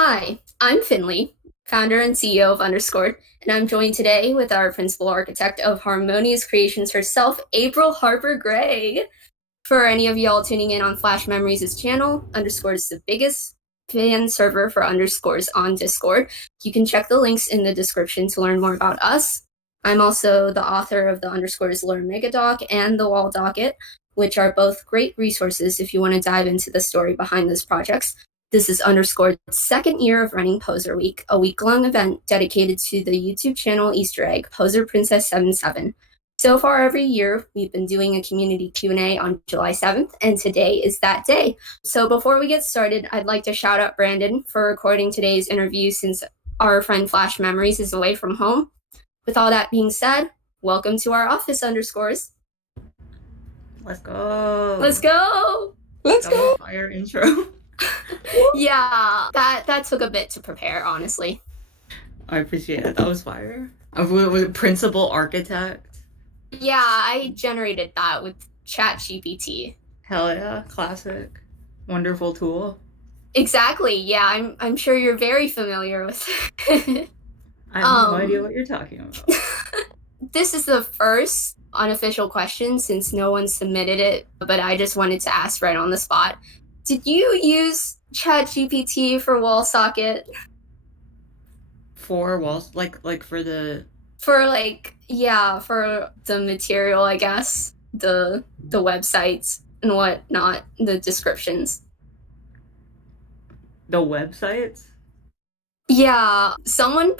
Hi, I'm Finley, founder and CEO of Underscored, and I'm joined today with our principal architect of Harmonious Creations herself, April Harper Grey. For any of y'all tuning in on Flash Memories' channel, Underscored is the biggest fan server for Underscores on Discord. You can check the links in the description to learn more about us. I'm also the author of the Underscores Learn Megadoc and the Wallsocket, which are both great resources if you want to dive into the story behind those projects. This is Underscored's second year of running Poser Week, a week-long event dedicated to the YouTube channel Easter egg, Poser Princess 77. So far every year, we've been doing a community Q&A on July 7th, and today is that day. So before we get started, I'd like to shout out Brandon for recording today's interview since our friend Flash Memories is away from home. With all that being said, welcome to our office, Underscores. Let's go. Let's go! Let's that go. Was a fire intro. Yeah, that took a bit to prepare, honestly. I appreciate it. That was fire. Was it principal architect? Yeah, I generated that with ChatGPT. Hell yeah, classic. Wonderful tool. Exactly. Yeah, I'm sure you're very familiar with it. I have no idea what you're talking about. This is the first unofficial question since no one submitted it, but I just wanted to ask right on the spot. Did you use ChatGPT for Wallsocket? For walls, like for the for the material, I guess, the websites and whatnot, the descriptions. The websites? Yeah, someone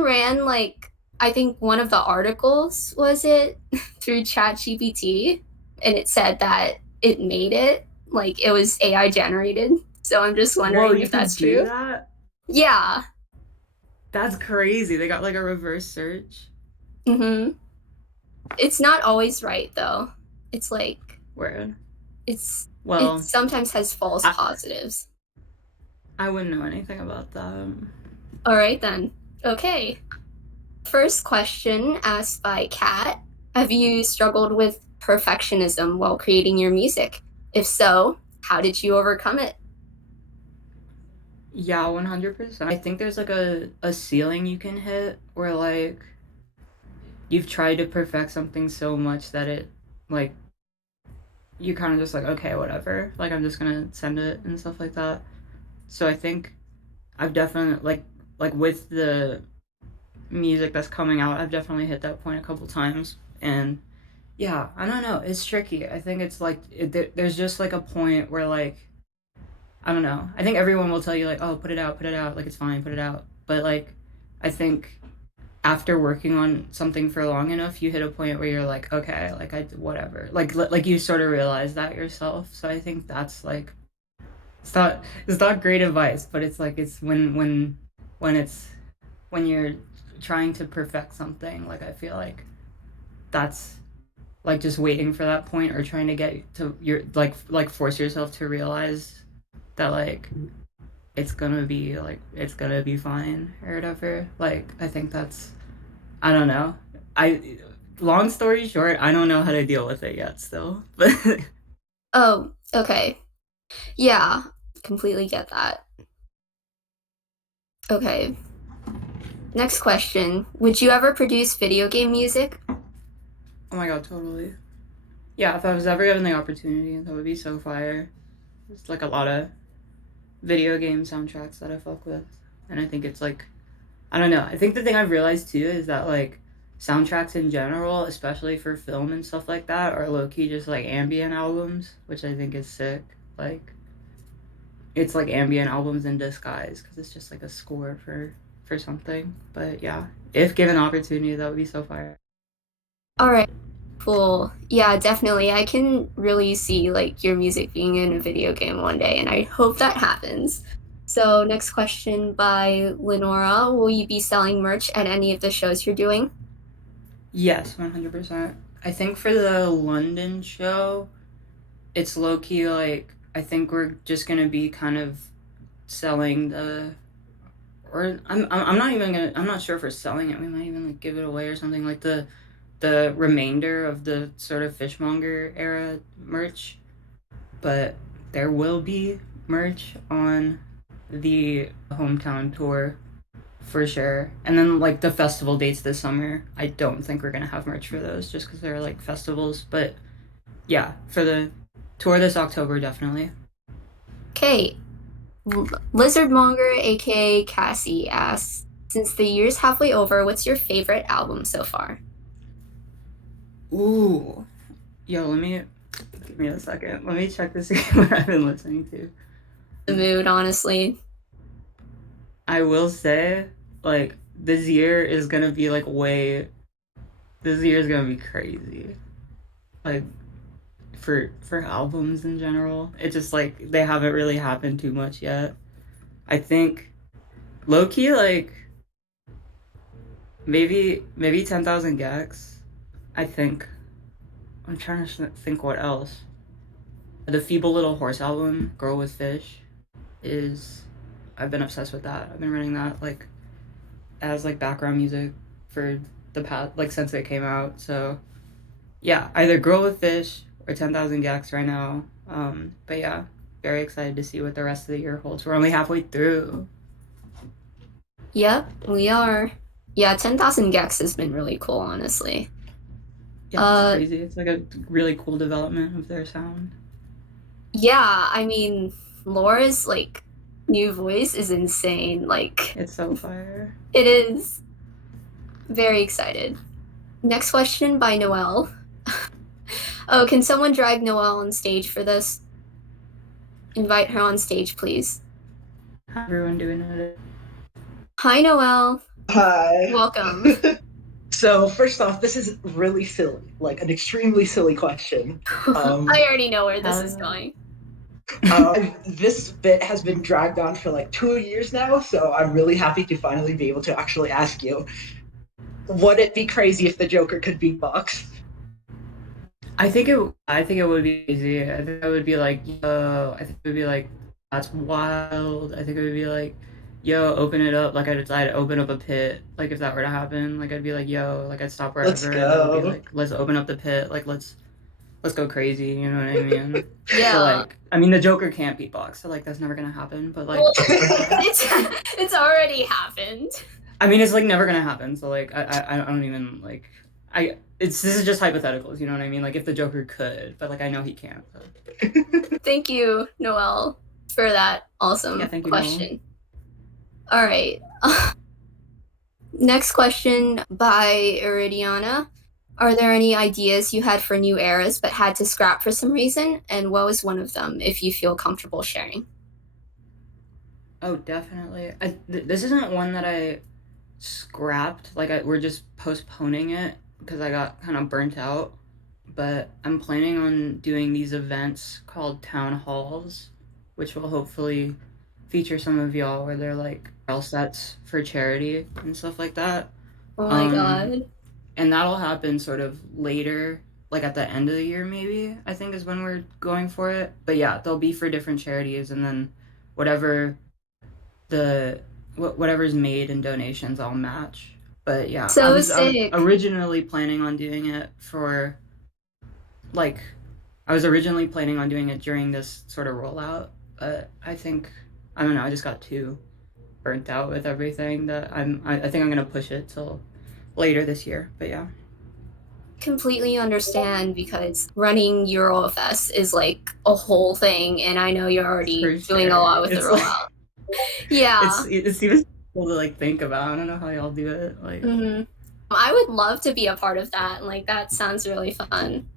ran like I think one of the articles was it through ChatGPT, and it said that it made it like it was AI generated. So I'm just wondering if that's true. That? Yeah. That's crazy. They got like a reverse search. Mm-hmm. It's not always right though. It's like where it sometimes has false positives. I wouldn't know anything about that. All right then. Okay. First question asked by Kat. Have you struggled with perfectionism while creating your music? If so, how did you overcome it? Yeah, 100%. I think there's like a ceiling you can hit where like you've tried to perfect something so much that it like you kind of just like, okay, whatever, like I'm just gonna send it and stuff like that. So I think I've definitely like with the music that's coming out, I've definitely hit that point a couple times. And yeah, I don't know, it's tricky. I think it's like there's just like a point where like I don't know, I think everyone will tell you like, oh, put it out, like it's fine, put it out. But like I think after working on something for long enough, you hit a point where you're like, okay, like whatever, like you sort of realize that yourself. So I think that's like, it's not great advice, but it's like it's when you're trying to perfect something, like I feel like that's like just waiting for that point or trying to get to your like force yourself to realize that like it's gonna be fine or whatever. Like I think that's, I don't know. Long story short, I don't know how to deal with it yet still. But Oh, okay. Yeah, completely get that. Okay. Next question. Would you ever produce video game music? oh my god, totally. Yeah, if I was ever given the opportunity, that would be so fire. There's like a lot of video game soundtracks that I fuck with. And I think it's like, I don't know. I think the thing I've realized too is that like soundtracks in general, especially for film and stuff like that, are low key just like ambient albums, which I think is sick. Like it's like ambient albums in disguise because it's just like a score for something. But yeah, if given opportunity, that would be so fire. All right. Cool. Yeah, definitely. I can really see like your music being in a video game one day, and I hope that happens. So, next question by Lenora. Will you be selling merch at any of the shows you're doing? Yes, 100%. I think for the London show, it's low key like I think we're just gonna be kind of selling the, or I'm not even gonna, I'm not sure if we're selling it. We might even like give it away or something, like the remainder of the sort of fishmonger era merch. But there will be merch on the hometown tour for sure. And then like the festival dates this summer, I don't think we're gonna have merch for those just because they're like festivals. But yeah, for the tour this October, definitely. Okay, Lizardmonger, aka Cassie, asks, since the year's halfway over, what's your favorite album so far? Ooh, yo, let me give me a second. Let me check to see what I've been listening to. The mood, honestly. I will say, like, this year is gonna be like way. This year is gonna be crazy. Like for albums in general, it's just like they haven't really happened too much yet. I think low key like maybe 10,000 gex. I think I'm trying to think what else. The Feeble Little Horse album, Girl with Fish, is I've been obsessed with that. I've been running that like as like background music for the past like since it came out. So yeah, either Girl with Fish or 10,000 gex right now. But yeah, very excited to see what the rest of the year holds. We're only halfway through. Yep, we are. Yeah, 10,000 Gex has been really cool, honestly. Yeah, it's Uh, crazy. It's like a really cool development of their sound. yeah, I mean, Laura's like new voice is insane. Like, It's so fire. it is. Very excited. Next question by Noelle. Oh, can someone drag Noelle on stage for this? Invite her on stage, please. How everyone doing it? Hi, Noelle. Hi. Welcome. So first off, this is really silly, like an extremely silly question. I Um, already know where this is Hell going. this bit has been dragged on for like 2 years now, so I'm really happy to finally be able to actually ask you: would it be crazy if the Joker could beatbox? I think it would be easy. I think it would be like, yo, I think it would be like, that's wild. I think it would be like, yo, open it up. Like I'd open up a pit. Like if that were to happen, like I'd be like, yo, like I'd stop Let's wherever and I would be go. like, let's open up the pit. Like let's go crazy. You know what I mean? So Yeah. like, I mean, the Joker can't beatbox, so like that's never gonna happen. But like, Well, it's it's already happened. I mean, it's like never gonna happen. So like, I don't even like, this is just hypotheticals. You know what I mean? Like if the Joker could, but like I know he can't. So. Thank you, Noelle, for that Yeah, awesome thank you, Noel. question. All right. Next question by Iridiana. Are there any ideas you had for new eras but had to scrap for some reason? And what was one of them, if you feel comfortable sharing? Oh, definitely. This isn't one that I scrapped. Like we're just postponing it because I got kind of burnt out. But I'm planning on doing these events called town halls, which will hopefully feature some of y'all where they're like all sets for charity and stuff like that. Oh my Um, god. and that'll happen sort of later, like at the end of the year, maybe, I think is when we're going for it. But yeah, they'll be for different charities, and then whatever the whatever's made in donations, I'll match. But yeah, I So was I was sick. originally planning on doing it for like I was originally planning on doing it during this sort of rollout, but I don't know, I just got too burnt out with everything that I think I'm gonna push it till later this year. But yeah. Completely understand because running Eurofest is like a whole thing, and I know you're already For doing a sure. lot with the It's like rollout. Yeah. it seems cool to like think about. I don't know how y'all do it. Like hmm I would love to be a part of that. Like, that sounds really fun.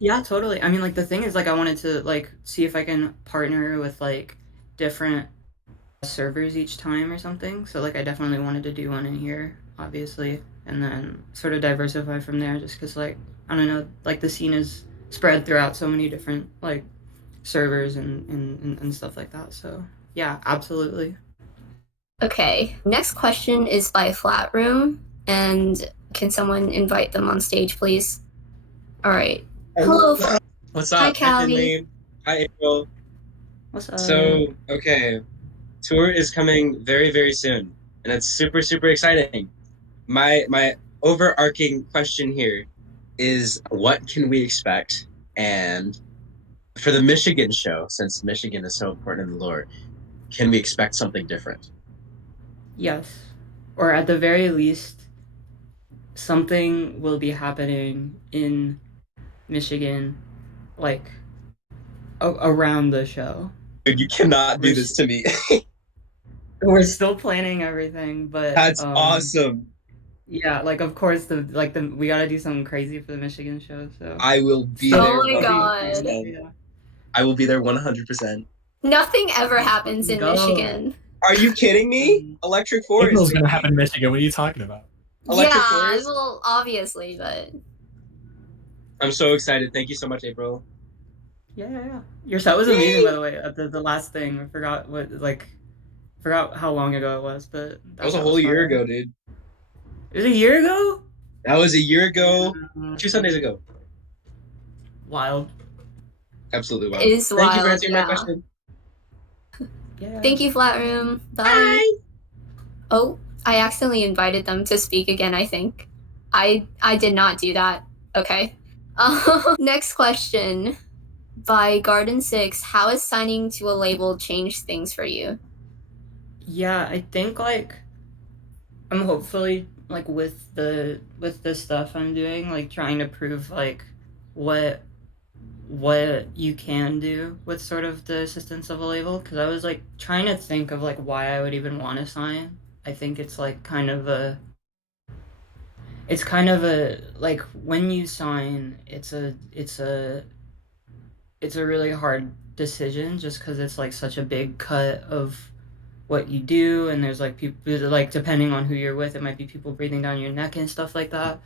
yeah, totally. I mean, like the thing is, like I wanted to like see if I can partner with like different servers each time or something. So like I definitely wanted to do one in here, obviously, and then sort of diversify from there. Just because like I don't know, like the scene is spread throughout so many different like servers and stuff like that. So yeah, absolutely. Okay. Next question is by Flat Room. And can someone invite them on stage, please? All right. Hello. What's Hi, up? Hi, Callie. Finley. Hi, April. What's up? So, okay, tour is coming very, very soon, and it's super, super exciting. My overarching question here is, what can we expect? And for the Michigan show, since Michigan is so important in the lore, can we expect something different? Yes. Or at the very least, something will be happening in Michigan, like around the show. Dude, you cannot do We're, this to me. we're still planning everything, but That's awesome. yeah, like of course the we gotta do something crazy for the Michigan show. So I will be So- Oh there my 100%. God. Yeah. I will be there 100%. Nothing ever happens in Go. Michigan. Are you kidding me? Mhm. Electric Forest. April's gonna baby. happen in Michigan. What are you talking about? Electric Yeah, Forest? well, obviously, but I'm so excited. Thank you so much, April. Yeah. Your set was amazing, Yay! by the way. The last thing, I forgot forgot how long ago it was, but That was a whole year ago, dude. It was a year ago. That was a year ago. Yeah. 2 Sundays ago. Wild. Absolutely wild. it is Thank you for wild, answering my yeah. question. Yeah. Thank you, Flat Room. Bye. Bye. Oh, I accidentally invited them to speak again, I think. I did not do that. Okay. Next question by Garden6. How has signing to a label changed things for you? Yeah, I think like I'm hopefully like with the stuff I'm doing, like trying to prove like what you can do with sort of the assistance of a label, because I was like trying to think of like why I would even want to sign. I think it's like kind of a like when you sign, it's a really hard decision just because it's like such a big cut of what you do, and there's like people like depending on who you're with, it might be people breathing down your neck and stuff like that.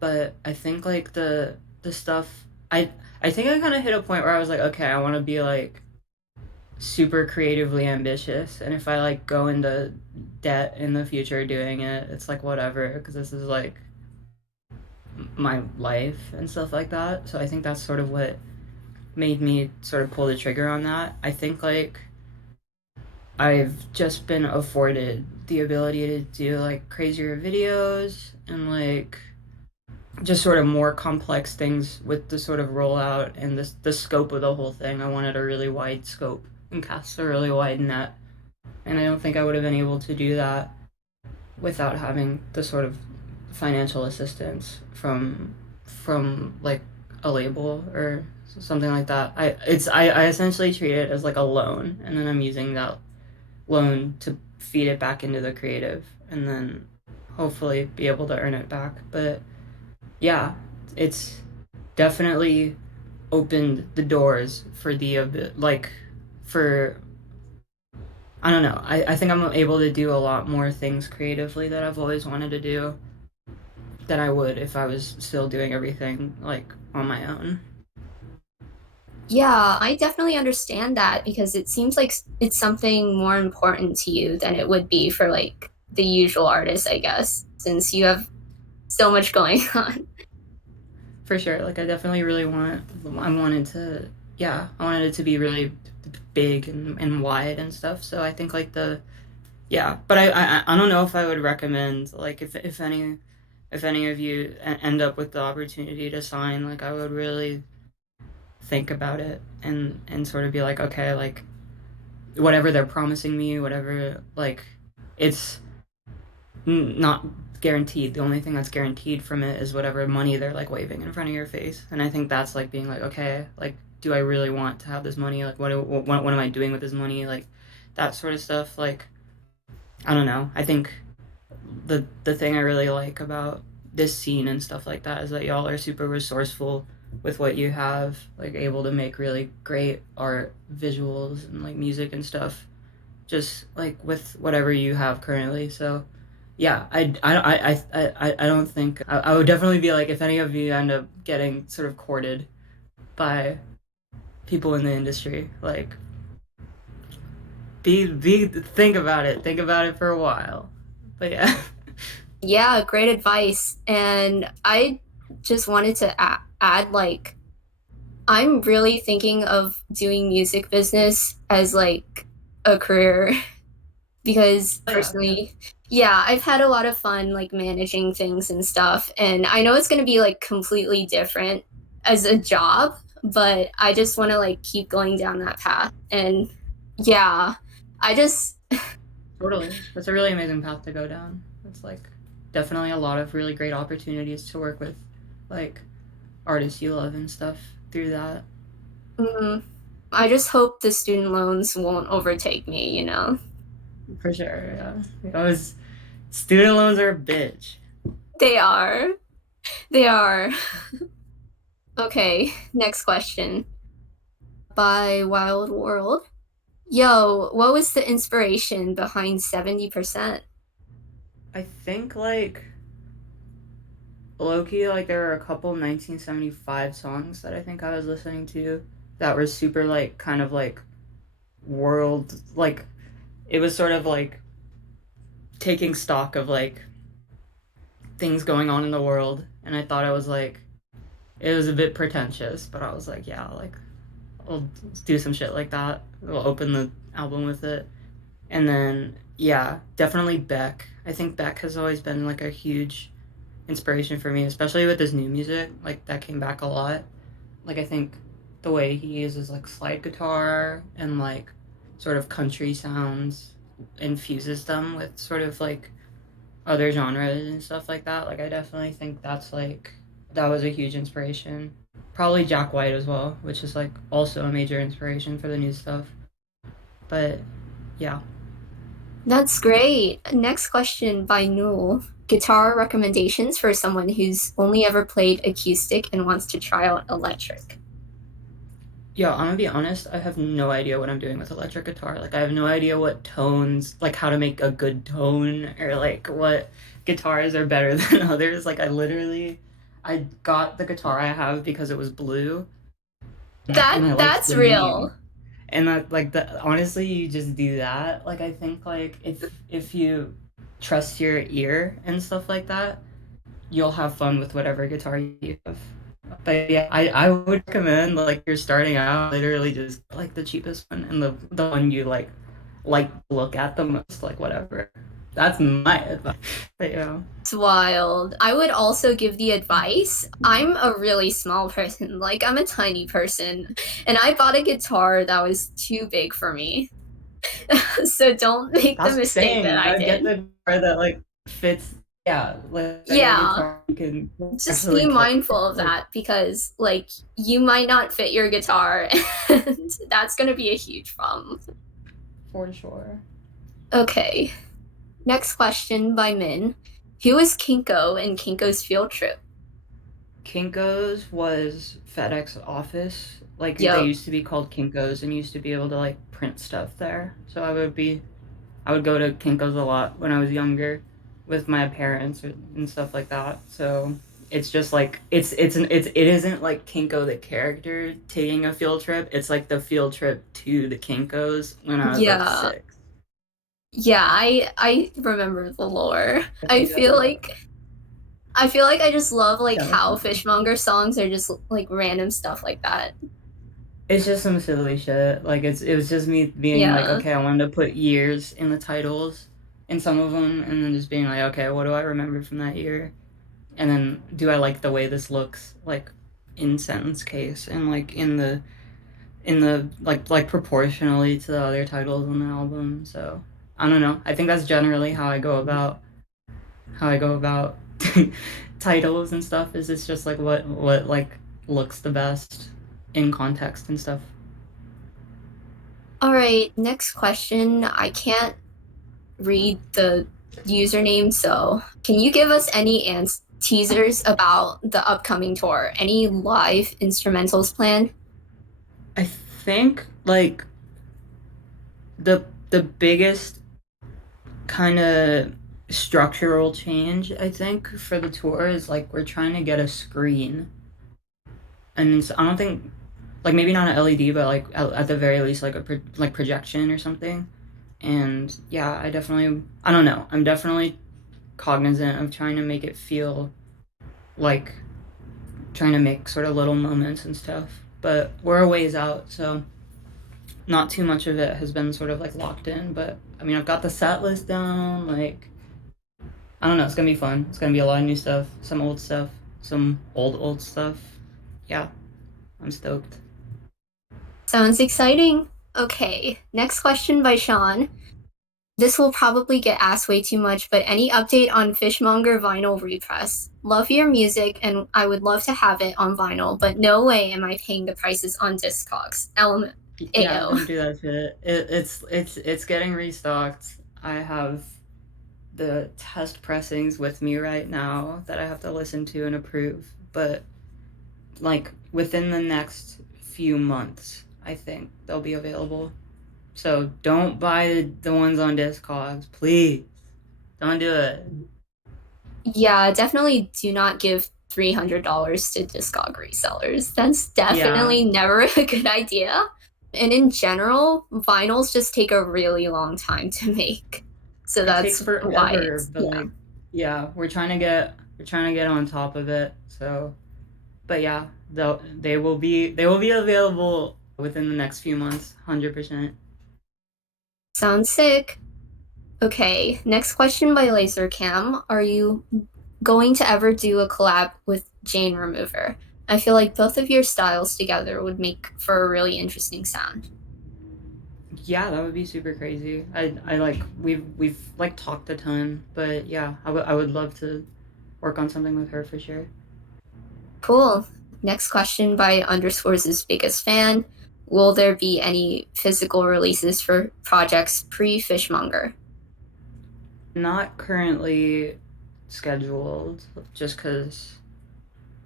But I think like the stuff I think I kind of hit a point where I was like, okay, I want to be like super creatively ambitious, and if I like go into debt in the future doing it, it's like whatever, because this is like my life and stuff like that. So I think that's sort of what made me sort of pull the trigger on that. I think like I've just been afforded the ability to do like crazier videos and like just sort of more complex things with the sort of rollout and the scope of the whole thing. I wanted a really wide scope and cast a really wide net, and I don't think I would have been able to do that without having the sort of financial assistance from like a label or something like that. I essentially treat it as like a loan, and then I'm using that loan to feed it back into the creative, and then hopefully be able to earn it back. But yeah, it's definitely opened the doors for for I don't know. I think I'm able to do a lot more things creatively that I've always wanted to do than I would if I was still doing everything like on my own. Yeah, I definitely understand that because it seems like it's something more important to you than it would be for like the usual artist, I guess, since you have so much going on. For sure. Like I definitely really I wanted it to be really big and wide and stuff. So I think like but I don't know if I would recommend like if any of you end up with the opportunity to sign, like I would really think about it and sort of be like, okay, like whatever they're promising me, whatever, like it's not guaranteed. The only thing that's guaranteed from it is whatever money they're like waving in front of your face. And I think that's like being like, okay, like do I really want to have this money? Like what am I doing with this money? Like that sort of stuff. Like I don't know. I think the thing I really like about this scene and stuff like that is that y'all are super resourceful with what you have, like able to make really great art, visuals, and like music and stuff, just like with whatever you have currently. So yeah, I don't think I would definitely be like, if any of you end up getting sort of courted by people in the industry, like think about it for a while. But yeah. Yeah, great advice. And I just wanted to add like I'm really thinking of doing music business as like a career because personally, yeah, I've had a lot of fun like managing things and stuff. And I know it's going to be like completely different as a job, but I just want to like keep going down that path. And yeah, I just Totally. That's a really amazing path to go down. It's like definitely a lot of really great opportunities to work with like artists you love and stuff through that. I just hope the student loans won't overtake me, you know. For sure, yeah. Because student loans are a bitch. They are. They are. Okay, next question. By Wild World. Yo, what was the inspiration behind 70%? I think like low-key, like there were a couple 1975 songs that I think I was listening to that were super like kind of like world like it was sort of like taking stock of like things going on in the world, and I thought I was like it was a bit pretentious, but I was like, yeah, like I'll do some shit like that. We'll open the album with it. And then yeah, definitely Beck. I think Beck has always been like a huge inspiration for me, especially with his new music. Like that came back a lot. Like I think the way he uses like slide guitar and like sort of country sounds infuses them with sort of like other genres and stuff like that. Like I definitely think that's like that was a huge inspiration. Probably Jack White as well, which is like also a major inspiration for the new stuff. But yeah. That's great. Next question by Newell. Guitar recommendations for someone who's only ever played acoustic and wants to try out electric. Yeah, I'm gonna be honest, I have no idea what I'm doing with electric guitar. Like I have no idea what tones, like how to make a good tone or like what guitars are better than others. Like I got the guitar I have because it was blue and I liked That's the real. name. And that like the honestly you just do that. Like I think like if you trust your ear and stuff like that, you'll have fun with whatever guitar you have. But yeah, I would recommend like you're starting out, literally just like the cheapest one and the one you like look at the most, like whatever. That's my advice. But yeah. It's wild. I would also give the advice. I'm a really small person, like I'm a tiny person, and I bought a guitar that was too big for me. So don't make the That's the mistake thing. that You I gotta get did. the guitar that like fits, yeah, like a Yeah, guitar you can just actually be play. mindful of Like that because like you might not fit your guitar and that's going to be a huge problem. for sure. Okay. Next question by Min. Who is Kinko in Kinko's field trip? Kinko's was FedEx office. Like they Yup. used to be called Kinko's and used to be able to like print stuff there. So I would go to Kinko's a lot when I was younger with my parents and stuff like that. So it's just like it isn't like Kinko the character taking a field trip. It's like the field trip to the Kinko's when I was like Yeah. 6. Yeah, I remember the lore. I I think that's feel like like I feel like I just love like how definitely. Fishmonger songs are just like random stuff like that. It's just some silly shit. Like it was just me being like, Yeah. okay, I wanted to put years in the titles in some of them, and then just being like, okay, what do I remember from that year? And then do I like the way this looks like in sentence case and like in the like proportionally to the other titles on the album. So I don't know. I think that's generally how I go about titles and stuff. Is it's just like what like looks the best in context and stuff. All right, next question. I can't read the username, so can you give us any teasers about the upcoming tour? Any live instrumentals planned? I think like the biggest kind of structural change I think for the tour is like we're trying to get a screen, and I don't think like maybe not an LED, but like at the very least like like projection or something. And yeah, I don't know. I'm definitely cognizant of trying to make it feel like trying to make sort of little moments and stuff. But we're a ways out, so not too much of it has been sort of like locked in. But I mean, I've got the set list down. Like I don't know, it's gonna be fun. It's gonna be a lot of new stuff, some old stuff, some old stuff. Yeah, I'm stoked. Sounds exciting. Okay, next question by Sean. This will probably get asked way too much, but any update on Fishmonger vinyl repress? Love your music, and I would love to have it on vinyl, but no way am I paying the prices on Discogs. Yeah, AO. don't do that shit. It's getting restocked. I have the test pressings with me right now that I have to listen to and approve, but like within the next few months, I think they'll be available. So don't buy the ones on Discogs, please. Don't do it. Yeah, definitely do not give $300 to Discog resellers. That's definitely never a good idea. And in general, vinyls just take a really long time to make. So It takes that's why forever, it's, but yeah. like, yeah, we're trying to get on top of it. So, but yeah, they will be available within the next few months, 100%. Sounds sick. Okay, next question by Lasercam. Are you going to ever do a collab with Jane Remover? I feel like both of your styles together would make for a really interesting sound. Yeah, that would be super crazy. I like we've like talked a ton, but yeah, I would love to work on something with her for sure. Cool. Next question by Underscores' biggest fan. Will there be any physical releases for projects pre-Fishmonger? Not currently scheduled, just because.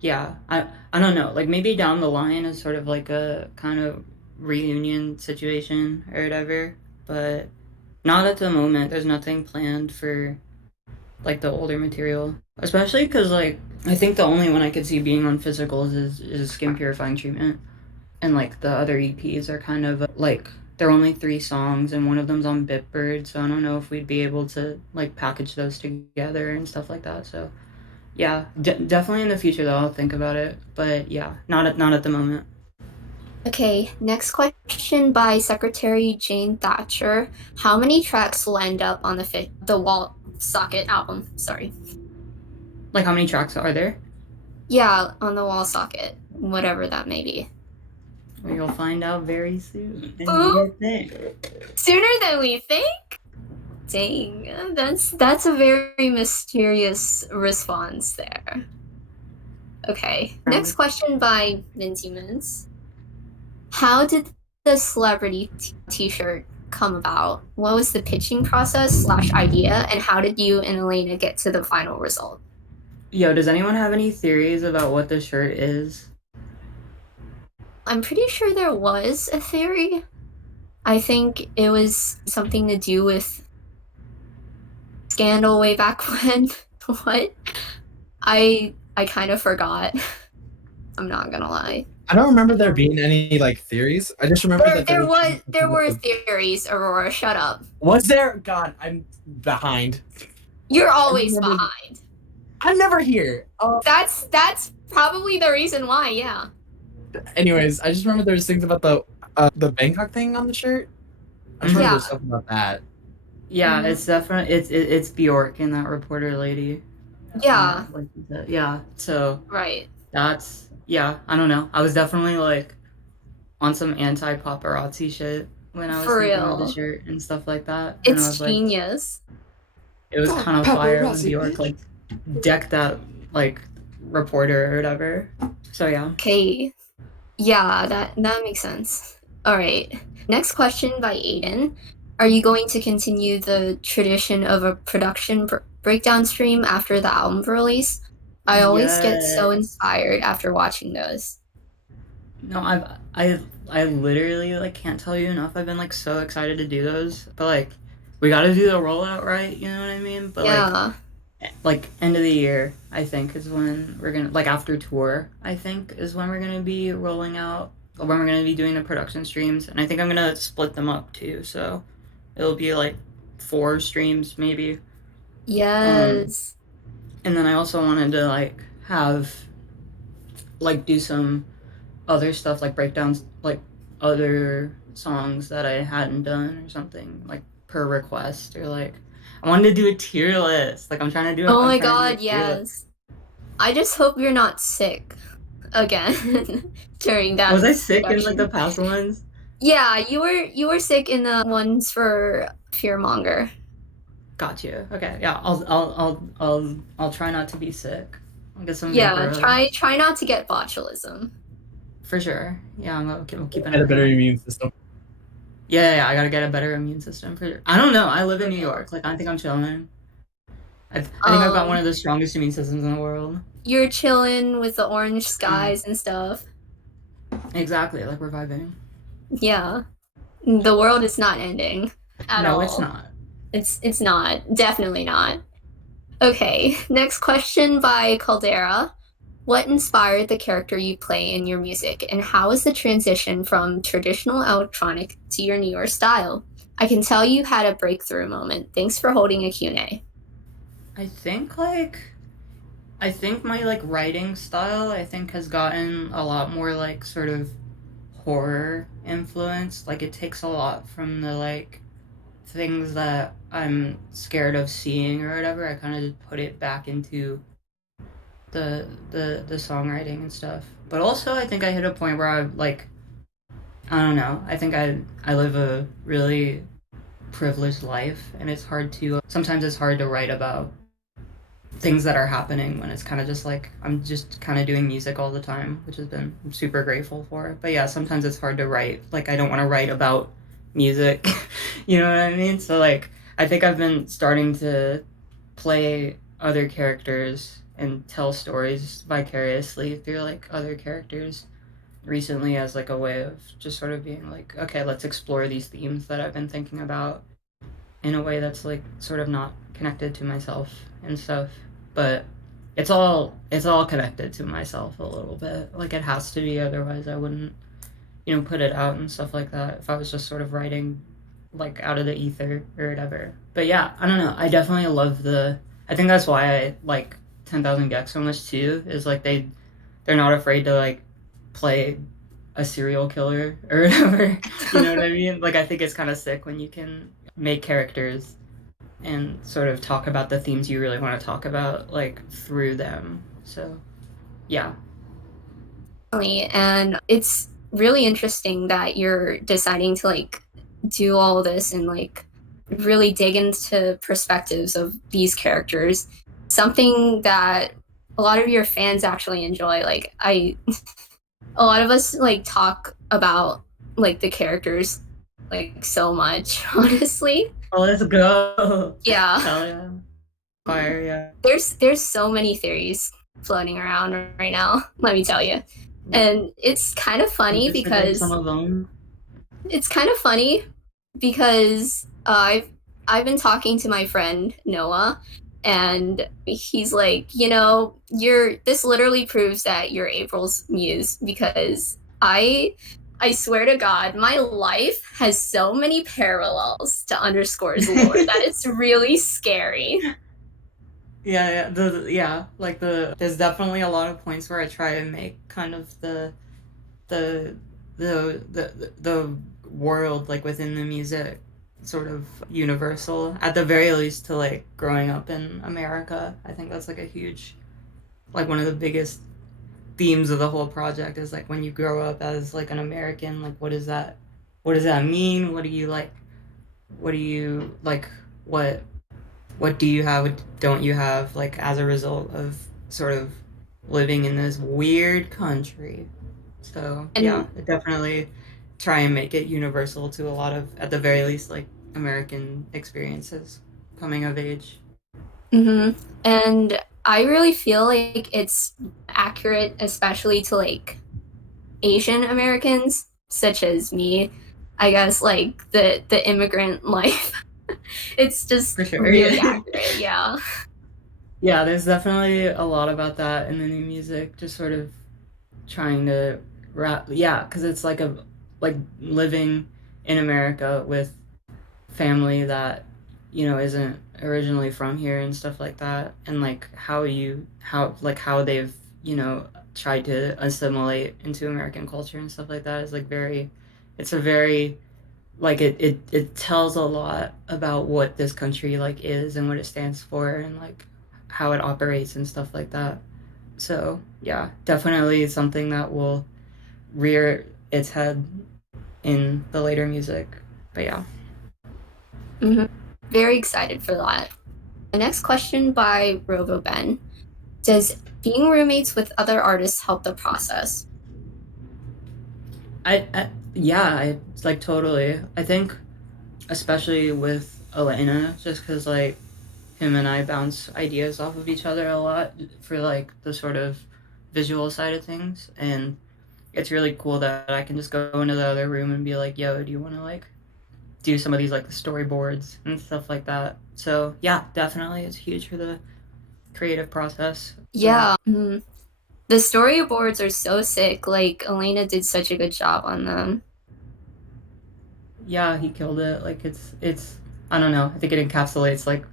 Yeah, I don't know. Like maybe down the line is sort of like a kind of reunion situation or whatever, but not at the moment. There's nothing planned for like the older material, especially because like I think the only one I could see being on physicals is skin purifying treatment, and like the other EPs are kind of like they're only 3 songs and one of them's on Bitbird, so I don't know if we'd be able to like package those together and stuff like that. So yeah, definitely in the future though I'll think about it, but yeah, not at the moment. Okay, next question by Secretary Jane Thatcher. How many tracks will end up on the Wallsocket album? Sorry. Like how many tracks are there? Yeah, on the Wallsocket, whatever that may be. Well, you'll find out very soon. Ooh, sooner than we think? Dang, that's a very mysterious response there. Okay, next question by Minty Mints. How did the celebrity t-shirt come about? What was the pitching process / idea, and how did you and Elena get to the final result? Yo, does anyone have any theories about what the shirt is? I'm pretty sure there was a theory. I think it was something to do with Scandal way back when. What? I kind of forgot. I'm not gonna lie. I don't remember there being any like theories. I just remember that there were theories. Aurora, shut up. Was there? God, I'm behind. You're always behind. I'm never here. That's probably the reason why. Yeah. Anyways, I just remember there was things about the Bangkok thing on the shirt. I just remember there's something about that. Yeah, it's definitely it's Bjork and that reporter lady. Yeah. Yeah. So right. That's I don't know. I was definitely like on some anti paparazzi shit when I was thinking of the shirt and stuff like that. And It's I was genius. Like, it was kind of fire when Bjork like decked that like reporter or whatever. So yeah. Okay. Yeah, that makes sense. All right. Next question by Aiden. Are you going to continue the tradition of a production breakdown stream after the album release? I always get so inspired after watching those. No, I literally like can't tell you enough. I've been like so excited to do those, but like we got to do the rollout right. You know what I mean? But like end of the year, I think is when we're gonna like after tour. I think is when we're gonna be rolling out. When we're gonna be doing the production streams, and I think I'm gonna split them up too. So it'll be like 4 streams maybe. Yes. And then I also wanted to like have like do some other stuff like breakdowns, like other songs that I hadn't done or something like per request, or like I wanted to do a tier list. Like I'm trying to do. Oh my god, yes. I just hope you're not sick again during that. Was I sick in like the past ones? Yeah, you were sick in the ones for Fearmonger. Got you. Okay, yeah. I'll try not to be sick. I'll get some Yeah, vapor try not to get botulism. for sure. Yeah, I'm keeping Get an a better eye. immune system. Yeah, I gotta get a better immune system for sure. I don't know. I live in New Okay. York. Like I think I'm chilling. I think I've got one of the strongest immune systems in the world. You're chilling with the orange Mm. skies and stuff. Exactly, like we're vibing. Yeah. The world is not ending at No, all. it's not. It's not. Definitely not. Okay, next question by Caldera. What inspired the character you play in your music, and how is the transition from traditional electronic to your newer style? I can tell you had a breakthrough moment. Thanks for holding a Q&A. I think my like writing style has gotten a lot more like sort of horror influenced. Like it takes a lot from the like things that I'm scared of seeing or whatever. I kind of just put it back into the songwriting and stuff. But also I think I hit a point where I like I don't know. I think I live a really privileged life and it's hard to sometimes it's hard to write about things that are happening when it's kind of just like I'm just kind of doing music all the time, which has been I'm super grateful for. But yeah, sometimes it's hard to write. Like I don't want to write about music. You know what I mean? So like I think I've been starting to play other characters and tell stories vicariously through like other characters recently as like a way of just sort of being like, okay, let's explore these themes that I've been thinking about in a way that's like sort of not connected to myself and stuff. But it's all connected to myself a little bit. Like it has to be, otherwise I wouldn't, put it out and stuff like that if I was just sort of writing like out of the ether or whatever. But yeah, I don't know. I definitely love I think that's why I like 10,000 Gex so much too, is like they're not afraid to like play a serial killer or whatever. You know what I mean? Like I think it's kind of sick when you can make characters and sort of talk about the themes you really want to talk about like through them. So yeah. And it's really interesting that you're deciding to like do all this and like really dig into perspectives of these characters. Something that a lot of your fans actually enjoy. Like a lot of us like talk about like the characters like so much, honestly. Oh, let's go. Yeah. Hell yeah. Fire, yeah. There's so many theories floating around right now, let me tell you. And it's kind of funny because some of them. it's kind of funny because I've been talking to my friend Noah, and he's like, this literally proves that you're April's muse because I swear to God, my life has so many parallels to Underscore's lore that it's really scary. There's definitely a lot of points where I try to make kind of the the world like within the music sort of universal, at the very least, to like growing up in America. I think that's like a huge, like one of the biggest themes of the whole project is like when you grow up as like an American, like what does that mean? What do you like what do you have, what don't you have, like as a result of sort of living in this weird country. So And yeah, definitely try and make it universal to a lot of, at the very least, like American experiences coming of age. And I really feel like it's accurate, especially to like Asian Americans, such as me. I guess like the immigrant life. It's just For sure. really Yeah. accurate, yeah. Yeah, there's definitely a lot about that in the new music, just sort of trying to wrap, yeah, because it's like living in America with family that isn't originally from here and stuff like that, and like how they've tried to assimilate into American culture and stuff like that is like it's a very like it tells a lot about what this country like is and what it stands for and like how it operates and stuff like that. So yeah, definitely something that will rear its head in the later music. But yeah. Very excited for that. The next question by RoboBen. Does being roommates with other artists help the process? It's like totally. I think especially with Elena, just because like him and I bounce ideas off of each other a lot for like the sort of visual side of things, and it's really cool that I can just go into the other room and be like, yo, do you want to like do some of these like the storyboards and stuff like that? So yeah, definitely it's huge for the creative process. Yeah. The storyboards are so sick. Like, Elena did such a good job on them. Yeah, he killed it. Like it's I don't know. I think it encapsulates like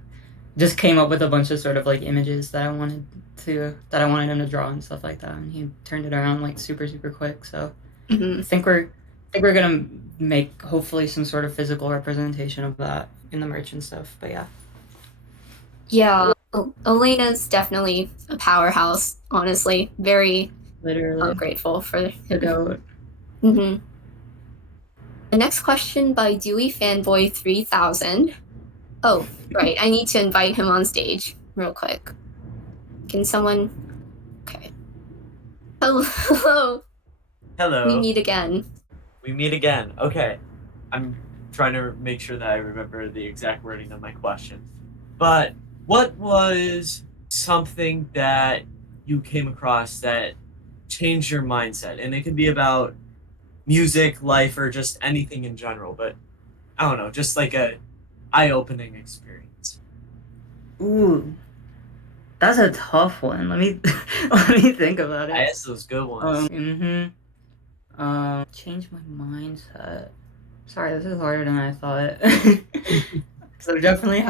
just came up with a bunch of sort of like images that I wanted him to draw and stuff like that, and he turned it around like super quick. So I think we're gonna make hopefully some sort of physical representation of that in the merch and stuff. But yeah. Yeah, Elena's definitely a powerhouse. Honestly, very Literally grateful for the goat. The next question by Dewey Fanboy 3000. Oh, right. I need to invite him on stage real quick. Can someone? Okay. Hello. Hello. We meet again. We meet again. Okay. I'm trying to make sure that I remember the exact wording of my question. But what was something that you came across that changed your mindset? And it could be about music, life, or just anything in general. But I don't know, just like a eye-opening experience. Ooh, that's a tough one. Let me let me think about it. I asked those good ones. Change my mindset. Sorry, this is harder than I thought. So I've definitely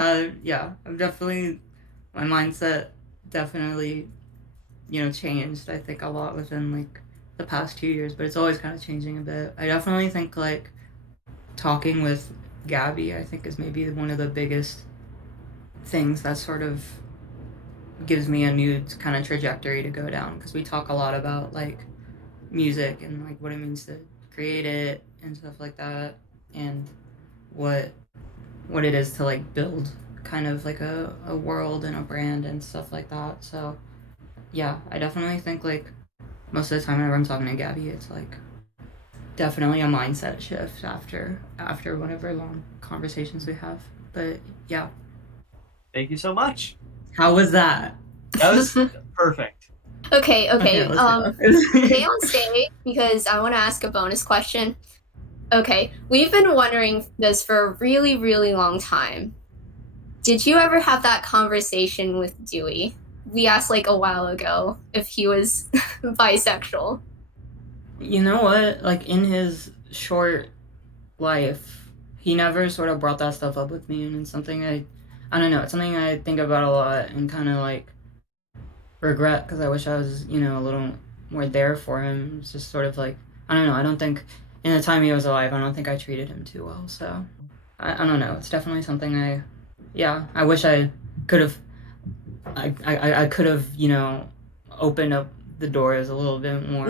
my mindset definitely, changed, I think, a lot within like the past 2 years, but it's always kind of changing a bit. I definitely think like talking with Gabby, I think, is maybe one of the biggest things that sort of gives me a new kind of trajectory to go down, because we talk a lot about like music and like what it means to create it and stuff like that, and what it is to like build kind of like a world and a brand and stuff like that. So yeah, I definitely think like most of the time whenever I'm talking to Gabby, it's like definitely a mindset shift after whatever long conversations we have. But yeah. Thank you so much. How was that? That was perfect. Okay. Okay, Stay on stage because I want to ask a bonus question. Okay, we've been wondering this for a really, really long time. Did you ever have that conversation with Dewey? We asked like a while ago if he was bisexual. You know what? Like in his short life, he never sort of brought that stuff up with me, and it's something I don't know. It's something I think about a lot and kind of like regret, because I wish I was, a little more there for him. It's just sort of like, I don't know. I don't think in the time he was alive, I don't think I treated him too well. So I don't know. It's definitely something I wish I could have. I could have, opened up the doors a little bit more.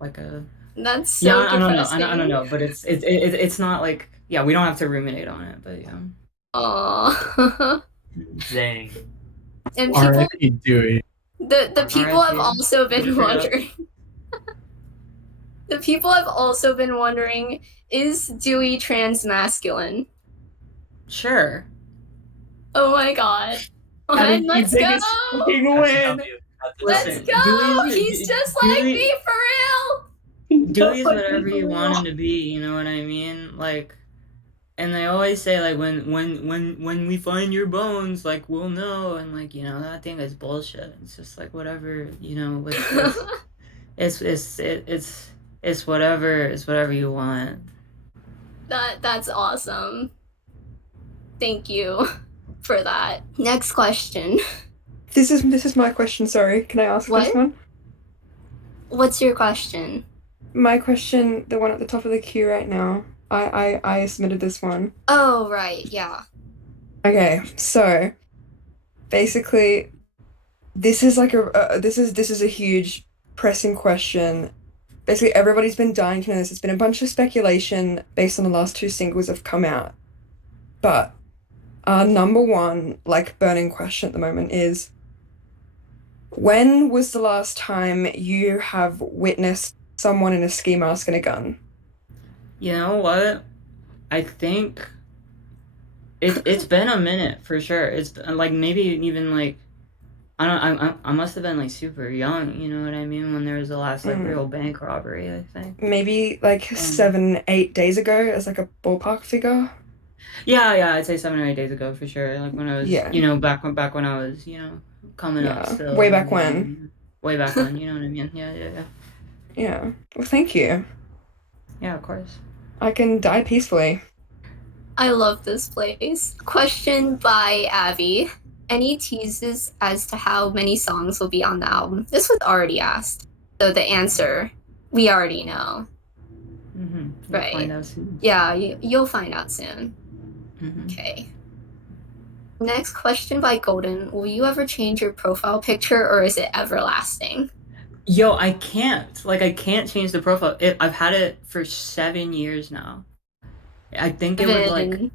Like a. That's so I don't know. I don't know, but it's not like, yeah, we don't have to ruminate on it, but yeah. Aww. Dang. And R.I.P. Dewey. The people have also been wondering. The people have also been wondering, is Dewey trans-masculine? Sure. Oh my god. That Let's is the go! biggest fucking win! Let's Listen, go! He's just like me, for real! Dewey's whatever you want him to be, you know what I mean? Like, and they always say like when we find your bones, like we'll know, and like, that thing is bullshit. It's just like whatever, it's whatever you want. That's awesome. Thank you for that. Next question. This is my question, sorry. Can I ask this one? What's your question? My question, the one at the top of the queue right now. I submitted this one. Oh, right, yeah. Okay, so basically this is like this is a huge pressing question basically everybody's been dying to know this. It's been a bunch of speculation based on the last two singles have come out. But our number one, like, burning question at the moment is, when was the last time you have witnessed someone in a ski mask and a gun? You know what? I think it's been a minute for sure. It's like maybe even like I must have been like super young, you know what I mean, when there was the last like real bank robbery, I think. Maybe like 7, 8 days ago as like a ballpark figure. Yeah, I'd say 7 or 8 days ago for sure. Like when I was, Yeah. you know, back when I was, you know, coming up Yeah, still. way back you know what I when. mean? Way back when, you know what I mean? Yeah. Yeah. Well, thank you. Yeah, of course. I can die peacefully. I love this place. Question by Abby. Any teases as to how many songs will be on the album? This was already asked. So the answer, we already know. You'll Right. find out soon. Yeah, you'll find out soon. Mhm. Okay. Next question by Golden. Will you ever change your profile picture or is it everlasting? Yo, I can't. Like, I can't change the profile. I've had it for 7 years now. I think it would like, Even-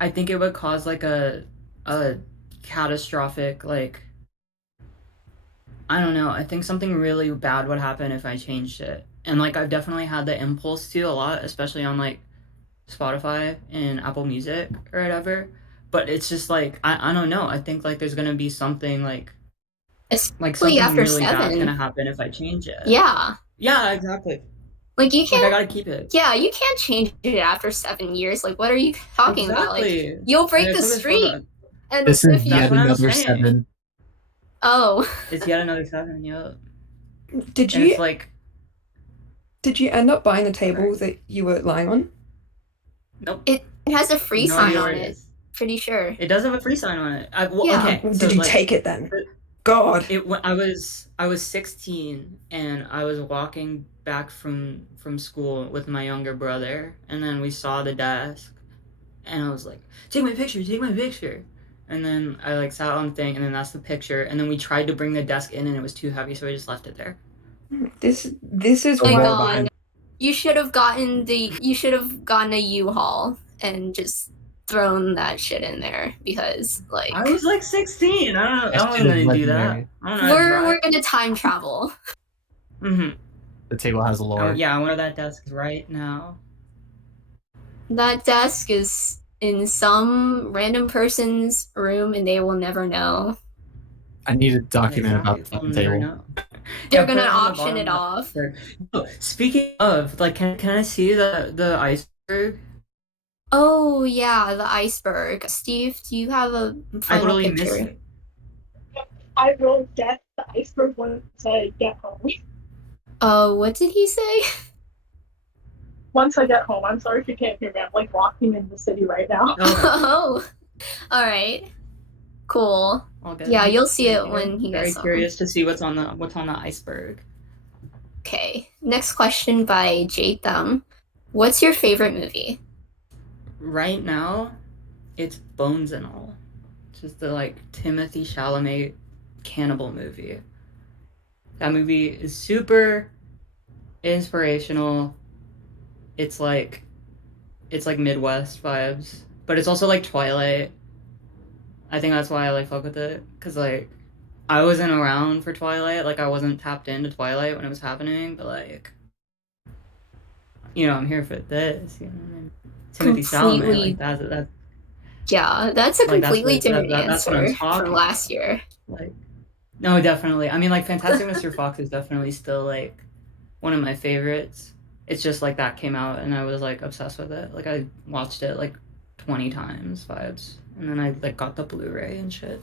I think it would cause like a catastrophic, like, I don't know. I think something really bad would happen if I changed it. And like, I've definitely had the impulse to a lot, especially on like Spotify and Apple Music or whatever. But it's just like, I don't know. I think like there's gonna be something like Especially something after really bad's 7. gonna happen if I change it. Yeah. Yeah, exactly. Like you Like, can't I gotta keep it. Yeah, you can't change it after 7 years. Like, what are you talking about? Like, Exactly. you'll break Like, I the took this streak. photo. And This if is you That's yet what I'm another saying. 7. Oh. It's yet another 7, yo. Did And you it's like, did you end up buying the table that you were lying on? nope. It has a free No sign idea on where it. is. It sure. It does have a free sign on it. Yeah. Okay. So Did you like, take it then? God. I was 16 and I was walking back from school with my younger brother, and then we saw the desk, and I was like, take my picture. And then I like sat on the thing, and then that's the picture. And then we tried to bring the desk in, and it was too heavy, so we just left it there. This is Oh my why god. You should have gotten a U-Haul and just thrown that shit in there because like I was like 16. I That wasn't shit is gonna do that. legendary. I don't know how to we're drive. gonna time travel. Mm-hmm. The table has a Oh lore. yeah, I wonder that desk is right now. That desk is in some random person's room and they will never know. I need a document about the I'll fucking never table. know. They're Yeah, put gonna it on the auction it bottom off. left. Oh, speaking of, like, can I see the iceberg? Oh yeah, the iceberg. Steve, do you have a I final totally missed picture? it. I will get the iceberg once I get home. What did he say? Once I get home. I'm sorry if you can't hear me. I'm like walking in the city right now. Okay. Oh, all right, cool. All good. Yeah, you'll see it Very when he very gets home. curious to see what's on the iceberg. Okay, next question by Jade Thumb. What's your favorite movie? Right now, it's Bones and All. It's just the like Timothy Chalamet cannibal movie. That movie is super inspirational. It's like Midwest vibes, but it's also like Twilight. I think that's why I like fuck with it, cause like I wasn't around for Twilight, like I wasn't tapped into Twilight when it was happening, but like, you know, I'm here for this. You know, and Timothy Chalamet, Completely. like that's Yeah, that's a like that's completely what different that's what I'm answer talking from last about. year. Like, no, definitely. I mean, like Fantastic Mr. Fox is definitely still like one of my favorites. It's just like that came out and I was like obsessed with it. Like I watched it like 20 times vibes, and then I like got the Blu-ray and shit.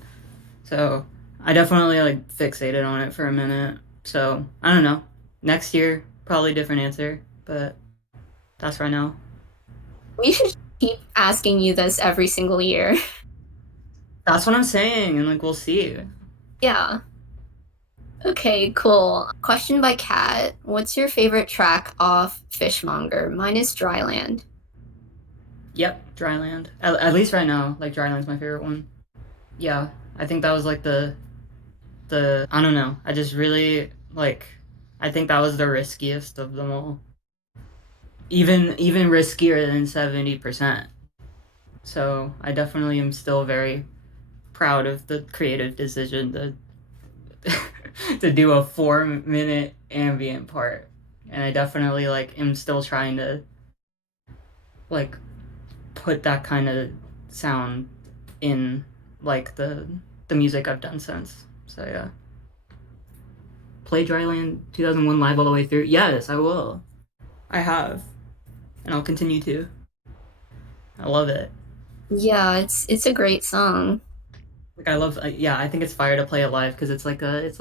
So I definitely like fixated on it for a minute. So I don't know. Next year, probably different answer, but that's right now. We should keep asking you this every single year. That's what I'm saying, and like we'll see. Yeah. Okay, cool. Question by Kat. What's your favorite track off Fishmonger? Mine is Dryland. Yep, Dryland. At least right now, like Dryland's my favorite one. Yeah, I think that was like the I don't know. I just really like I think that was the riskiest of them all. Even riskier than 70%. So I definitely am still very proud of the creative decision to to do a 4-minute ambient part. And I definitely like am still trying to like put that kind of sound in like the music I've done since. So yeah. Play Dryland 2001 live all the way through. Yes, I will. I have. And I'll continue to. I love it. Yeah, it's a great song. Like I love yeah, I think it's fire to play it live because it's like a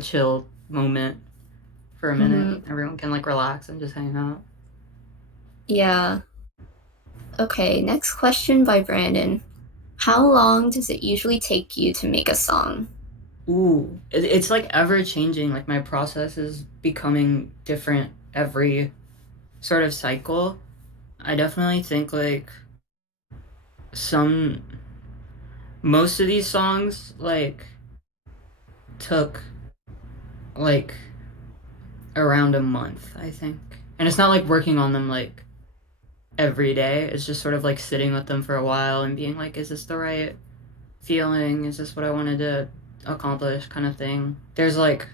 chill moment for a minute. Everyone can like relax and just hang out. Yeah. Okay, next question by Brandon. How long does it usually take you to make a song? Ooh, it's like ever changing. Like my process is becoming different every sort of cycle. I definitely think like most of these songs like took like around a month, I think. And it's not like working on them like every day. It's just sort of like sitting with them for a while and being like, is this the right feeling? Is this what I wanted to accomplish kind of thing? There's like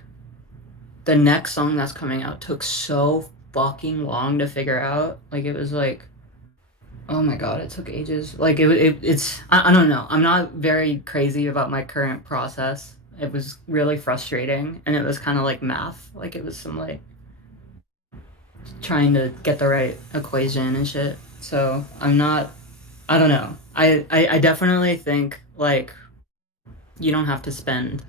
the next song that's coming out took so fucking long to figure out. Like it was like, oh my god, it took ages. Like it's I don't know. I'm not very crazy about my current process. It was really frustrating and it was kind of like math. Like it was some like trying to get the right equation and shit. So I don't know. I definitely think like you don't have to spend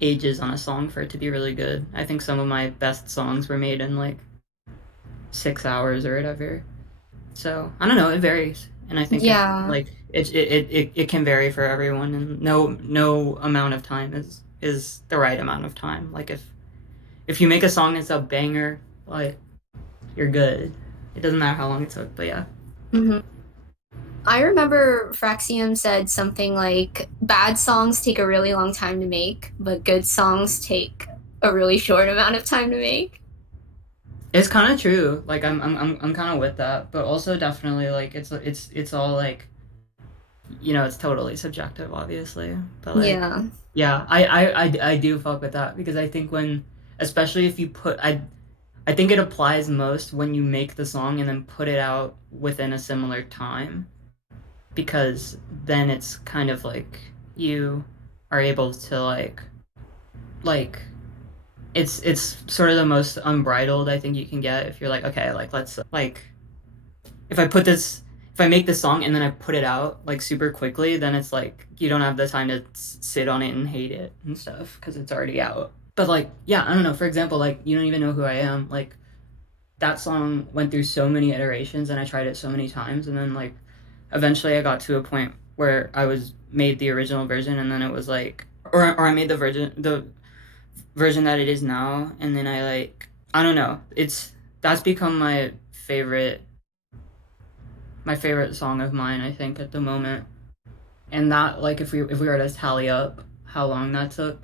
ages on a song for it to be really good. I think some of my best songs were made in like 6 hours or whatever. So I don't know, it varies. And I think it can vary for everyone and no amount of time is the right amount of time. Like if you make a song that's a banger, like you're good. It doesn't matter how long it took, but yeah. I remember Fraxium said something like, bad songs take a really long time to make, but good songs take a really short amount of time to make. It's kind of true. Like I'm kind of with that, but also definitely like it's all like, you know, it's totally subjective, obviously. But like, yeah, I do fuck with that because I think especially if you I think it applies most when you make the song and then put it out within a similar time, because then it's kind of like you are able to like it's sort of the most unbridled I think you can get if you're like, okay, like let's like if I make this song and then I put it out like super quickly, then it's like you don't have the time to sit on it and hate it and stuff because it's already out. But like, yeah, I don't know. For example, like You Don't Even Know Who I Am, like that song went through so many iterations and I tried it so many times, and then like eventually I got to a point where I made the original version, and then it was like, or I made the version that it is now, and then I don't know. That's become my favorite song of mine, I think, at the moment. And that, like, if we were to tally up how long that took,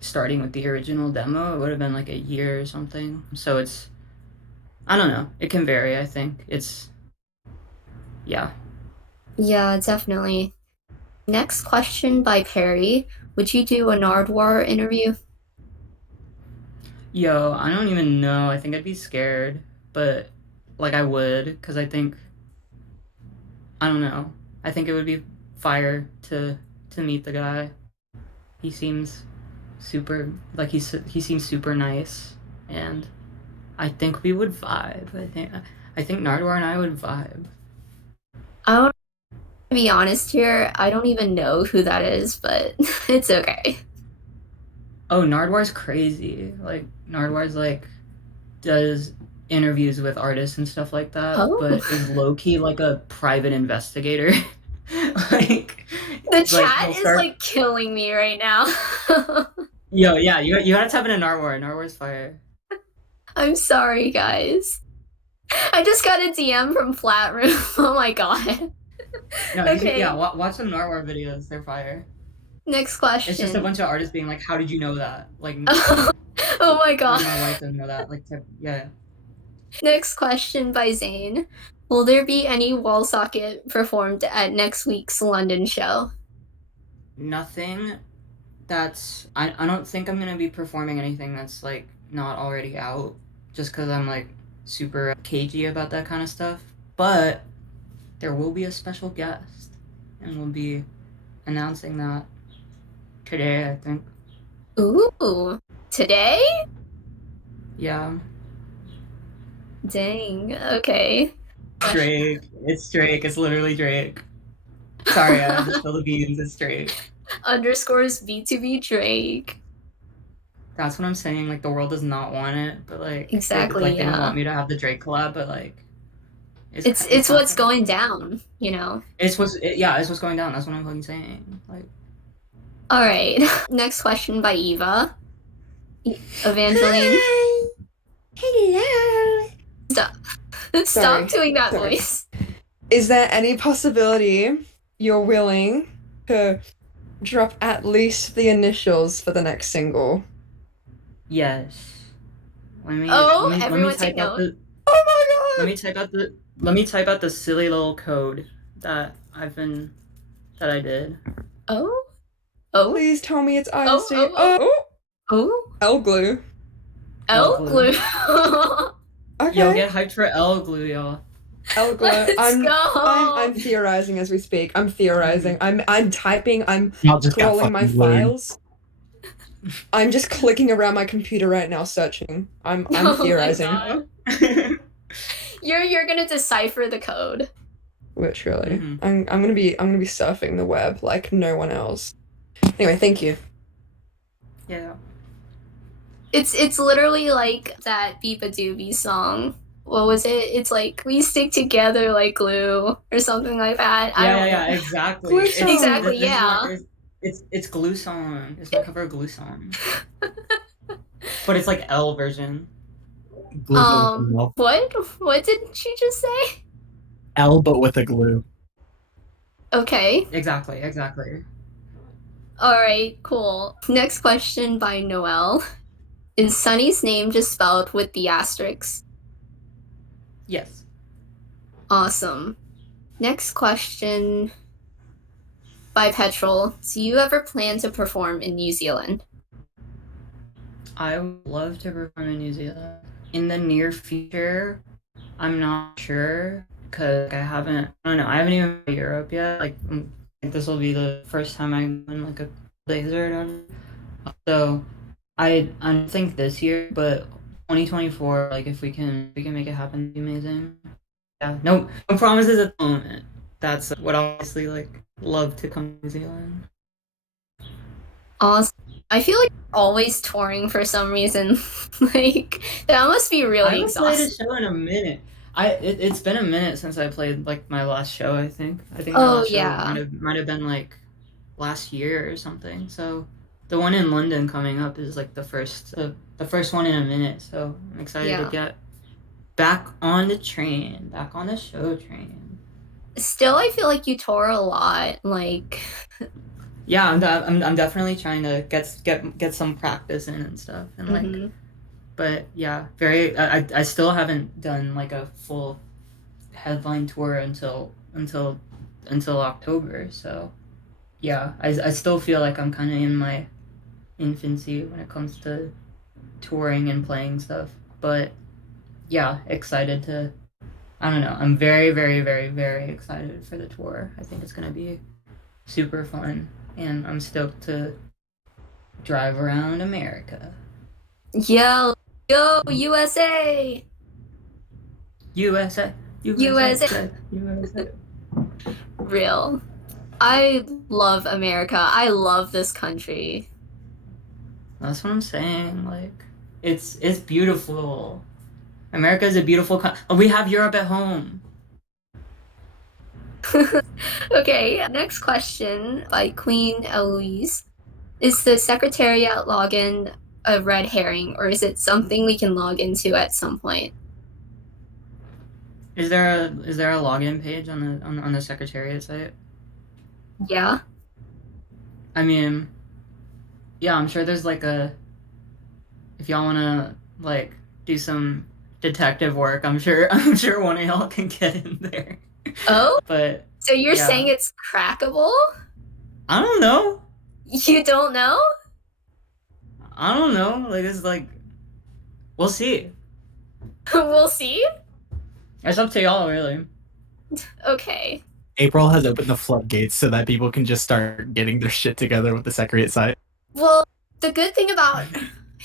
starting with the original demo, it would have been like a year or something. So I don't know. It can vary, I think. Yeah. Yeah, definitely. Next question by Perry. Would you do a Nardwuar interview? Yo, I don't even know. I think I'd be scared, but like I would, because I don't know. I think it would be fire to meet the guy. He seems super, like he seems super nice, and I think we would vibe. I think Nardwuar and I would vibe. I want to be honest here. I don't even know who that is, but it's okay. Oh, Nardwar's crazy. Like Nardwar's like does interviews with artists and stuff like that, but is low key like a private investigator. Like the chat is like killing me right now. Yo, yeah, you gotta tap into Nardwuar. Nardwar's fire. I'm sorry, guys. I just got a DM from Flat Room. Oh my god. No, okay. Yeah, watch some Nardwuar videos. They're fire. Next question. It's just a bunch of artists being like, "How did you know that?" Like, Oh my god. like my wife didn't know that. Like, yeah. Next question by Zane. Will there be any Wallsocket performed at next week's London show? Nothing. I don't think I'm gonna be performing anything that's like not already out, just because I'm like super cagey about that kind of stuff. But there will be a special guest, and we'll be announcing that today, I think. Ooh, today? Yeah. Dang. Okay. Drake. It's Drake. It's literally Drake. Sorry, I had to spill the beans. It's Drake. Underscores B2B Drake. That's what I'm saying. Like, the world does not want it, but like, Exactly, they didn't yeah. want me to have the Drake collab, but like, It's what's happening. going down, you know. It's what's going down. That's what I'm fucking saying. Like, all right. Next question by Eva. Evangeline. Hi. Hello. Stop. Sorry. Stop doing that Sorry. voice. Is there any possibility you're willing to drop at least the initials for the next single? yes. Let me Everyone take type out note. Oh my god! let me type out the silly little code that I did. Oh? Please tell me it's IST. Oh? L glue. L glue. Okay. Yo, get hyped for L glue, y'all. L glue. Let's go. I'm theorizing as we speak. I'm theorizing. I'm typing. I'm Y'all just got scrolling my fucking glued. files. I'm just clicking around my computer right now, searching. I'm Oh my theorizing. God. You're gonna decipher the code. Literally. Mhm. I'm gonna be surfing the web like no one else. Anyway, thank you. Yeah. It's literally like that Beepa Doobie song. What was it? It's like we stick together like glue or something like that. I don't know. Yeah, exactly. Glue song. Exactly, yeah. It's glue song. It's my cover of glue song. But it's like L version. Glue but with a milk. What did she just say? L but with a glue. Okay. Exactly. All right, cool. Next question by Noelle. Is Sunny's name just spelled with the asterisk? Yes. Awesome. Next question by Petrol. Do you ever plan to perform in New Zealand? I would love to perform in New Zealand. In the near future, I'm not sure because I haven't even been to Europe yet. Like, this will be the first time I'm in like a desert or whatever. So I think this year, but 2024, like if we can make it happen, it'd be amazing. Yeah, no promises at the moment. That's what I honestly like love to come to New Zealand. Awesome. I feel like you're always touring for some reason. Like that must be really I haven't played a exhausting. show in a minute. It's been a minute since I played like my last show. I think my Oh, last show yeah. might have been like last year or something. So the one in London coming up is like the first one in a minute. So I'm excited Yeah. to get back on the train, back on the show train. Still, I feel like you tour a lot. Like, Yeah, I'm definitely trying to get some practice in and stuff, and like, mhm. but yeah, I still haven't done like a full headline tour until October. So yeah, I still feel like I'm kind of in my infancy when it comes to touring and playing stuff. But yeah, excited to. I don't know. I'm very, very, very, very excited for the tour. I think it's gonna be super fun, and I'm stoked to drive around America. Yo, USA! USA. Real. I love America. I love this country. That's what I'm saying. Like, it's beautiful. America is a beautiful country. We have Europe at home. Okay, next question by Queen Eloise. Is the Secretariat login a red herring, or is it something we can log into at some point? Is there a login page on the Secretariat site? Yeah. I mean, yeah, I'm sure there's like if y'all wanna like do some detective work, I'm sure one of y'all can get in there. Oh, But so you're yeah. saying it's crackable? I don't know. You don't know? I don't know. Like it's like we'll see. We'll see. It's up to y'all, really. Okay. April has opened the floodgates so that people can just start getting their shit together with the Secretary site. Well, the good thing about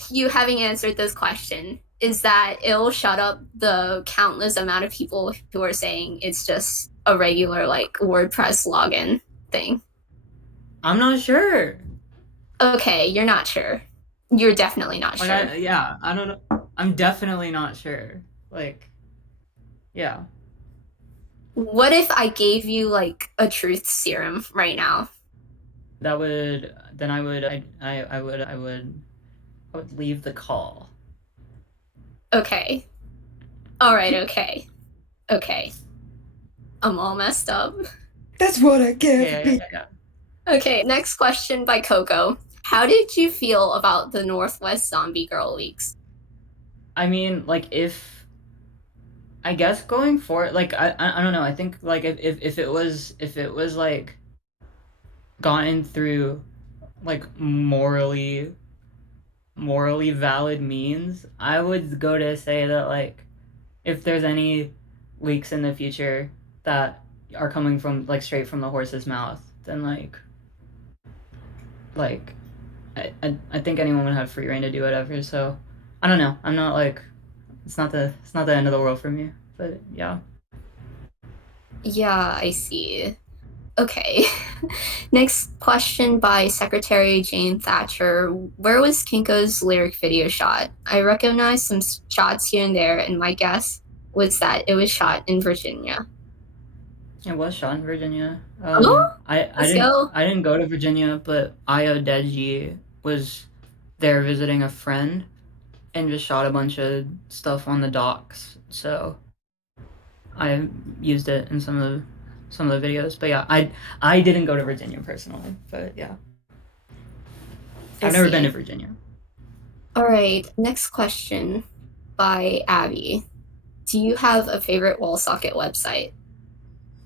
you having answered this question is that it'll shut up the countless amount of people who are saying it's just a regular like WordPress login thing. I'm not sure. Okay, you're not sure. You're definitely not Like sure. I don't know. I'm definitely not sure. Like, yeah. What if I gave you like a truth serum right now? That would then I would leave the call. Okay. All right. Okay. Okay. I'm all messed up. That's what I get. Yeah. Okay, next question by Coco. How did you feel about the Northwest Zombie Girl leaks? I mean, like I guess going forward, like I don't know. I think like if it was like gotten through like morally valid means, I would go to say that like if there's any leaks in the future that are coming from like straight from the horse's mouth, then like I think anyone would have free reign to do whatever. So I don't know. I'm not like it's not the end of the world for me. But yeah. Yeah, I see. Okay. Next question by Secretary Jane Thatcher. Where was Kinko's lyric video shot? I recognize some shots here and there, and my guess was that it was shot in Virginia. It was shot in Virginia. Oh, let's go. I didn't go to Virginia, but Ayo Deji was there visiting a friend and just shot a bunch of stuff on the docks. So I used it in some of the videos. But yeah, I didn't go to Virginia personally, but yeah. I've never been to Virginia. All right, next question by Abby. Do you have a favorite Wallsocket website?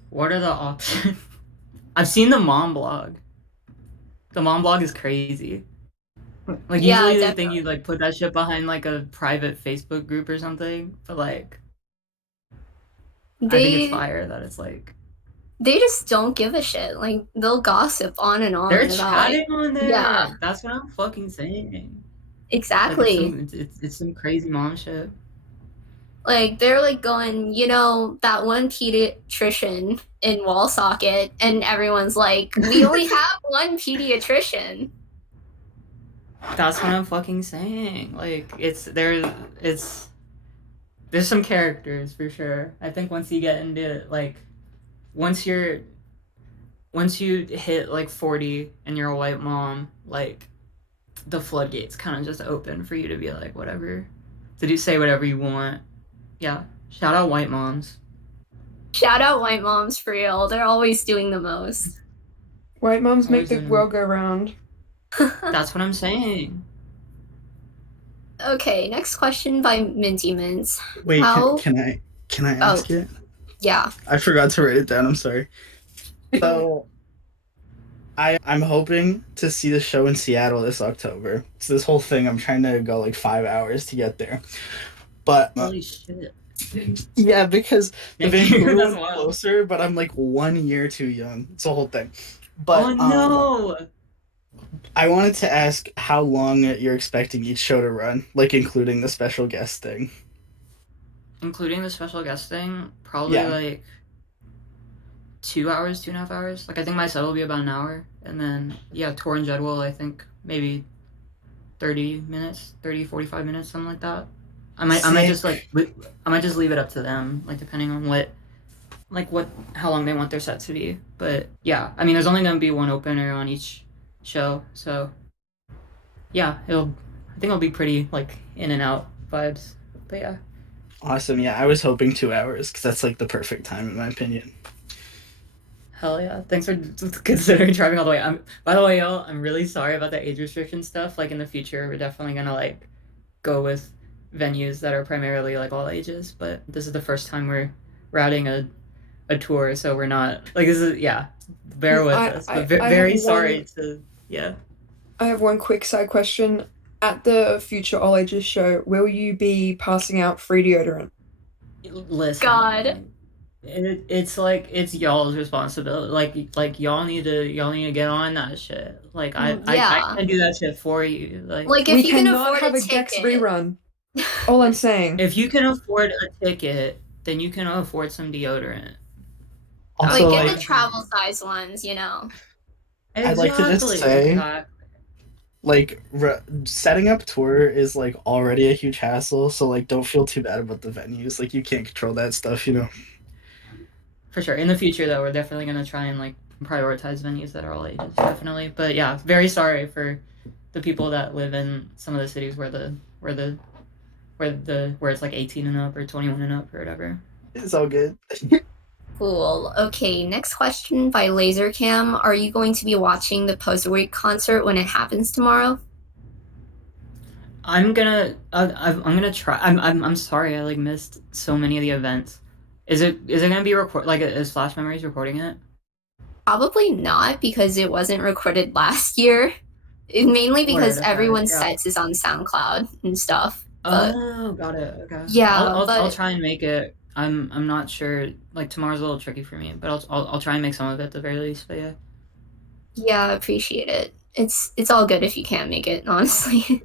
What are the options? I've seen the mom blog. The mom blog is crazy. Like Yeah, usually they definitely. think you like put that shit behind like a private Facebook group or something, but like I think it's fire that it's like they just don't give a shit. Like they'll gossip on and on. they're about, chatting on there. Yeah, That's what I'm fucking saying. exactly. Like it's some crazy mom shit. Like they're like going, that one pediatrician in Wallsocket, and everyone's like, we only have one pediatrician. That's what I'm fucking saying. Like there's some characters for sure. I think once you get into like once you hit like 40 and you're a white mom, like the floodgates kind of just open for you to be like whatever, to say whatever you want. Yeah, shout out white moms. Shout out white moms for real. They're always doing the most. White moms make Always the doing world go round. That's what I'm saying. Okay, next question by Minty Mints. Wait, How... can I ask it? Yeah. I forgot to write it down. I'm sorry. So, I'm hoping to see the show in Seattle this October. It's this whole thing. I'm trying to go like 5 hours to get there, but Holy shit. yeah, because the That's Vancouver one's wild. closer, but I'm like 1 year too young. It's a whole thing. But Oh no. I wanted to ask how long you're expecting each show to run, like including the special guest thing. Including the special guest thing, probably like 2 hours, 2.5 hours. Like I think my set will be about an hour, and then tour and Jed will I think maybe 30 minutes, 45 minutes, something like that. I might just leave it up to them, like depending on how long they want their set to be. But yeah, I mean there's only gonna be one opener on each show, so yeah, I think it'll be pretty like in and out vibes. But yeah. Awesome. Yeah, I was hoping 2 hours because that's like the perfect time in my opinion. Hell yeah. Thanks for considering driving all the way. By the way, y'all, I'm really sorry about the age restriction stuff. Like in the future, we're definitely gonna like go with venues that are primarily like all ages, but this is the first time we're routing a tour, so we're not like this is bear with us. But very sorry to I have one quick side question. At the future All Ages show, will you be passing out free deodorant? Listen. God. It's like it's y'all's responsibility. Like y'all need to get on that shit. Like I can do that shit for you. Like if We you can cannot afford have a a Gex ticket, rerun. All I'm saying. if you can afford a ticket, then you can afford some deodorant. Also, like get like, the travel size ones, you know. I'd like to just say, like, setting up tour is like already a huge hassle, so like don't feel too bad about the venues. Like you can't control that stuff, you know. For sure. In the future though, we're definitely gonna try and like prioritize venues that are all ages, definitely. But yeah, very sorry for the people that live in some of the cities where it's like 18 and up or 21 and up or whatever. It's all good. Cool. Okay, next question by Lasercam. Are you going to be watching the Poster Week concert when it happens tomorrow? I'm gonna try. I'm sorry. I like missed so many of the events. Is it gonna be is Flash Memories recording it? Probably not, because it wasn't recorded last year. Mainly because everyone's sets is on SoundCloud and stuff. But, got it. Okay. Yeah, I'll try and make it. I'm not sure. Like tomorrow's a little tricky for me, but I'll try and make some of it at the very least. But yeah. Yeah, I appreciate it. It's all good if you can't make it, honestly.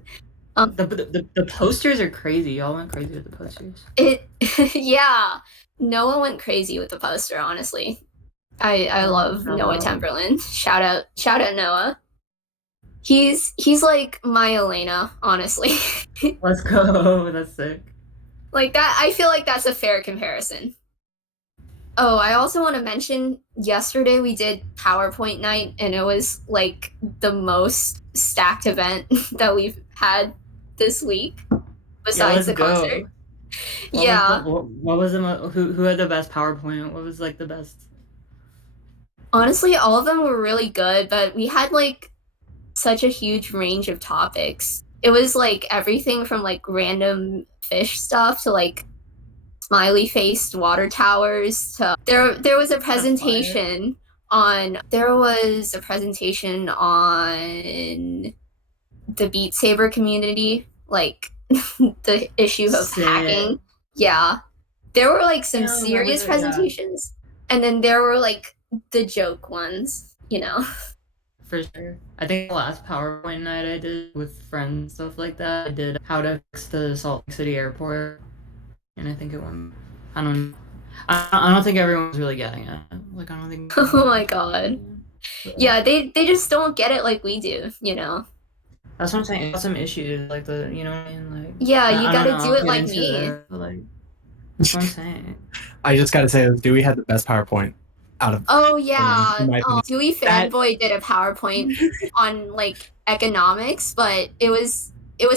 The posters are crazy. Y'all went crazy with the posters. Yeah. Noah went crazy with the poster, honestly. I love Noah Temperlin. Shout out Noah. He's like my Elena, honestly. Let's go. That's sick. Like that, I feel like that's a fair comparison. Oh, I also want to mention yesterday we did PowerPoint night, and it was like the most stacked event that we've had this week besides the concert. What was who had the best PowerPoint? What was like the best? Honestly, all of them were really good, but we had like such a huge range of topics. It was like everything from like random fish stuff to like smiley faced water towers to there was a presentation on the Beat Saber community, like the issue of hacking. Yeah. There were like some serious presentations, and then there were like the joke ones, you know. For sure. I think the last PowerPoint night I did with friends and stuff like that, I did how to fix the Salt Lake City airport, and I think it went. I don't think everyone's really getting it. Like I don't think. Oh my god. Yeah, they just don't get it like we do, you know. That's what I'm saying. Got some issues like you know what I mean, like. Yeah, you gotta do it like me. Like, that's what I'm saying. I just gotta say, Dewey had the best PowerPoint out of. Oh yeah, Dewey Fanboy did a PowerPoint on like economics, but it was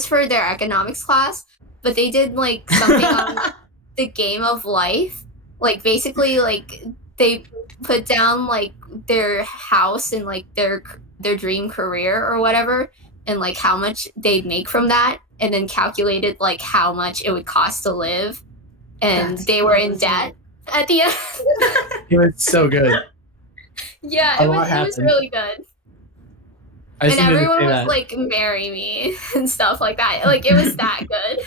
for their economics class. But they did like something on the game of life. Like basically, like they put down like their house and like their dream career or whatever, and like how much they'd make from that, and then calculated like how much it would cost to live, and they were in debt at the end. It was so good. Yeah, it was really good. And everyone was like, marry me and stuff like that. Like it was that good.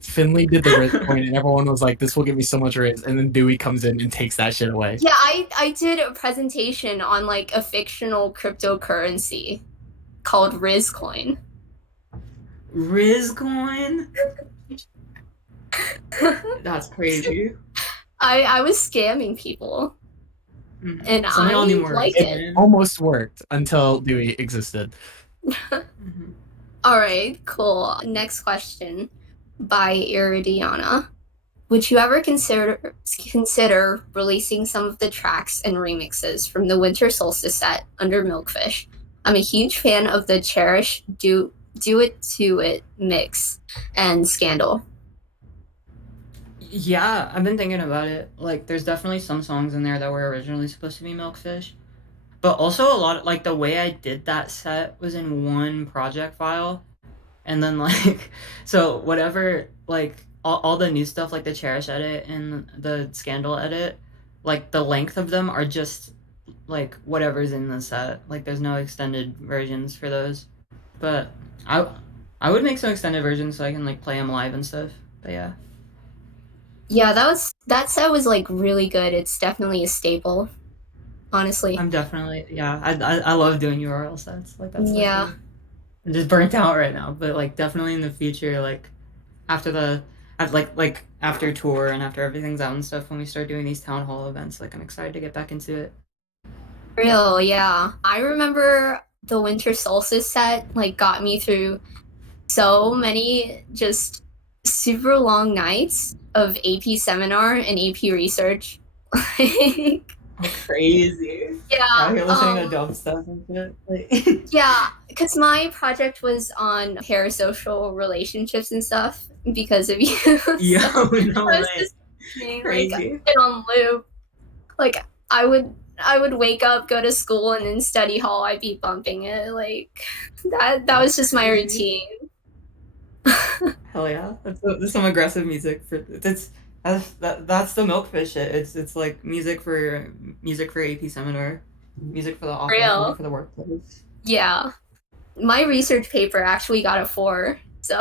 f1nley did the Riz point, and everyone was like, this will give me so much Riz, and then Dewey comes in and takes that shit away. Yeah, I did a presentation on like a fictional cryptocurrency called Rizcoin. Rizcoin? That's crazy. I was scamming people. Mm-hmm. And I liked it. It almost worked until Dewey existed. Mm-hmm. All right, cool. Next question by Iridiana. Would you ever consider releasing some of the tracks and remixes from the Winter Solstice set under Milkfish? I'm a huge fan of the Cherish Do It To It mix and Scandal. Yeah, I've been thinking about it. Like, there's definitely some songs in there that were originally supposed to be Milkfish, but also a lot of, like, the way I did that set was in one project file, and then like, so whatever, like, all the new stuff, like the Cherish edit and the Scandal edit, like the length of them are just like whatever's in the set. Like, there's no extended versions for those, but I I would make some extended versions so I can like play them live and stuff. But yeah. Yeah, that set was like really good. It's definitely a staple, honestly. I'm definitely, yeah. I love doing URL sets. Like, that's Yeah. like I'm just burnt out right now. But like, definitely in the future, like after after tour and after everything's out and stuff, when we start doing these town hall events, like I'm excited to get back into it. Real, yeah. I remember the Winter Solstice set like got me through so many just super long nights of AP seminar and AP research. Like, Crazy. yeah, You're listening to dumb stuff and shit. Like, yeah, because my project was on parasocial relationships and stuff because of you. yo, So no I was way. just like Crazy. it on loop. Like I would wake up, go to school, and in study hall I'd be bumping it. Like that was just my routine. Hell yeah, that's some aggressive music for that's the Milkfish shit. It's like music for AP seminar, music for the office, Real. music for the workplace. Yeah. My research paper actually got a 4. So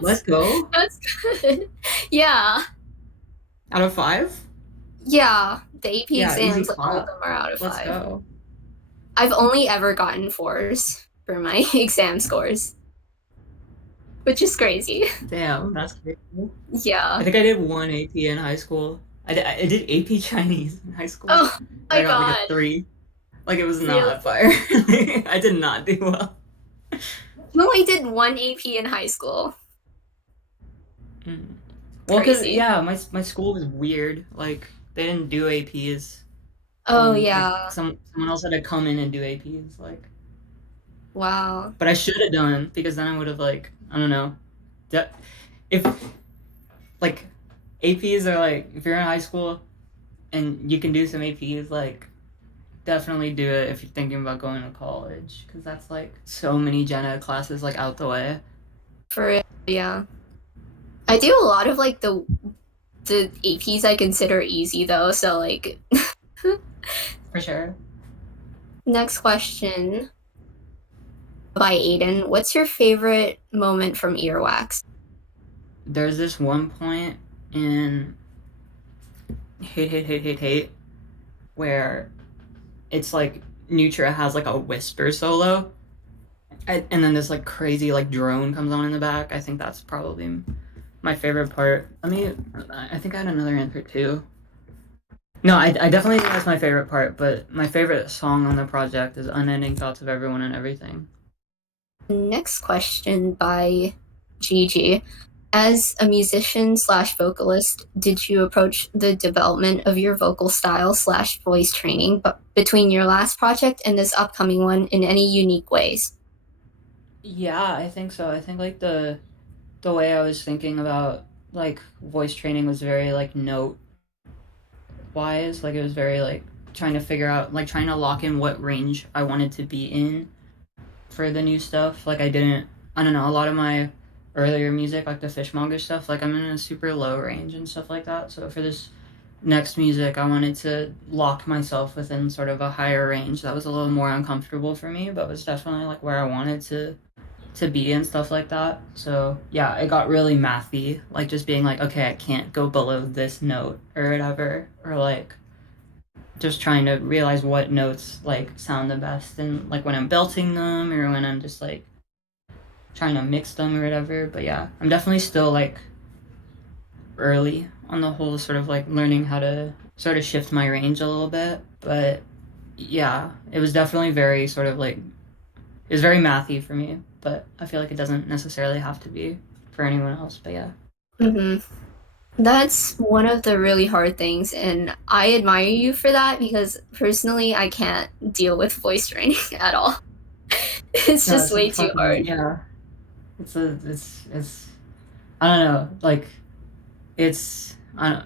Let's go. that's good. Yeah. Out of 5? Yeah. The AP Yeah, easy exams, like, all of clap. them are out of Let's 5. go. I've only ever gotten 4s for my exam scores, which is crazy. Damn, that's crazy. Yeah. I think I did 1 AP in high school. I did AP Chinese in high school. Oh my I got like a god. 3. Like, it was Really? not fire. I did not do well. I only did 1 AP in high school. Well, because Crazy. yeah, my school was weird. Like, they didn't do APs. Oh Like, yeah. someone else had to come in and do APs. Like, Wow. but I should have done, because then I would have, like, I don't know. If like APs are like, if you're in high school and you can do some APs, like, definitely do it if you're thinking about going to college, because that's like so many gen ed classes like out the way. For real, yeah. I do a lot of like the APs I consider easy though, so like For sure. next question by Aiden. What's your favorite moment from Earwax? There's this one point in Hate where it's like Nutra has like a whisper solo, and then this like crazy like drone comes on in the back. I think that's probably my favorite part. I think I had another answer too. No, I definitely think that's my favorite part, but my favorite song on the project is Unending Thoughts of Everyone and Everything. Next question by Gigi. As a musician / vocalist, did you approach the development of your vocal style / voice training between your last project and this upcoming one in any unique ways? Yeah, I think so. I think like the way I was thinking about like voice training was very like note wise. Like, it was very like trying to figure out, like, trying to lock in what range I wanted to be in for the new stuff. Like, I don't know, a lot of my earlier music, like the fishmonger stuff, like, I'm in a super low range and stuff like that. So for this next music, I wanted to lock myself within sort of a higher range that was a little more uncomfortable for me, but was definitely like where I wanted to be and stuff like that. So yeah, it got really mathy, like just being like, okay, I can't go below this note or whatever, or like just trying to realize what notes like sound the best, and like when I'm belting them or when I'm just like trying to mix them or whatever. But yeah, I'm definitely still like early on the whole sort of like learning how to sort of shift my range a little bit. But yeah, it was definitely very sort of like, it was very mathy for me, but I feel like it doesn't necessarily have to be for anyone else. But yeah. Mm-hmm. That's one of the really hard things, and I admire you for that, because personally I can't deal with voice training at all. It's just way too hard. Yeah. It's I don't know, like, it's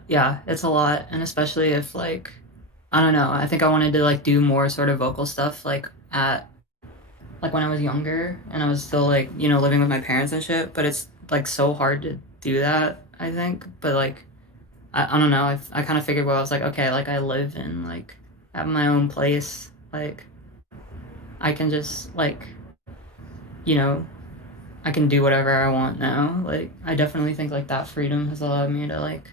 it's a lot, and especially if like I don't know, I think I wanted to like do more sort of vocal stuff like at like when I was younger and I was still like, you know, living with my parents and shit, but it's like so hard to do that, I think. But like I don't know, I kind of figured well, I was like, okay, like I live in like at my own place, like I can just like, you know, I can do whatever I want now. Like I definitely think like that freedom has allowed me to like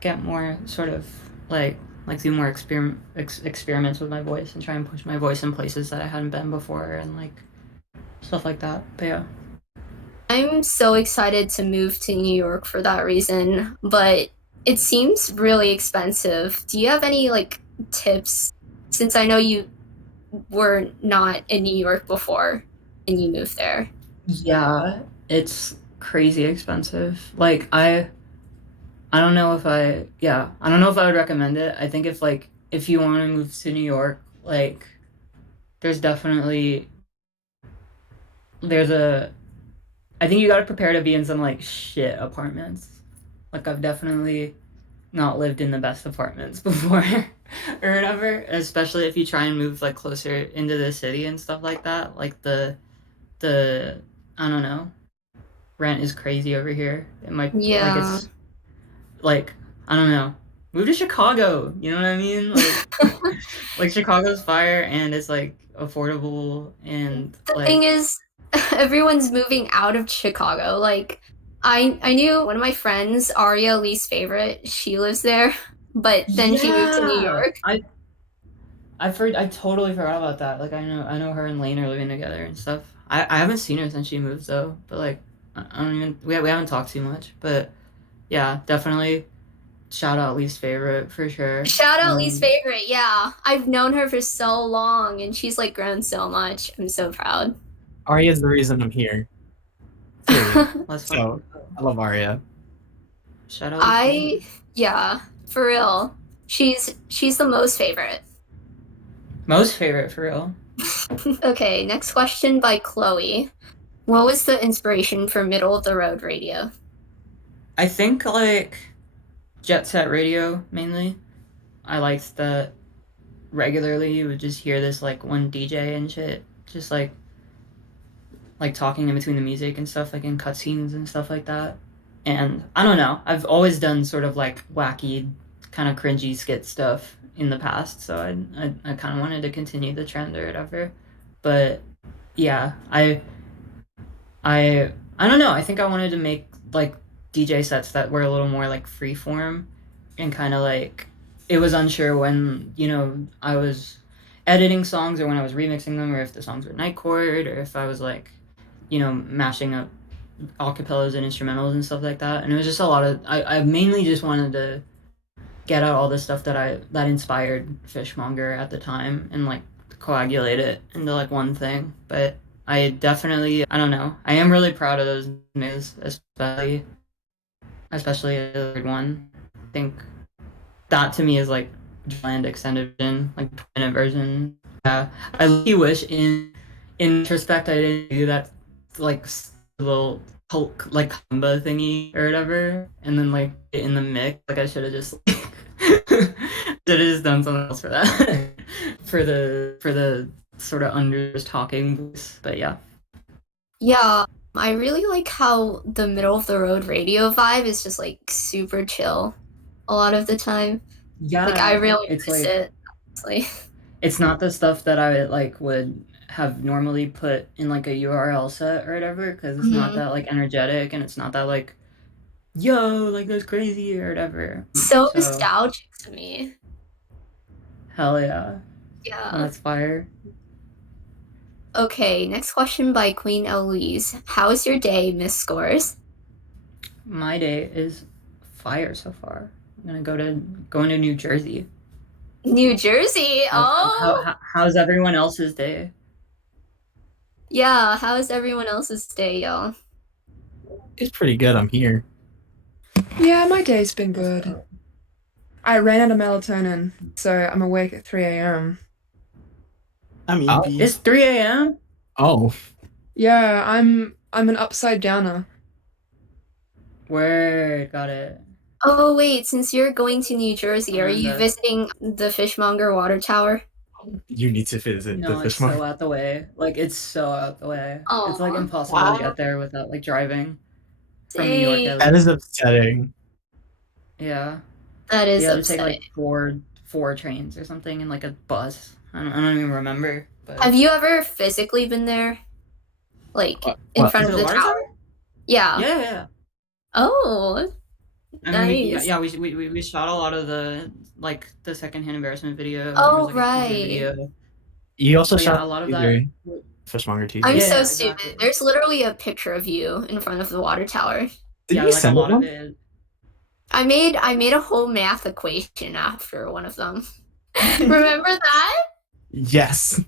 get more sort of like do more experiments with my voice and try and push my voice in places that I hadn't been before and like stuff like that. But yeah. I'm so excited to move to New York for that reason, but it seems really expensive. Do you have any like tips since I know you were not in New York before and you moved there? Yeah, it's crazy expensive. Like I don't know if I don't know if I would recommend it. I think if you want to move to New York, like there's definitely there's a I think you got to prepare to be in some like shit apartments. Like I've definitely not lived in the best apartments before or whatever, especially if you try and move like closer into the city and stuff like that. Like the I don't know, rent is crazy over here. It might like Yeah. it's like I don't know. Move to Chicago, you know what I mean? Like Chicago's fire and it's like affordable and The like thing is, everyone's moving out of Chicago. Like, I knew one of my friends, Aria, least favorite, she lives there, but then she moved to New yeah. York. I totally forgot about that. Like I know her and Lane are living together and stuff. I haven't seen her since she moved though, but like I don't even we haven't talked too much, but yeah, definitely shout out least favorite for sure. Shout out least favorite, yeah. I've known her for so long and she's like grown so much. I'm so proud. Arya's the reason I'm here. Period. So I love Arya. Shout out. Yeah, for real. She's the most favorite. Most favorite for real. Okay, next question by Chloe. What was the inspiration for middle of the road radio? I think like Jet Set Radio mainly. I liked that regularly you would just hear this like one DJ and shit, just like talking in between the music and stuff, like in cutscenes and stuff like that. And I don't know, I've always done sort of like wacky, kind of cringy skit stuff in the past, so I kind of wanted to continue the trend or whatever. But yeah, I don't know. I think I wanted to make like DJ sets that were a little more like freeform and kind of like it was unsure when, you know, I was editing songs or when I was remixing them or if the songs were night chord or if I was like, you know, mashing up acapellas and instrumentals and stuff like that. And it was just a lot of I mainly just wanted to get out all the stuff that inspired Fishmonger at the time and like coagulate it into like one thing. But I definitely I don't know. I am really proud of those moves, especially the third one. I think that to me is like Land extended version, like permanent version. Yeah, I really wish in retrospect I didn't do that like little Hulk like combo thingy or whatever, and then like in the mix. Like I should have just should have just done something else for that for the sort of under talking voice. But yeah. Yeah, I really like how the middle of the road radio vibe is just like super chill a lot of the time. Yeah, like I really it's miss like it. Honestly. it's not the stuff that I like would have normally put in like a URL set or whatever because it's not that like energetic and it's not that like yo like that's crazy or whatever. So nostalgic to me. Hell yeah. Yeah. That's fire. Okay, next question by Queen Eloise. How is your day, Miss Scores? My day is fire so far. I'm gonna going to New Jersey. New Jersey. How's everyone else's day? Yeah, how's everyone else's day, y'all? It's pretty good. I'm here. Yeah, my day's been good. I ran out of melatonin, so I'm awake at 3 a.m. I'm Oh. EP. It's 3 a.m. Oh. Yeah, I'm an upside downer. Word, got it. Oh wait, since you're going to New Jersey, are you Kinda. visiting the Fishmonger Water Tower? You need to visit the No, it's fishmonger. so out the way. Like, it's so out the way. It's like Aw. impossible to get there without like driving from New York at Dang. That is least. upsetting. Yeah. That is You have to take upsetting. like four trains or something and like a bus. I don't even remember. But Have you ever physically been there? Like in What? front is of it a the water tower? tower? Yeah. Yeah. Oh, I mean, nice. we shot a lot of the like the secondhand embarrassment video. There Oh, was like a teaser right. video. You also But yeah, shot a lot of the that. teaser, fishmonger teaser. I'm Yeah, so exactly. stupid. There's literally a picture of you in front of the water tower. Did Yeah, you like a send lot of them? it. I made a whole math equation after one of them. Remember that? Yes.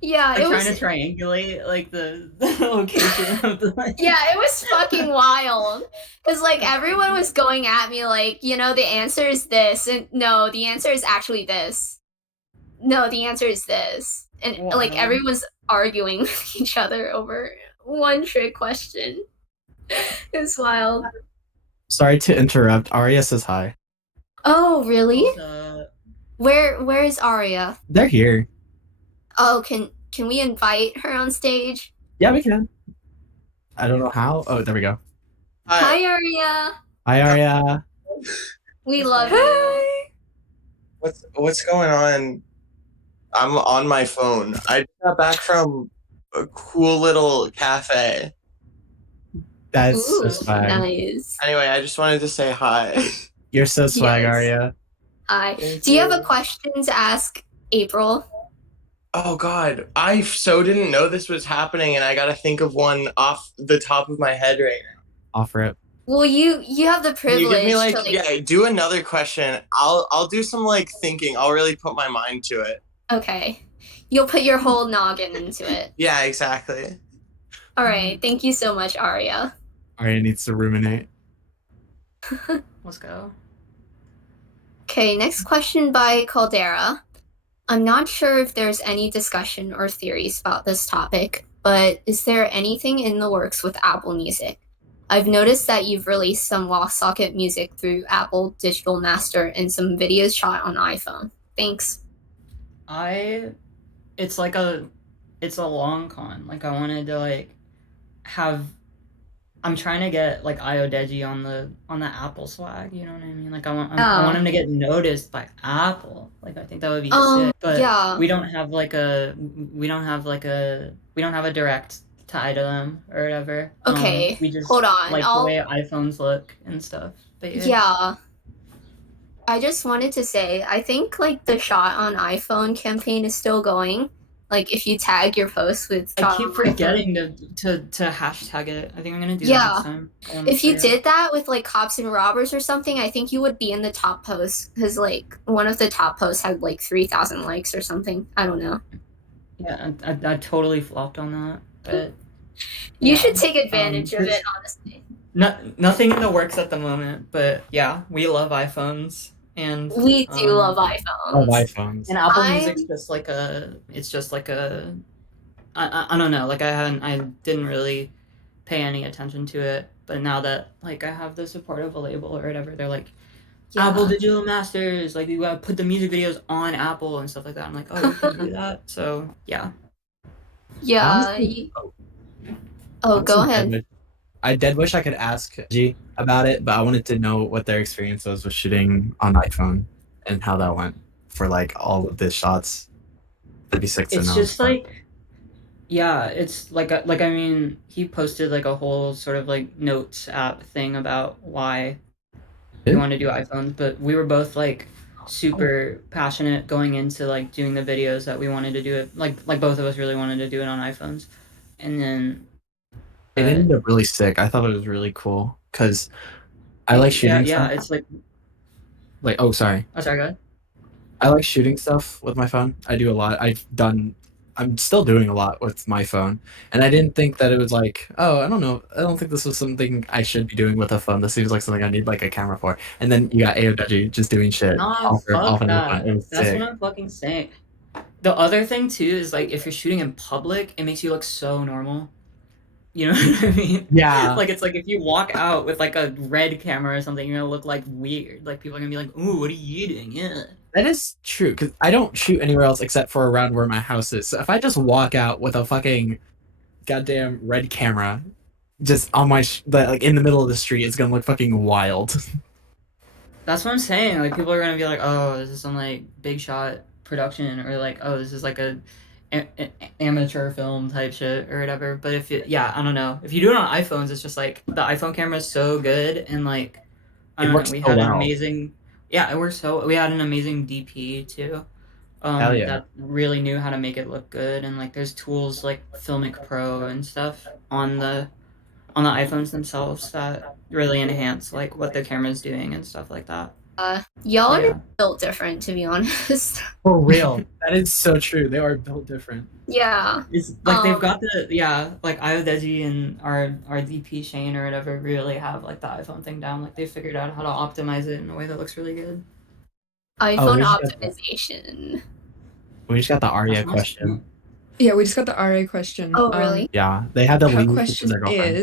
Yeah, Like it trying was to triangulate like the location of the like. yeah, it was fucking wild. Cause like everyone was going at me like, you know, the answer is this, and no, the answer is actually this. No, the answer is this. And like Wild. everyone's arguing with each other over one trick question. It's wild. Sorry to interrupt. Arya says hi. Oh, really? So, Where is Arya? They're here. Oh, can we invite her on stage? Yeah, we can. I don't know how. Oh, there we go. Hi, Arya. Hi, Arya. We love you. What's going on? I'm on my phone. I just got back from a cool little cafe. That's Ooh, so swag. nice. Anyway, I just wanted to say hi. You're so swag, Yes. Arya. Hi. Thank Do you have you. a question to ask April? Oh God, I so didn't know this was happening, and I gotta think of one off the top of my head right now. Offer it. Well, you have the Can you privilege give me like, to like. yeah, do another question. I'll do some like thinking. I'll really put my mind to it. Okay, you'll put your whole noggin into it. Yeah, exactly. All right. Thank you so much, Arya. Arya needs to ruminate. let's go. Okay, next question by Caldera. I'm not sure if there's any discussion or theories about this topic, but is there anything in the works with Apple Music? I've noticed that you've released some Wallsocket music through Apple Digital Master and some videos shot on iPhone. Thanks. It's a long con. Like I wanted to like have. I'm trying to get like Iodeji on the Apple swag. You know what I mean? Like I want him to get noticed by Apple. Like I think that would be sick. But yeah. we don't have a direct tie to them or whatever. Okay, we just hold on. like the way iPhones look and stuff. But yeah. I just wanted to say, I think like the shot on iPhone campaign is still going. Like if you tag your post with I keep forgetting to hashtag it. I think I'm gonna do that next time. If you did that with like cops and robbers or something, I think you would be in the top post because like one of the top posts had like 3,000 likes or something. I don't know. Yeah, I totally flopped on that, but you should take advantage of it, honestly. Nothing in the works at the moment, but yeah, we love iPhones. And we do love iPhones. Love iPhones. And Apple Music's just like I don't know, like I didn't really pay any attention to it, but now that like I have the support of a label or whatever, they're like Apple Digital Masters, like you gotta put the music videos on Apple and stuff like that. I'm like, oh, you can do that. So yeah. Yeah. Go ahead. I did wish I could ask G about it, but I wanted to know what their experience was with shooting on iPhone and how that went for like all of the shots. It'd be sick to know. It's just like, yeah, it's like I mean, he posted like a whole sort of like notes app thing about why we want to do iPhones, but we were both like super passionate going into like doing the videos that we wanted to do it. Like both of us really wanted to do it on iPhones, and then. It ended up really sick. I thought it was really cool because I like shooting stuff. Yeah, it's like... oh, sorry. Oh, sorry, go ahead. I like shooting stuff with my phone. I do a lot. I'm still doing a lot with my phone. And I didn't think that it was like, oh, I don't know. I don't think this was something I should be doing with a phone. This seems like something I need like a camera for. And then you got Aodeji just doing shit. No, fuck that. That's what I'm fucking saying. The other thing too is like if you're shooting in public, it makes you look so normal. You know what I mean? Yeah. Like, it's like if you walk out with like a red camera or something, you're gonna look like weird. Like, people are gonna be like, "Ooh, what are you eating?" Yeah. That is true, because I don't shoot anywhere else except for around where my house is. So if I just walk out with a fucking goddamn red camera just on my like in the middle of the street, it's gonna look fucking wild. That's what I'm saying. Like, people are gonna be like, "Oh, this is some like big shot production," or like, "Oh, this is like a amateur film type shit or whatever." But if it, yeah, I don't know. If you do it on iPhones, it's just like the iPhone camera is so good, and like I It don't works know. We so had an well. amazing, yeah, it works so. We had an amazing DP too. Hell yeah. That really knew how to make it look good, and like there's tools like Filmic Pro and stuff on the iPhones themselves that really enhance like what the camera's doing and stuff like that. Y'all are Yeah. built different, to be honest. For real. That is so true. They are built different. Yeah. It's like they've got like Iodeji and our DP Shane or whatever really have like the iPhone thing down. Like they figured out how to optimize it in a way that looks really good. iPhone we just optimization. We just got the Arya That's nice. question. Yeah, we just got the RA question. Oh, really? Yeah, they had to Her leave question their girlfriend.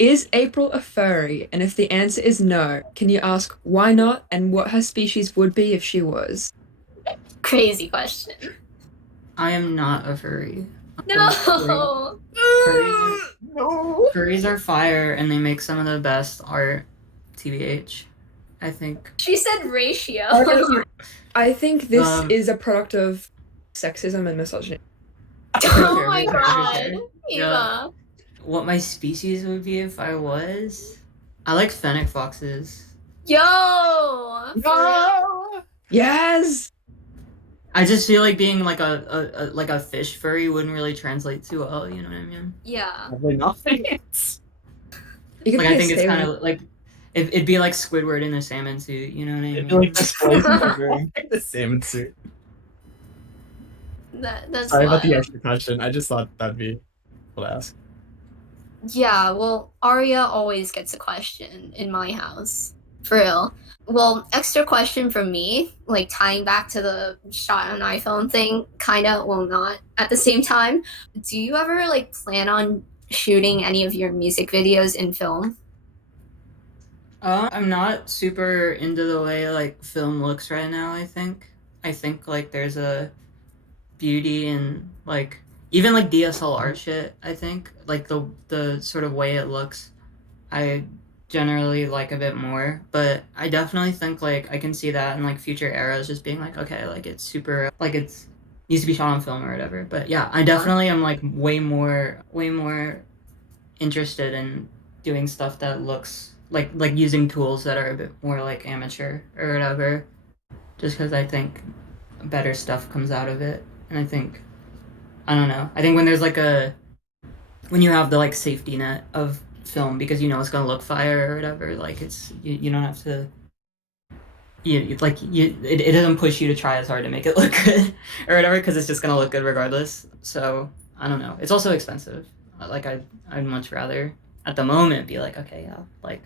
is April a furry? And if the answer is no, can you ask why not and what her species would be if she was? Crazy question. I am not a furry. No. Furries are fire, and they make some of the best art. TBH, I think. She said ratio. I think this Um, is a product of sexism and misogyny. Oh my For god, sure. Eva. What my species would be if I was? I like fennec foxes. Yo. Yes! I just feel like being like a fish furry wouldn't really translate too well. You know what I mean? Yeah. Probably nothing. You could Like be I a think it's salmon. kind of like it'd be like Squidward in a salmon suit. You know what I mean? It'd be like displacement. The salmon suit. That's Sorry about the wild. extra question. I just thought that'd be cool to ask. Yeah, well, Arya always gets a question in my house. For real. Well, extra question from me, like tying back to the shot on iPhone thing, kinda, well, not at the same time. Do you ever like plan on shooting any of your music videos in film? I'm not super into the way like film looks right now. I think like there's a beauty in like even like DSLR shit. I think like the sort of way it looks, I generally like a bit more. But I definitely think like I can see that in like future eras, just being like okay, like it's super like it's needs to be shot on film or whatever. But yeah, I definitely am like way more interested in doing stuff that looks like using tools that are a bit more like amateur or whatever, just because I think better stuff comes out of it. And I think I don't know, I think when there's like when you have the like safety net of film because you know it's gonna look fire or whatever, like it's you don't have to it doesn't push you to try as hard to make it look good or whatever because it's just gonna look good regardless. So I don't know, it's also expensive. Like I'd much rather at the moment be like okay, yeah, like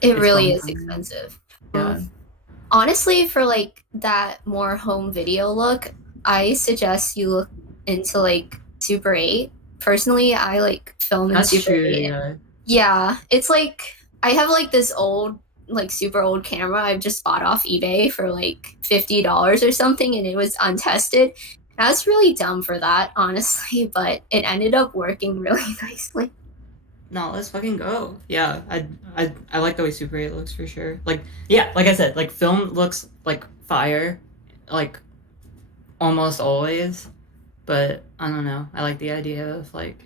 It it's really fun is time. expensive. Yeah. Honestly, for like that more home video look, I suggest you look into like Super 8. Personally, I like film in That's Super true. 8. Yeah. Yeah, it's like I have like this old, like super old camera I've just bought off eBay for like $50 or something, and it was untested. I was really dumb for that, honestly, but it ended up working really nicely. No, let's fucking go. Yeah, I like the way Super 8 looks for sure. Like yeah, like I said, like film looks like fire, like almost always. But I don't know. I like the idea of like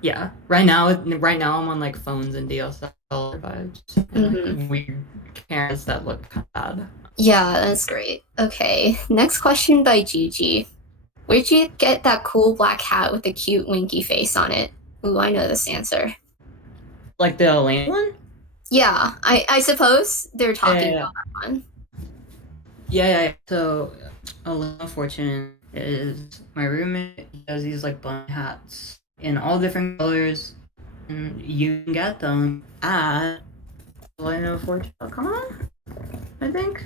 yeah. Right now I'm on like phones and DSLR vibes and like weird cameras that look kind of bad. Yeah, that's great. Okay, next question by Gigi. Where'd you get that cool black hat with the cute winky face on it? Ooh, I know this answer. Like the Elaine one? Yeah, I suppose they're talking Yeah. about that one. Yeah. So Elena Fortune is my roommate. He has these like bunny hats in all different colors, and you can get them at ElenaFortune.com, I think.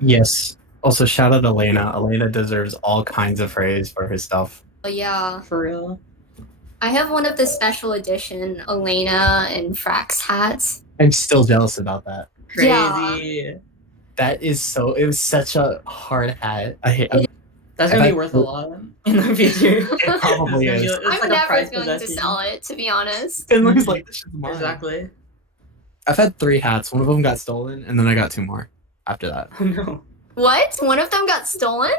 Yes. Also, shout out Elena. Elena deserves all kinds of praise for her stuff. Oh, yeah. For real. I have one of the special edition Elena and Frax hats. I'm still jealous about that. Crazy. That is so. It was such a hard hat. I hate. That's I gonna be bet- worth a lot in the future. It probably It's gonna be- is. it's I'm like a never prized going to possession. sell it, to be honest. Finley's like, this shit's mine. Exactly. I've had 3 hats. One of them got stolen, and then I got 2 more after that. Oh no. What? One of them got stolen?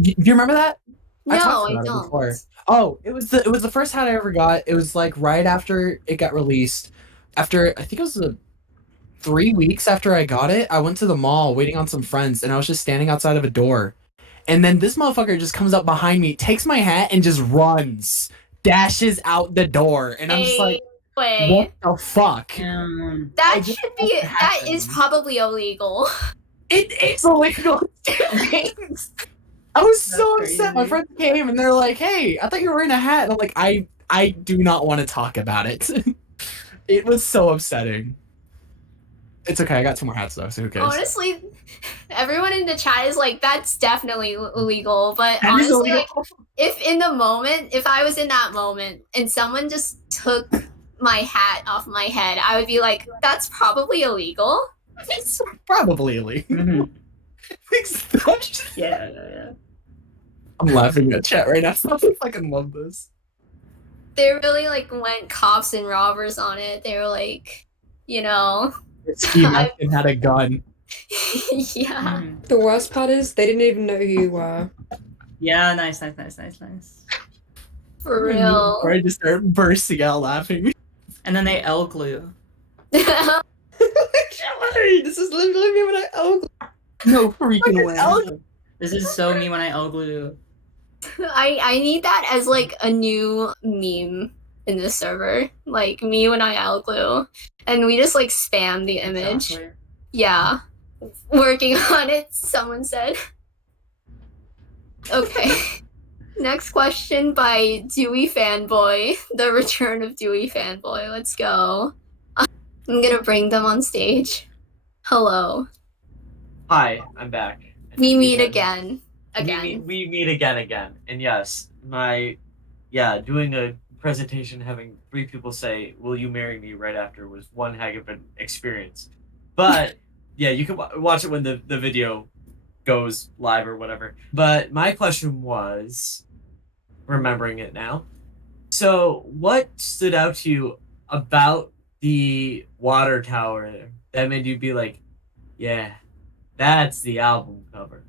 Do you remember that? No, talked I about it don't. before. Oh, it was the first hat I ever got. It was like right after it got released. After I think it was 3 weeks after I got it, I went to the mall waiting on some friends, and I was just standing outside of a door. And then this motherfucker just comes up behind me, takes my hat, and just runs, dashes out the door, and I'm just like, Wait. what the fuck? That I just should be. let it That is happen. probably illegal. It's illegal. I was so That's upset. My crazy. friends came and they're like, "Hey, I thought you were wearing a hat." And I'm like, I do not want to talk about it. It was so upsetting. It's okay. I got 2 more hats though, so who cares? Honestly, everyone in the chat is like, "That's definitely illegal." But That is honestly, illegal. like, if I was in that moment and someone just took my hat off my head, I would be like, "That's probably illegal." It's probably illegal. Mhm. Exactly. Yeah. I'm laughing at chat right now. I fucking love this. They really like went cops and robbers on it. They were like, you know, Ski mask and had a gun. yeah. Mhm. The worst part is they didn't even know who you were. Yeah, nice. For real. Or I just start bursting out laughing. And then they L glue. This is literally me when I No freaking way. This is so me when I L glue. I need that as like a new meme in the server. Like me when I L glue. And we just like spam the image. Exactly. Yeah. Working on it, someone said. Okay. Next question by Dewey Fanboy. The return of Dewey Fanboy. Let's go. I'm gonna bring them on stage. Hello. Hi, I'm back. We meet had- again. Again. We meet again. And yes, doing a presentation, having 3 people say, "Will you marry me?" right after was one heck of an experience. But yeah, you can watch it when the video goes live or whatever. But my question was, remembering it now. So, what stood out to you about the water tower that made you be like, "Yeah, that's the album cover"?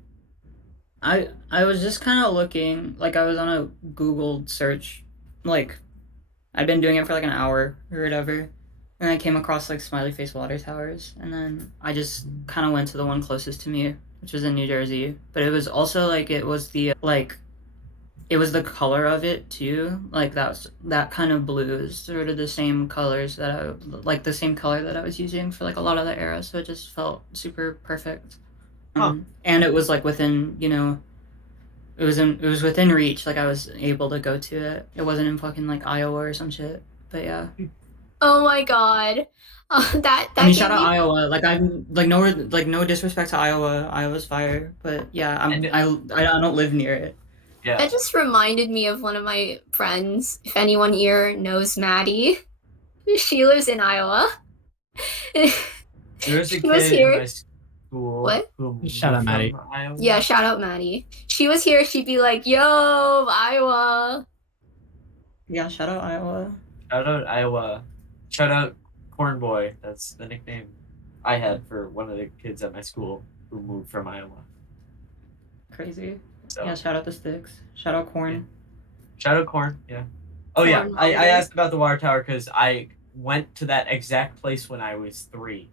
I was just kind of looking, like I was on a Google search, like I'd been doing it for like an hour or whatever, and I came across like smiley face water towers, and then I just kind of went to the one closest to me, which was in New Jersey. But it was also like it was the color of it too, like that kind of blue is sort of the same colors the same color that I was using for like a lot of the era, so it just felt super perfect. And it was like within, it was within reach. Like I was able to go to it. It wasn't in fucking like Iowa or some shit. But yeah. Oh my god. That I mean, gave shout out me- Iowa. Like I'm no disrespect to Iowa. Iowa's fire. But yeah, I don't live near it. Yeah. That just reminded me of one of my friends. If anyone here knows Maddie, she lives in Iowa. There's a She was kid here. in my school. What? who moved Shout out from Maddie. Iowa. Yeah, shout out Maddie. She was here, she'd be like, "Yo, Iowa." Yeah, shout out Iowa. Shout out Iowa. Shout out Corn Boy. That's the nickname I had for one of the kids at my school who moved from Iowa. Crazy. So Yeah, shout out the sticks. Shout out corn. shout out Corn. Yeah. Oh yeah, Corn I Holiday. asked about the water tower because I went to that exact place when I was 3.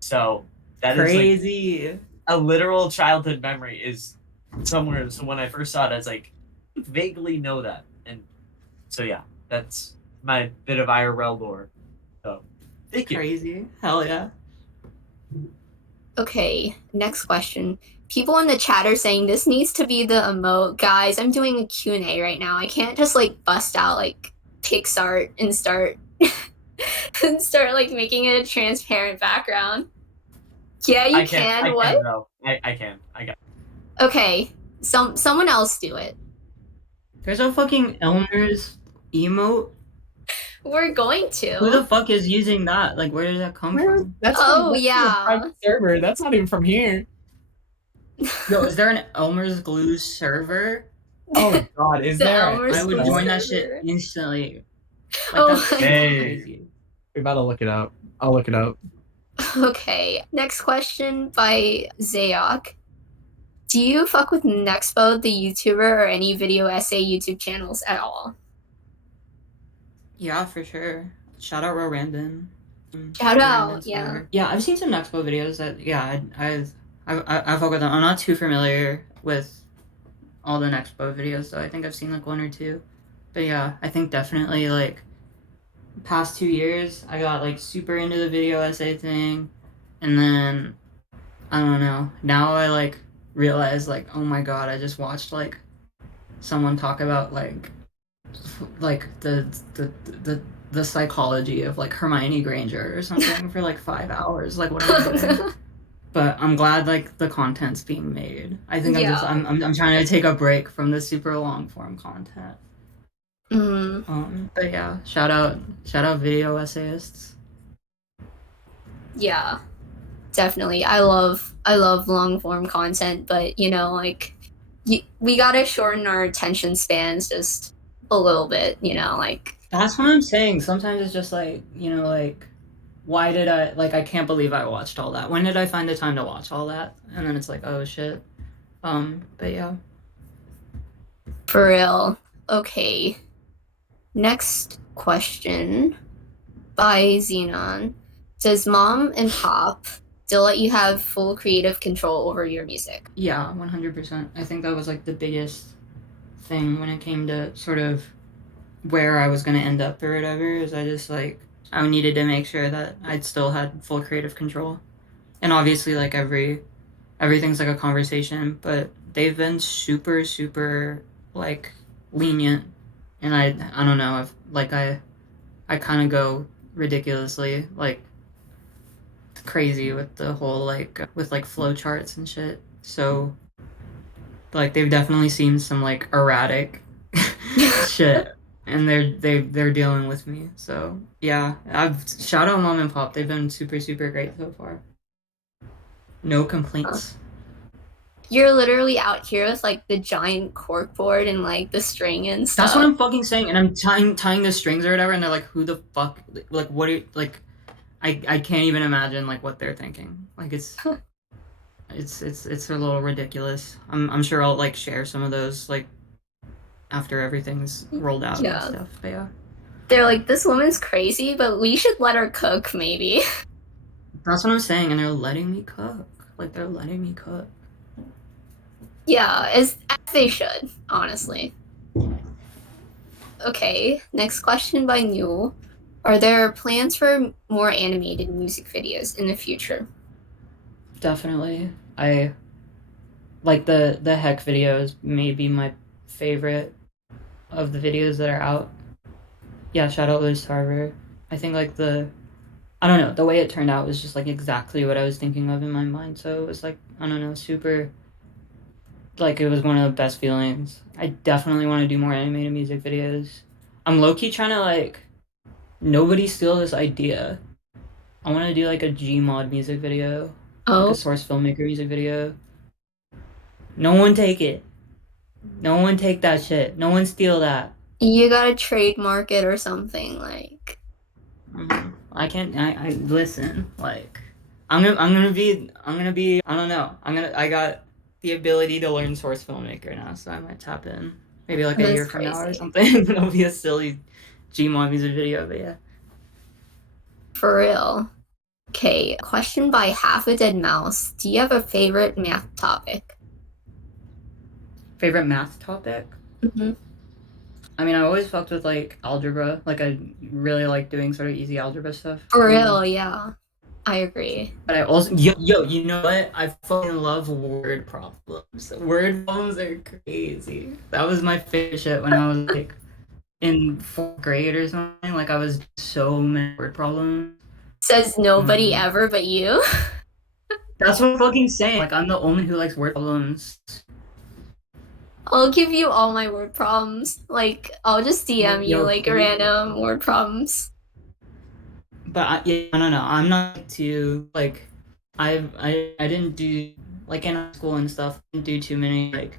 So that is like Crazy. a literal childhood memory is somewhere. So when I first saw it, I was like, vaguely know that. And so yeah, that's my bit of IRL lore. So thank you. Crazy. Hell yeah. Okay, next question. People in the chat are saying this needs to be the emote. Guys, I'm doing a Q&A right now. I can't just like bust out like PixArt and start like making it a transparent background. Yeah, you I can. What? I can, though. I can. I got. Okay, someone else do it. There's a fucking Elmer's emote? We're going Who the to. fuck is using that? Like, where did that come from? That's Oh, that's yeah. a private server. That's not even from here. Yo, is there an Elmer's Glue server? Oh God, is The there? Elmer's I would Glue join that server. shit instantly. Like, Oh that's my so Hey. crazy. We're about to look it up. I'll look it up. Okay, next question by Zayok. Do you fuck with Nexpo, the YouTuber, or any video essay YouTube channels at all? Yeah, for sure. Shout out Real Random. Shout Real out, Random's yeah. whatever. Yeah, I've seen some Nexpo videos that, yeah, I fuck with them. I'm not too familiar with all the Nexpo videos, so I think I've seen like one or two. But yeah, I think definitely like past 2 years, I got like super into the video essay thing, and then I don't know. Now I like realize like, oh my god, I just watched like someone talk about like the psychology of like Hermione Granger or something for like 5 hours. Like, what am I doing? But I'm glad like the content's being made. I think Yeah. I'm trying to take a break from the super long form content. But yeah, shout out video essayists. Yeah, definitely. I love long form content, but you know, like we gotta shorten our attention spans just a little bit. You know, like That's what I'm saying. Sometimes it's just like, you know, like, why did I can't believe I watched all that. When did I find the time to watch all that? And then it's like, oh shit. But yeah. for real. Okay. Next question by Xenon. Does mom and pop still let you have full creative control over your music? Yeah, 100%. I think that was like the biggest thing when it came to sort of where I was going to end up or whatever, is I just like, I needed to make sure that I'd still had full creative control. And obviously like everything's like a conversation, but they've been super, super like lenient. And I don't know, I kind of go ridiculously like crazy with the whole like with like flow charts and shit. So like they've definitely seen some like erratic shit, and they're dealing with me. So yeah, I've shout out mom and pop. They've been super, super great so far. No complaints. You're literally out here with like the giant cork board and like the string and stuff. That's what I'm fucking saying, and I'm tying the strings or whatever, and they're like, who the fuck, like what are you, like I can't even imagine like what they're thinking. Like it's a little ridiculous. I'm sure I'll like share some of those like after everything's rolled out Yeah. and stuff. But yeah. They're like, this woman's crazy, but we should let her cook, maybe. That's what I'm saying, and they're letting me cook. Like they're letting me cook. Yeah, as they should, honestly. Okay, next question by Newell. Are there plans for more animated music videos in the future? Definitely. I like the heck videos may be my favorite of the videos that are out. Yeah, shout out Liz Tarver. I think like I don't know, the way it turned out was just like exactly what I was thinking of in my mind. So it was like, I don't know, super, like it was one of the best feelings. I definitely want to do more animated music videos. I'm low-key trying to like, nobody steal this idea. I want to do like a Gmod music video. Oh. Like a Source Filmmaker music video. No one take it. No one take that shit. No one steal that. You gotta trademark it or something, like. I can't. I listen. Like, I'm gonna be. I don't know. I got the ability to learn Source Filmmaker now, so I might tap in. Maybe like a year from now or something. It'll be a silly Gmod music video, but yeah. For real. Okay, question by Half a Dead Mouse. Do you have a favorite math topic? Favorite math topic? Mm-hmm. I mean, I always fucked with like algebra. Like I really like doing sort of easy algebra stuff. For real, yeah. I agree. But I also you know what? I fucking love word problems. Word problems are crazy. That was my favorite shit when I was like in 4th grade or something. Like I was so many word problems. Says nobody ever but you. That's what I'm fucking saying. Like I'm the only who likes word problems. I'll give you all my word problems. Like, I'll just DM you Yo, like please. random word problems. But yeah, I don't know. I'm not too like I didn't do like in high school and stuff. I didn't do too many like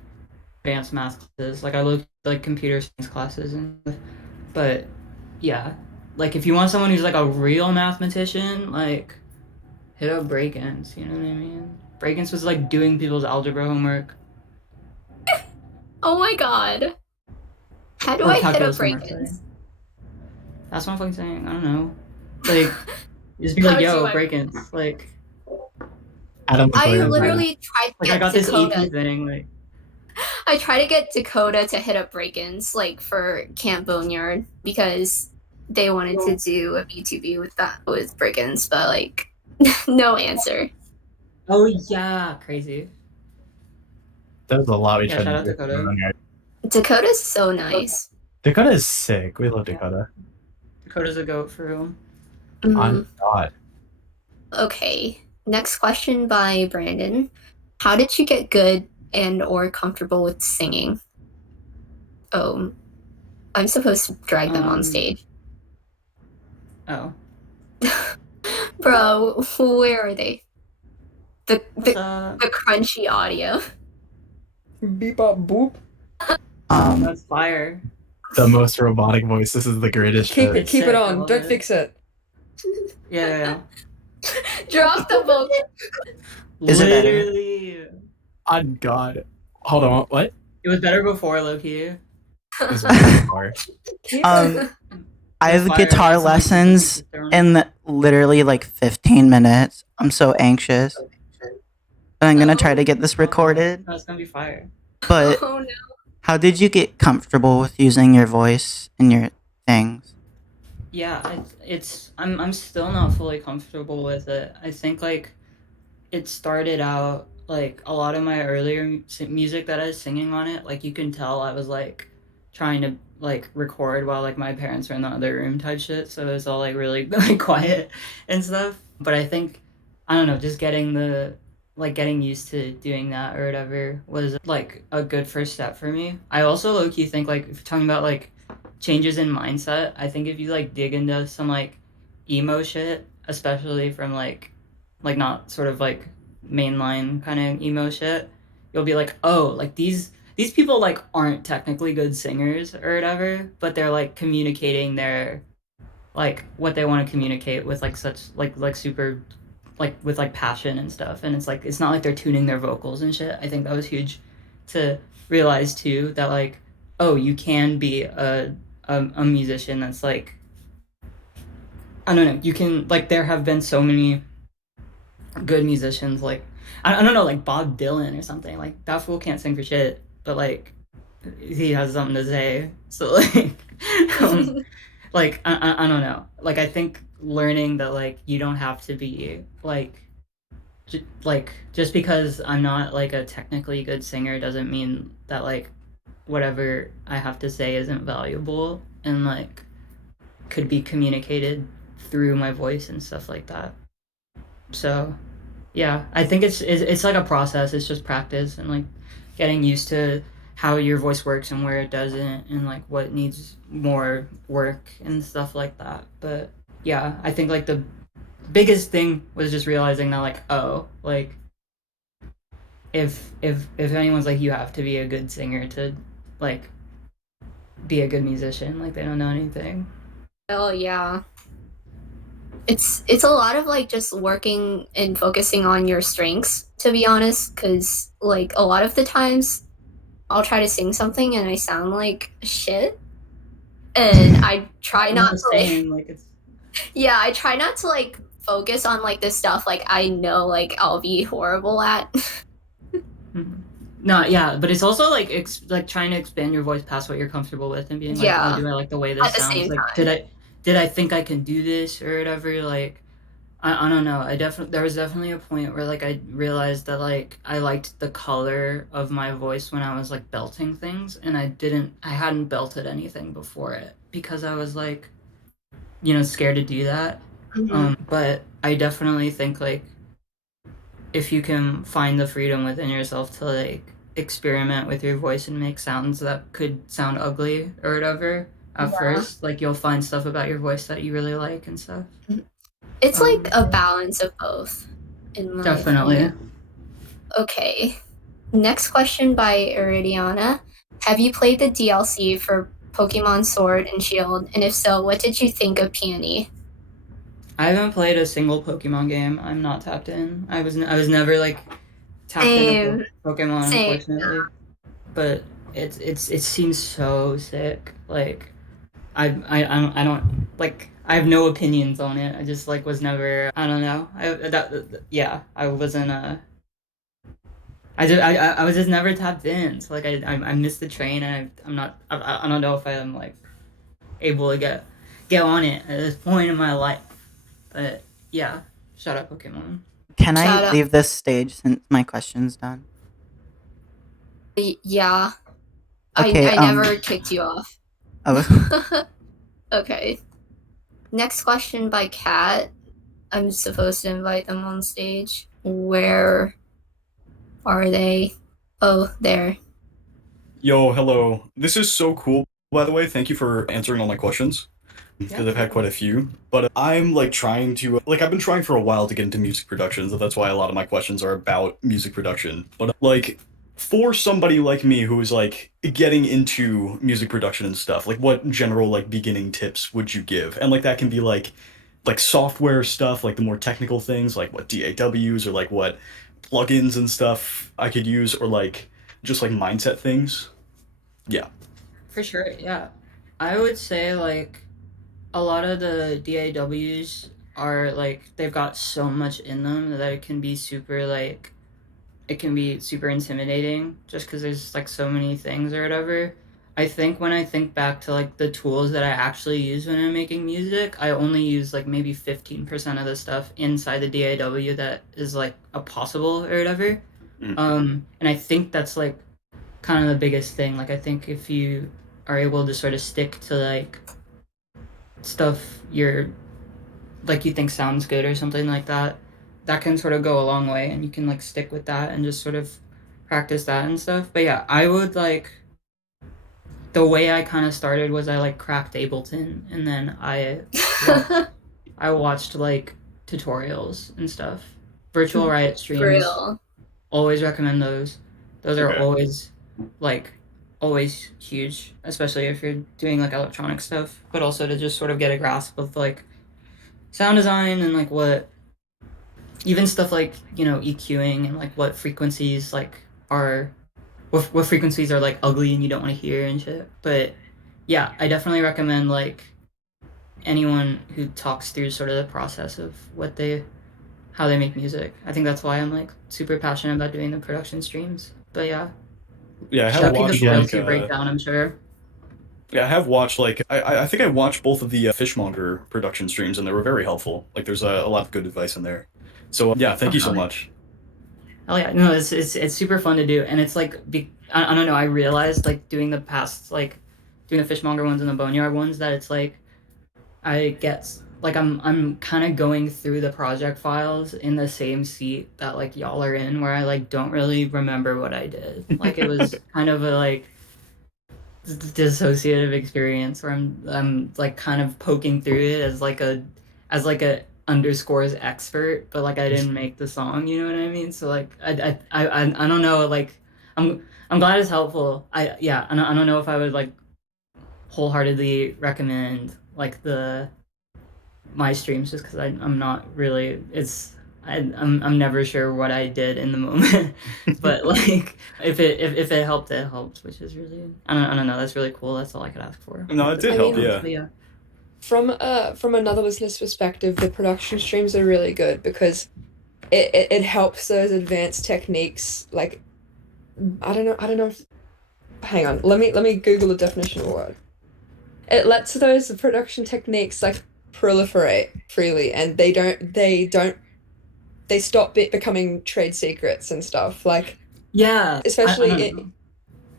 advanced math classes. Like I looked like computer science classes and stuff. But yeah, like if you want someone who's like a real mathematician, like hit up Breakins. You know what I mean? Breakins was like doing people's algebra homework Oh my god. How do or I hit up calculus homework. Sorry. break-ins? That's what I'm fucking saying. I don't know. Like just be like, How do yo, I- Breakins. Like Adam I McCoy. literally tried to like get I got this Dakota. AP thing. Like I try to get Dakota to hit up break-ins like for Camp Boneyard because they wanted to do a B2B with break-ins, but like no answer. oh yeah, crazy. That was a lot we Yeah, tried shout to out do. Dakota. Dakota's so nice. Dakota is sick. We love Dakota. Dakota's a goat for real. On God. Okay. Next question by Brandon. How did you get good and or comfortable with singing? Oh, I'm supposed to drag them on stage. Oh. Bro, where are they? The Uh, crunchy audio. Beep up boop. that's fire. The most robotic voice. This is the greatest Keep shit. It's keep sick, it I on. love Don't it. fix it. Yeah. Drop the book. Is it better? Literally. On God. Hold on. What? It was better before, low-key. Is more. I have Fire, guitar that's something lessons to throw in. in literally like 15 minutes. I'm so anxious. And I'm gonna try to get this recorded. That's gonna be fire. But Oh no. how did you get comfortable with using your voice in your things? Yeah, I'm still not fully comfortable with it. I think like it started out like a lot of my earlier music that I was singing on it, like you can tell I was like trying to like record while like my parents were in the other room type shit, so it was all like really like quiet and stuff. But I think I don't know, just getting used to doing that or whatever was like a good first step for me. I also low-key think like if you're talking about like changes in mindset, I think if you like dig into some like emo shit, especially from like not sort of like mainline kind of emo shit, you'll be like, oh, like these people like aren't technically good singers or whatever, but they're like communicating their like what they want to communicate with like such like super like with like passion and stuff, and it's like it's not like they're tuning their vocals and shit. I think that was huge to realize too, that like, oh, you can be a musician that's like, I don't know, you can like, there have been so many good musicians like I don't know, like Bob Dylan or something, like that fool can't sing for shit, but like he has something to say, so like like I don't know, like I think learning that like you don't have to be like like just because I'm not like a technically good singer doesn't mean that like whatever I have to say isn't valuable and like could be communicated through my voice and stuff like that. So yeah, I think it's like a process. It's just practice and like getting used to how your voice works and where it doesn't and like what needs more work and stuff like that. But yeah, I think like the biggest thing was just realizing that like, oh, like if anyone's like you have to be a good singer to like be a good musician, like they don't know anything. Oh yeah. It's a lot of like just working and focusing on your strengths, to be honest, because like a lot of the times I'll try to sing something and I sound like shit, and I try not to like it's yeah, I try not to like focus on like the stuff like I know like I'll be horrible at. No, yeah, but it's also like like trying to expand your voice past what you're comfortable with and being like, Yeah. oh, do I like the way this At the sounds? same Like, time. did I think I can do this or whatever? Like, I don't know. There was definitely a point where like I realized that like I liked the color of my voice when I was like belting things, and I hadn't belted anything before it because I was like, you know, scared to do that. But I definitely think like if you can find the freedom within yourself to like experiment with your voice and make sounds that could sound ugly or whatever at first. Like you'll find stuff about your voice that you really like and stuff. It's like a balance of both, in my Definitely. opinion. Okay. Next question by Iridiana. Have you played the DLC for Pokemon Sword and Shield? And if so, what did you think of Peony? I haven't played a single Pokemon game. I'm not tapped in. I was never like tapped into Pokemon, Same. unfortunately. But it seems so sick. Like I don't like. I have no opinions on it. I just like was never. I don't know. I wasn't. I was just never tapped in. So like I missed the train, and I'm not. I don't know if I'm like able to get on it at this point in my life. But yeah, shout out Pokemon. Can Shout I out. leave this stage since my question's done? Yeah. Okay, I never kicked you off. Oh, Okay. Next question by Kat. I'm supposed to invite them on stage. Where are they? Oh, there. Yo, hello. This is so cool, by the way. Thank you for answering all my questions. Because I've had quite a few. But I'm like trying to, like, I've been trying for a while to get into music production, so that's why a lot of my questions are about music production. But like, for somebody like me who is like getting into music production and stuff, like what general like beginning tips would you give? And like that can be like software stuff, like the more technical things, like what DAWs or like what plugins and stuff I could use, or like just like mindset things. Yeah. For sure, yeah. I would say like a lot of the DAWs are like they've got so much in them that it can be super like it can be super intimidating just because there's like so many things or whatever. I think when I think back to like the tools that I actually use when I'm making music, I only use like maybe 15% of the stuff inside the DAW that is like a possible or whatever. And I think that's like kind of the biggest thing. Like I think if you are able to sort of stick to like stuff you're like you think sounds good or something like that, that can sort of go a long way, and you can like stick with that and just sort of practice that and stuff. But yeah, I would like the way I kind of started was I like cracked Ableton, and then I watched like tutorials and stuff. Virtual Riot streams. Real. Always recommend those. Those are Okay. always like always huge, especially if you're doing like electronic stuff, but also to just sort of get a grasp of like sound design and like what even stuff like, you know, EQing and like what frequencies like are what frequencies are like ugly and you don't want to hear and shit. But yeah, I definitely recommend like anyone who talks through sort of the process of how they make music. I think that's why I'm like super passionate about doing the production streams. But yeah, Yeah, I have Chucking the watched royalty like breakdown, I'm sure. yeah, I have watched like I think I watched both of the Fishmonger production streams, and they were very helpful. Like there's a lot of good advice in there. So yeah, thank you so much. Oh yeah, no, it's super fun to do, and it's like I don't know. I realized like doing the fishmonger ones and the boneyard ones that it's like I get like I'm kind of going through the project files in the same seat that like y'all are in, where I like don't really remember what I did. Like it was kind of a like dissociative experience where I'm like kind of poking through it as like a underscores expert, but like I didn't make the song, you know what I mean? So like I don't know, like I'm glad it's helpful. I don't know if I would like wholeheartedly recommend like my streams just because I'm not really I'm never sure what I did in the moment, but like if it helped, it helped, which is really I don't know. That's really cool. That's all I could ask for. No, it did help. Yeah. Yeah. From another listener's perspective, the production streams are really good because it helps those advanced techniques. Like I don't know if, hang on, let me Google the definition of the word. It lets those production techniques like proliferate freely, and they stop becoming trade secrets and stuff. Like yeah, especially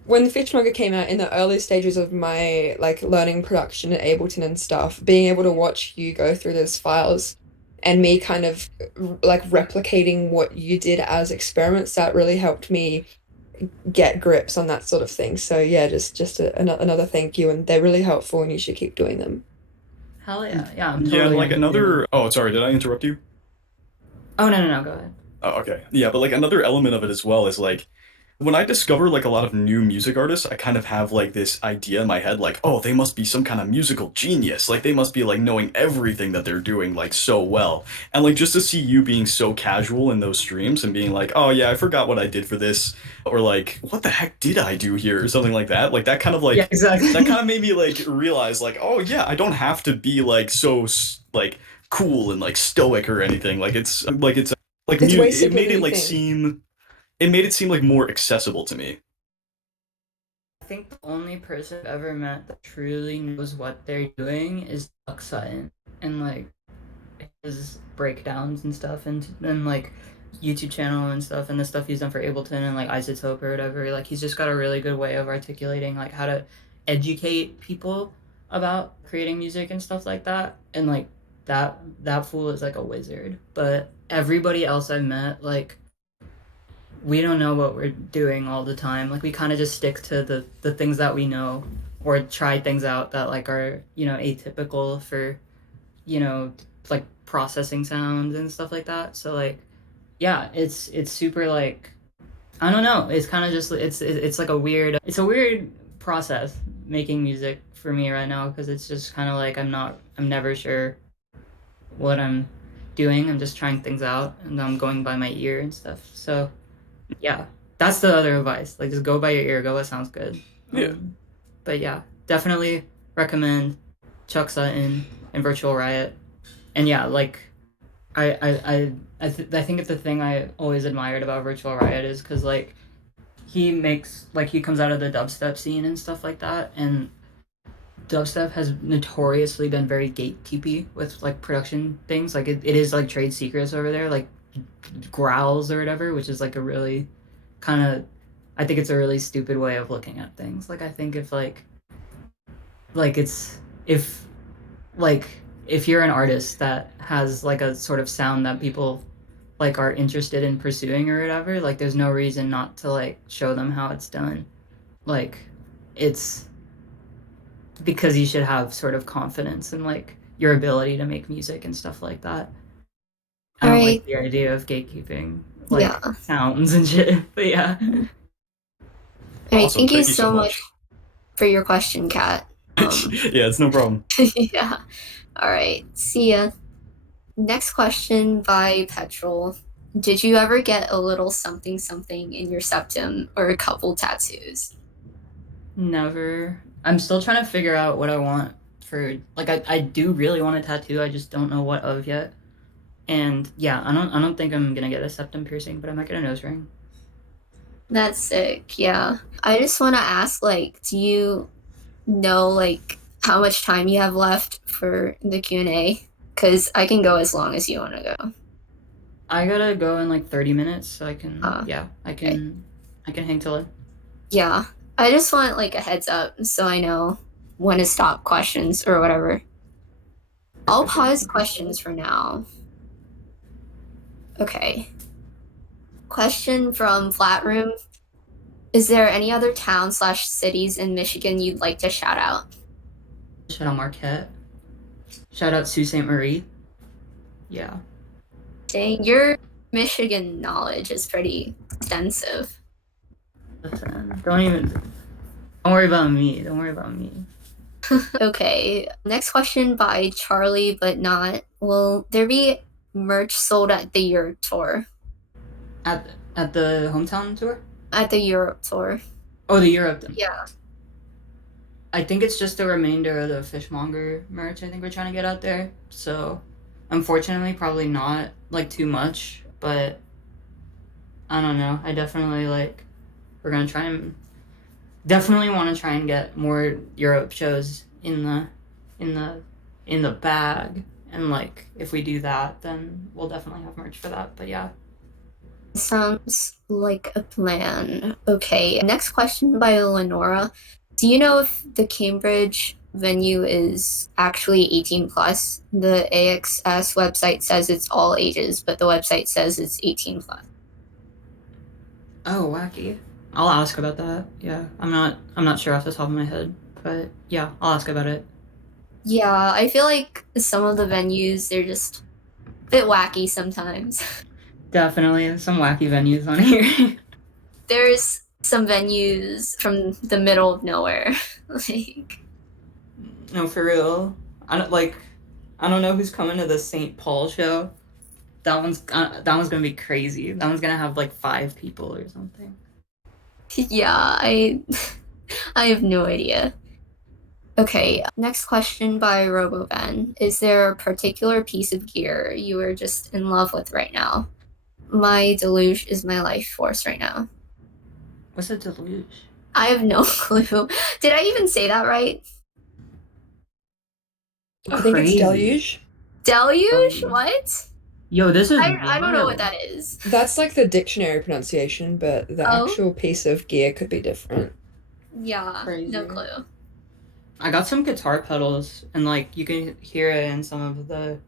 when the Fishmonger came out in the early stages of my like learning production at Ableton and stuff, being able to watch you go through those files and me kind of like replicating what you did as experiments, that really helped me get grips on that sort of thing. So yeah, just another thank you, and they're really helpful, and you should keep doing them. Hell yeah, yeah, I'm Yeah, totally and like in agreement. another. Oh, sorry, did I interrupt you? Oh no, go ahead. Oh, okay. Yeah, but like another element of it as well is like when I discover like a lot of new music artists, I kind of have like this idea in my head, like, oh, they must be some kind of musical genius. Like they must be like knowing everything that they're doing like so well. And like just to see you being so casual in those streams and being like, oh yeah, I forgot what I did for this, or like, what the heck did I do here, or something like that. Like that kind of like Yeah, exactly. that kind of made me like realize like, oh yeah, I don't have to be like so like cool and like stoic or anything. Like it's like It's way it simpler made than it you like think. it made it seem like more accessible to me. I think the only person I've ever met that truly knows what they're doing is Duck Sutton, and like his breakdowns and stuff, and like YouTube channel and stuff, and the stuff he's done for Ableton and like Isotope or whatever. Like he's just got a really good way of articulating like how to educate people about creating music and stuff like that. And like that fool is like a wizard. But everybody else I've met, like we don't know what we're doing all the time. Like we kind of just stick to the things that we know, or try things out that like are, you know, atypical for, you know, like processing sounds and stuff like that. So like yeah, it's super like I don't know. It's kind of just it's like a weird process making music for me right now, because it's just kind of like I'm never sure what I'm doing. I'm just trying things out and I'm going by my ear and stuff. So yeah, that's the other advice. Like just go by your ear, go what sounds good. Yeah. But yeah, definitely recommend Chuck Sutton and Virtual Riot. And yeah, like I think it's the thing I always admired about Virtual Riot is because like he comes out of the dubstep scene and stuff like that, and dubstep has notoriously been very gatekeepy with like production things. Like it is like trade secrets over there, like growls or whatever, which is like a really kind of I think it's a really stupid way of looking at things. Like I think if if you're an artist that has like a sort of sound that people like are interested in pursuing or whatever, like there's no reason not to like show them how it's done. Like it's because you should have sort of confidence in like your ability to make music and stuff like that. I don't like the idea of gatekeeping like sounds and shit. But yeah. All right, thank you so much for your question, Kat. Yeah, it's no problem. Yeah. All right. See ya. Next question by Petrol. Did you ever get a little something something in your septum or a couple tattoos? Never. I'm still trying to figure out what I want for like I do really want a tattoo. I just don't know what of yet. And yeah, I don't think I'm gonna get a septum piercing, but I might get a nose ring. That's sick. Yeah. I just want to ask, like, do you know like how much time you have left for the Q&A? Because I can go as long as you want to go. I gotta go in like 30 minutes, so I can I can hang till it. Yeah. I just want like a heads up so I know when to stop questions or whatever. I'll pause questions for now. Okay. Question from Flat Room. Is there any other town/cities in Michigan you'd like to shout out? Shout out Marquette. Shout out Sault Ste. Marie. Yeah. Dang, your Michigan knowledge is pretty extensive. Listen, don't worry about me. Don't worry about me. Okay, next question by Charlie, but not. Will there be merch sold at the Europe tour? At the hometown tour? At the Europe tour. Oh, the Europe. Yeah. I think it's just a remainder of the fishmonger merch I think we're trying to get out there. So, unfortunately, probably not like too much, but I don't know. I definitely we're gonna try and definitely want to try and get more Europe shows in the bag, and like if we do that, then we'll definitely have merch for that. But yeah. Sounds like a plan. Okay, next question by Lenora. Do you know if the Cambridge venue is actually 18 plus? The AXS website says it's all ages, but the website says it's 18 plus. Oh, wacky. I'll ask about that. Yeah, I'm not sure off the top of my head, but yeah, I'll ask about it. Yeah, I feel like some of the venues, they're just a bit wacky sometimes. Definitely some wacky venues on here. There's some venues from the middle of nowhere. Like, No, for real. I don't know who's coming to the St. Paul show. That one's gonna be crazy. That one's gonna have like 5 people or something. yeah, I I have no idea. Okay, next question by RoboVan. Is there a particular piece of gear you are just in love with right now? My deluge is my life force right now. What's a deluge? I have no clue. Did I even say that right? I think it's Crazy. deluge. Deluge? What? Yo, this is I don't know what wild. that is. That's like the dictionary pronunciation, but the Oh. actual piece of gear could be different. Yeah, Crazy. no clue. I got some guitar pedals, and like you can hear it in some of the,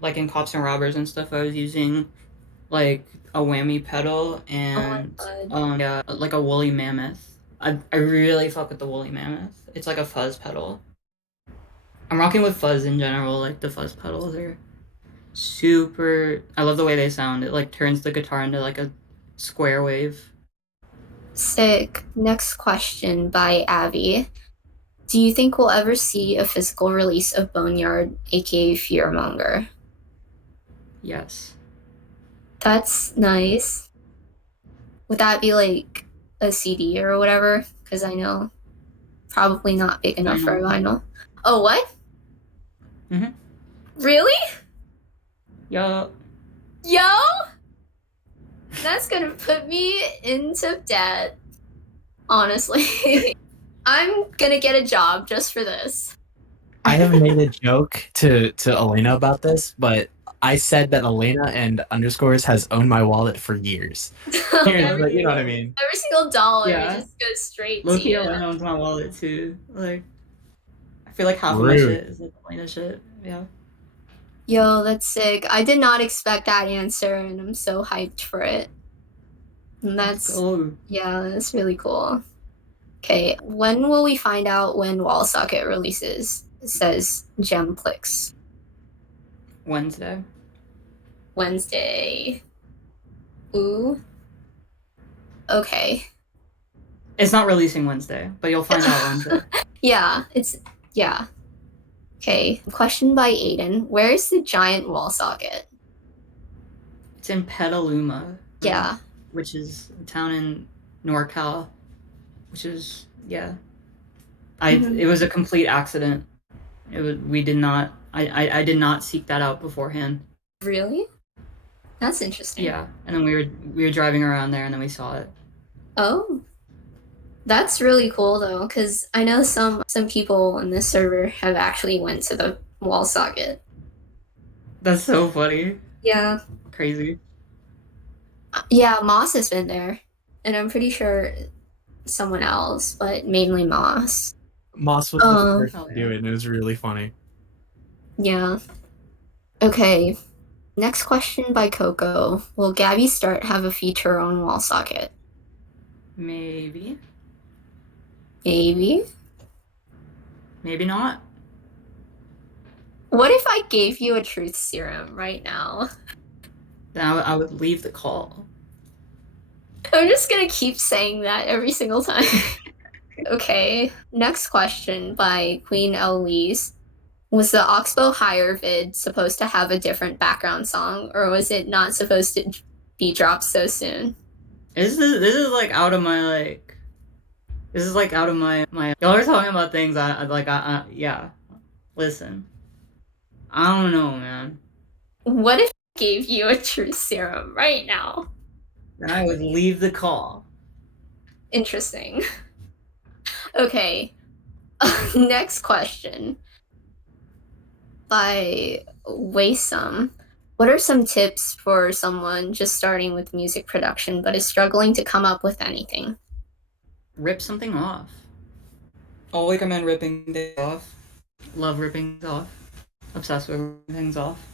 like in Cops and Robbers and stuff. I was using like a whammy pedal and yeah, like a woolly mammoth. I really fuck with the woolly mammoth. It's like a fuzz pedal. I'm rocking with fuzz in general. Like the fuzz pedals are super. I love the way they sound. It like turns the guitar into like a square wave. Sick. Next question by Abby. Do you think we'll ever see a physical release of Boneyard, aka Fearmonger? Yes. That's nice. Would that be like a CD or whatever? Because I know probably not big enough for a vinyl. Oh, what? Mhm. Really? Yo. Yo? That's gonna put me into debt. Honestly. I'm gonna get a job just for this. I have made a joke to Elena about this, but I said that Elena and underscores has owned my wallet for years. But you know what I mean? Every single dollar Yeah. just goes straight Loki to you. Elena owns my wallet too. Like, I feel like half of my Rude. shit is like Elena shit. Yeah. Yo, that's sick. I did not expect that answer, and I'm so hyped for it. And yeah, that's really cool. Okay, when will we find out when Wallsocket releases? It says Gemplix. Wednesday. Wednesday. Ooh. Okay. It's not releasing Wednesday, but you'll find out Wednesday. Yeah. Okay, question by Aiden. Where is the giant Wallsocket? It's in Petaluma. Yeah. Which is a town in NorCal. Which is, yeah. It was a complete accident. We did not, I did not seek that out beforehand. Really? That's interesting. Yeah, and then we were driving around there and then we saw it. Oh. That's really cool though, because I know some people in this server have actually went to the Wallsocket. That's so funny. Yeah. Crazy. Yeah, Moss has been there. And I'm pretty sure someone else, but mainly Moss. Moss was the first to do it, and it was really funny. Yeah. Okay. Next question by Coco. Will Gabby Start have a feature on Wallsocket? Maybe. Maybe. Maybe not. What if I gave you a truth serum right now? Then I would leave the call. I'm just gonna keep saying that every single time. Okay, next question by Queen Elise. Was the Oxbow Higher vid supposed to have a different background song, or was it not supposed to be dropped so soon? This is like out of my like. This is like out of my. Y'all are talking about things yeah. Listen. I don't know, man. What if I gave you a truth serum right now? Then I would leave the call. Interesting. Okay. Next question by Waysome. What are some tips for someone just starting with music production but is struggling to come up with anything? Rip something off. I'll recommend ripping things off. Love ripping things off. Obsessed with ripping things off.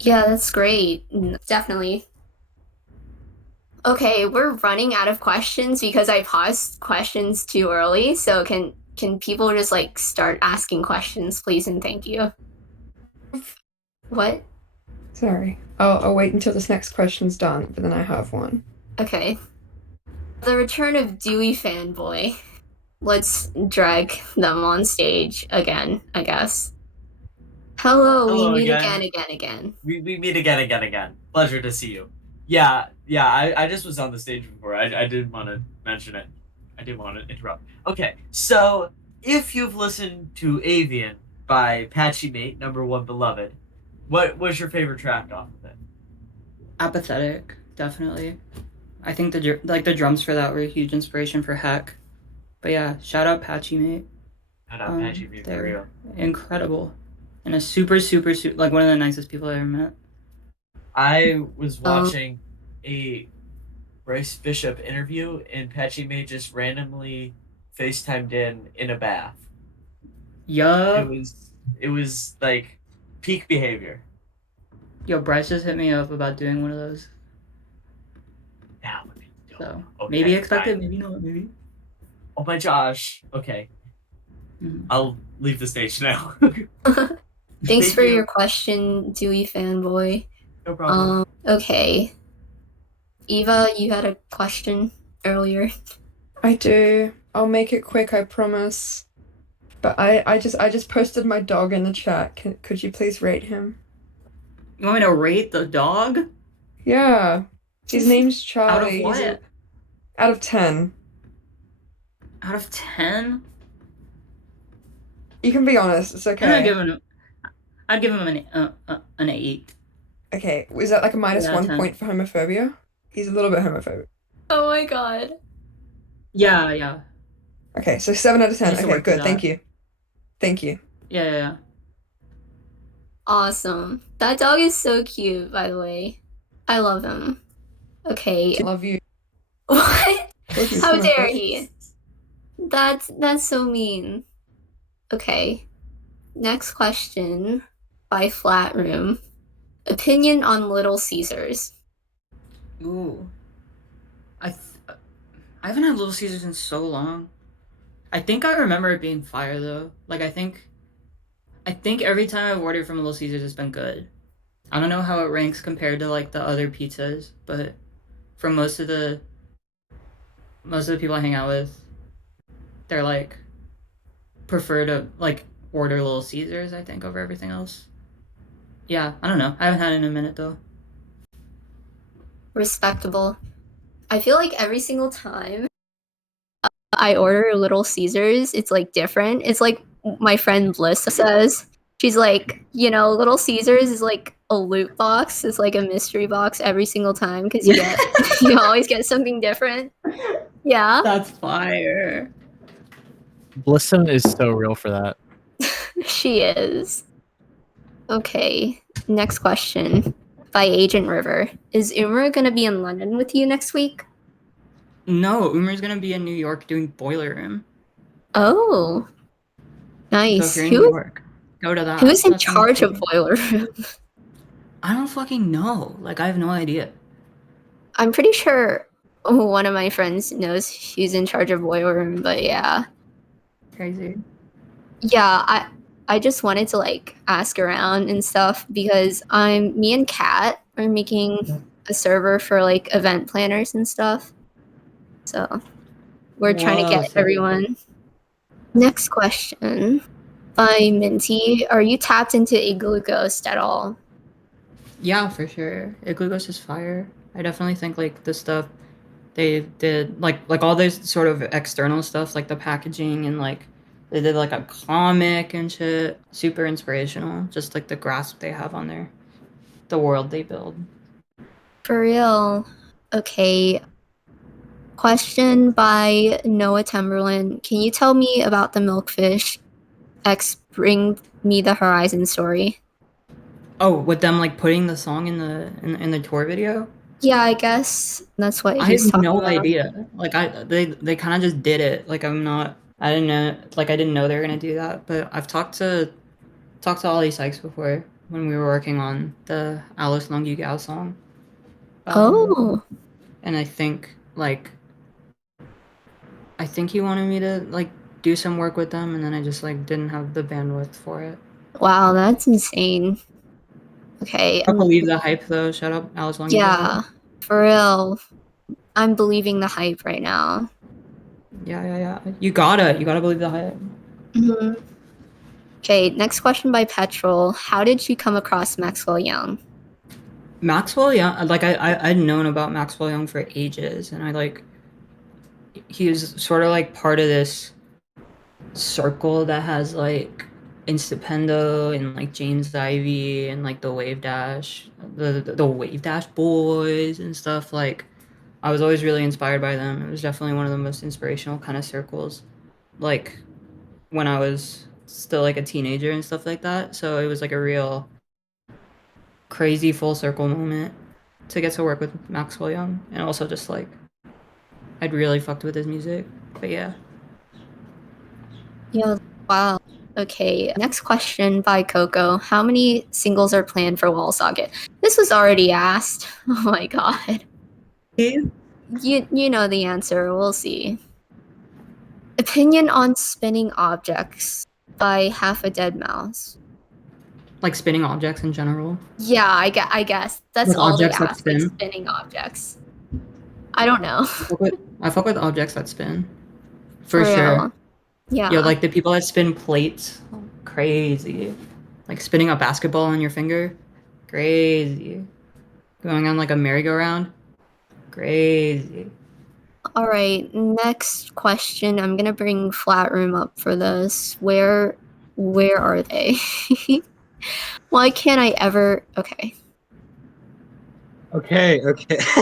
Yeah, that's great. Definitely. Okay, we're running out of questions because I paused questions too early. So can people just like start asking questions, please and thank you? What? Sorry. I'll wait until this next question's done, but then I have one. Okay. The return of Dewey Fanboy. Let's drag them on stage again, I guess. Hello, Hello we meet again. again. We meet again. Pleasure to see you. Yeah, I just was on the stage before. I didn't want to mention it. I didn't want to interrupt. Okay, so if you've listened to Avian by Patchy Mate, number one beloved, what was your favorite track off of it? Apathetic, definitely. I think the drums for that were a huge inspiration for Heck. But yeah, shout out Patchy Mate. Shout out Patchy Mate for real. Incredible. And a super like one of the nicest people I ever met. I was watching a Bryce Bishop interview, and Patchy Mate just randomly FaceTimed in a bath. Yup. It was like peak behavior. Yo, Bryce just hit me up about doing one of those. Yeah. So Okay, maybe expect it, maybe not, maybe. Oh my gosh. Okay. Mhm. I'll leave the stage now. Thanks for your question, Dewey Fanboy. No problem. Okay. Eva, you had a question earlier. I do. I'll make it quick, I promise. But I just posted my dog in the chat. Could you please rate him? You want me to rate the dog? Yeah. His name's Charlie. Out of what? Out of 10. Out of 10? You can be honest. It's okay. I'd give him an 8. Okay, is that like a minus Yeah, 1 10. point for homophobia? He's a little bit homophobic. Oh my god. Yeah. Okay, so 7 out of 10. Needs to Okay, work through good. Thank that. you. Thank you. Yeah. Awesome. That dog is so cute, by the way. I love him. Okay. Love you. What? Love you How too. dare he? That's so mean. Okay. Next question by Flat Room. Opinion on Little Caesars. Ooh. I haven't had Little Caesars in so long. I think I remember it being fire though. Like I think every time I've ordered from Little Caesars it's been good. I don't know how it ranks compared to like the other pizzas, but from most of the people I hang out with, they're like prefer to like order Little Caesars, I think, over everything else. Yeah, I don't know. I haven't had it in a minute though. Respectable. I feel like every single time I order Little Caesars, it's like different. It's like my friend Bliss says. She's like, Little Caesars is like a loot box. It's like a mystery box every single time because you always get something different. Yeah. That's fire. Blisson is so real for that. She is. Okay, next question by Agent River. Is Umar gonna be in London with you next week? No, Umar's gonna be in New York doing Boiler Room. Oh, nice. So if you're in New York, go to that. Who's in That's charge of insane. Boiler Room? I don't fucking know. Like, I have no idea. I'm pretty sure one of my friends knows who's in charge of Boiler Room, but yeah. Crazy. Yeah, I just wanted to like ask around and stuff because me and Kat are making a server for like event planners and stuff. So we're trying to get everyone. Next question by Minty. Are you tapped into Igloo Ghost at all? Yeah, for sure. Igloo Ghost is fire. I definitely think like the stuff they did, like all this sort of external stuff, like the packaging and like they did like a comic and shit. Super inspirational. Just like the grasp they have on the world they build. For real. Okay. Question by Noah Timberland. Can you tell me about the Milkfish X Bring Me the Horizon story? Oh, with them like putting the song in the tour video? Yeah, I guess that's what I he's have talking no about. idea. Like they kind of just did it. Like I didn't know they were gonna do that. But I've talked to Ollie Sykes before when we were working on the Alice Long You Gal song. Oh. and I think he wanted me to like do some work with them, and then I just like didn't have the bandwidth for it. Wow, that's insane. Okay. I believe the hype though. Shut up, Alice Long. Yeah, for real. I'm believing the hype right now. Yeah. You gotta believe the hype. Mm-hmm. Okay, next question by Petrol. How did you come across Maxwell Young? Maxwell Young, like I'd known about Maxwell Young for ages, and he was sort of like part of this circle that has like Instapendo and like James Ivy and like the Wave Dash, the Wave Dash boys and stuff. Like I was always really inspired by them. It was definitely one of the most inspirational kind of circles, like when I was still like a teenager and stuff like that. So it was like a real crazy full circle moment to get to work with Maxwell Young, and also just like I'd really fucked with his music. But yeah. Yeah, wow. Okay, next question by Coco. How many singles are planned for Wallsocket? This was already asked. Oh my god. You know the answer. We'll see. Opinion on spinning objects by Half a Dead Mouse. Like spinning objects in general. Yeah, I guess that's Like all they objects that ask. Like spin? spinning objects. I don't know. I fuck with objects that spin. For For sure. real. Yeah. Yo, like the people that spin plates, crazy. Like spinning a basketball on your finger, crazy. Going on like a merry-go-round, crazy. All right, next question. I'm gonna bring Flat Room up for this. Where are they? Why can't I ever? Okay. Okay.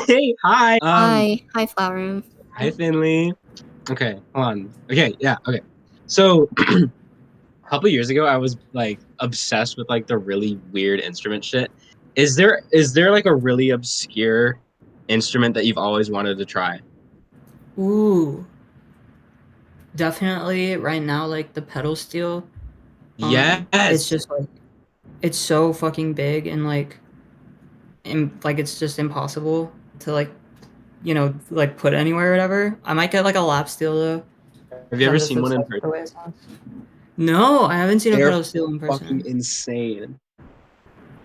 Hey, hi. Hi, Flat Room. Hi, Finley. Okay, hold on. Okay, yeah, okay. So, a couple years ago, I was like obsessed with like the really weird instrument shit. Is there like a really obscure instrument that you've always wanted to try? Ooh. Definitely right now, like the pedal steel. Yes. It's just like it's so fucking big and like it's just impossible to like like put anywhere or whatever. I might get like a lap steel though. Have you ever I'm just seen one in obsessed with the way person? it sounds. No, I haven't seen a They're pedal steel in person. fucking insane.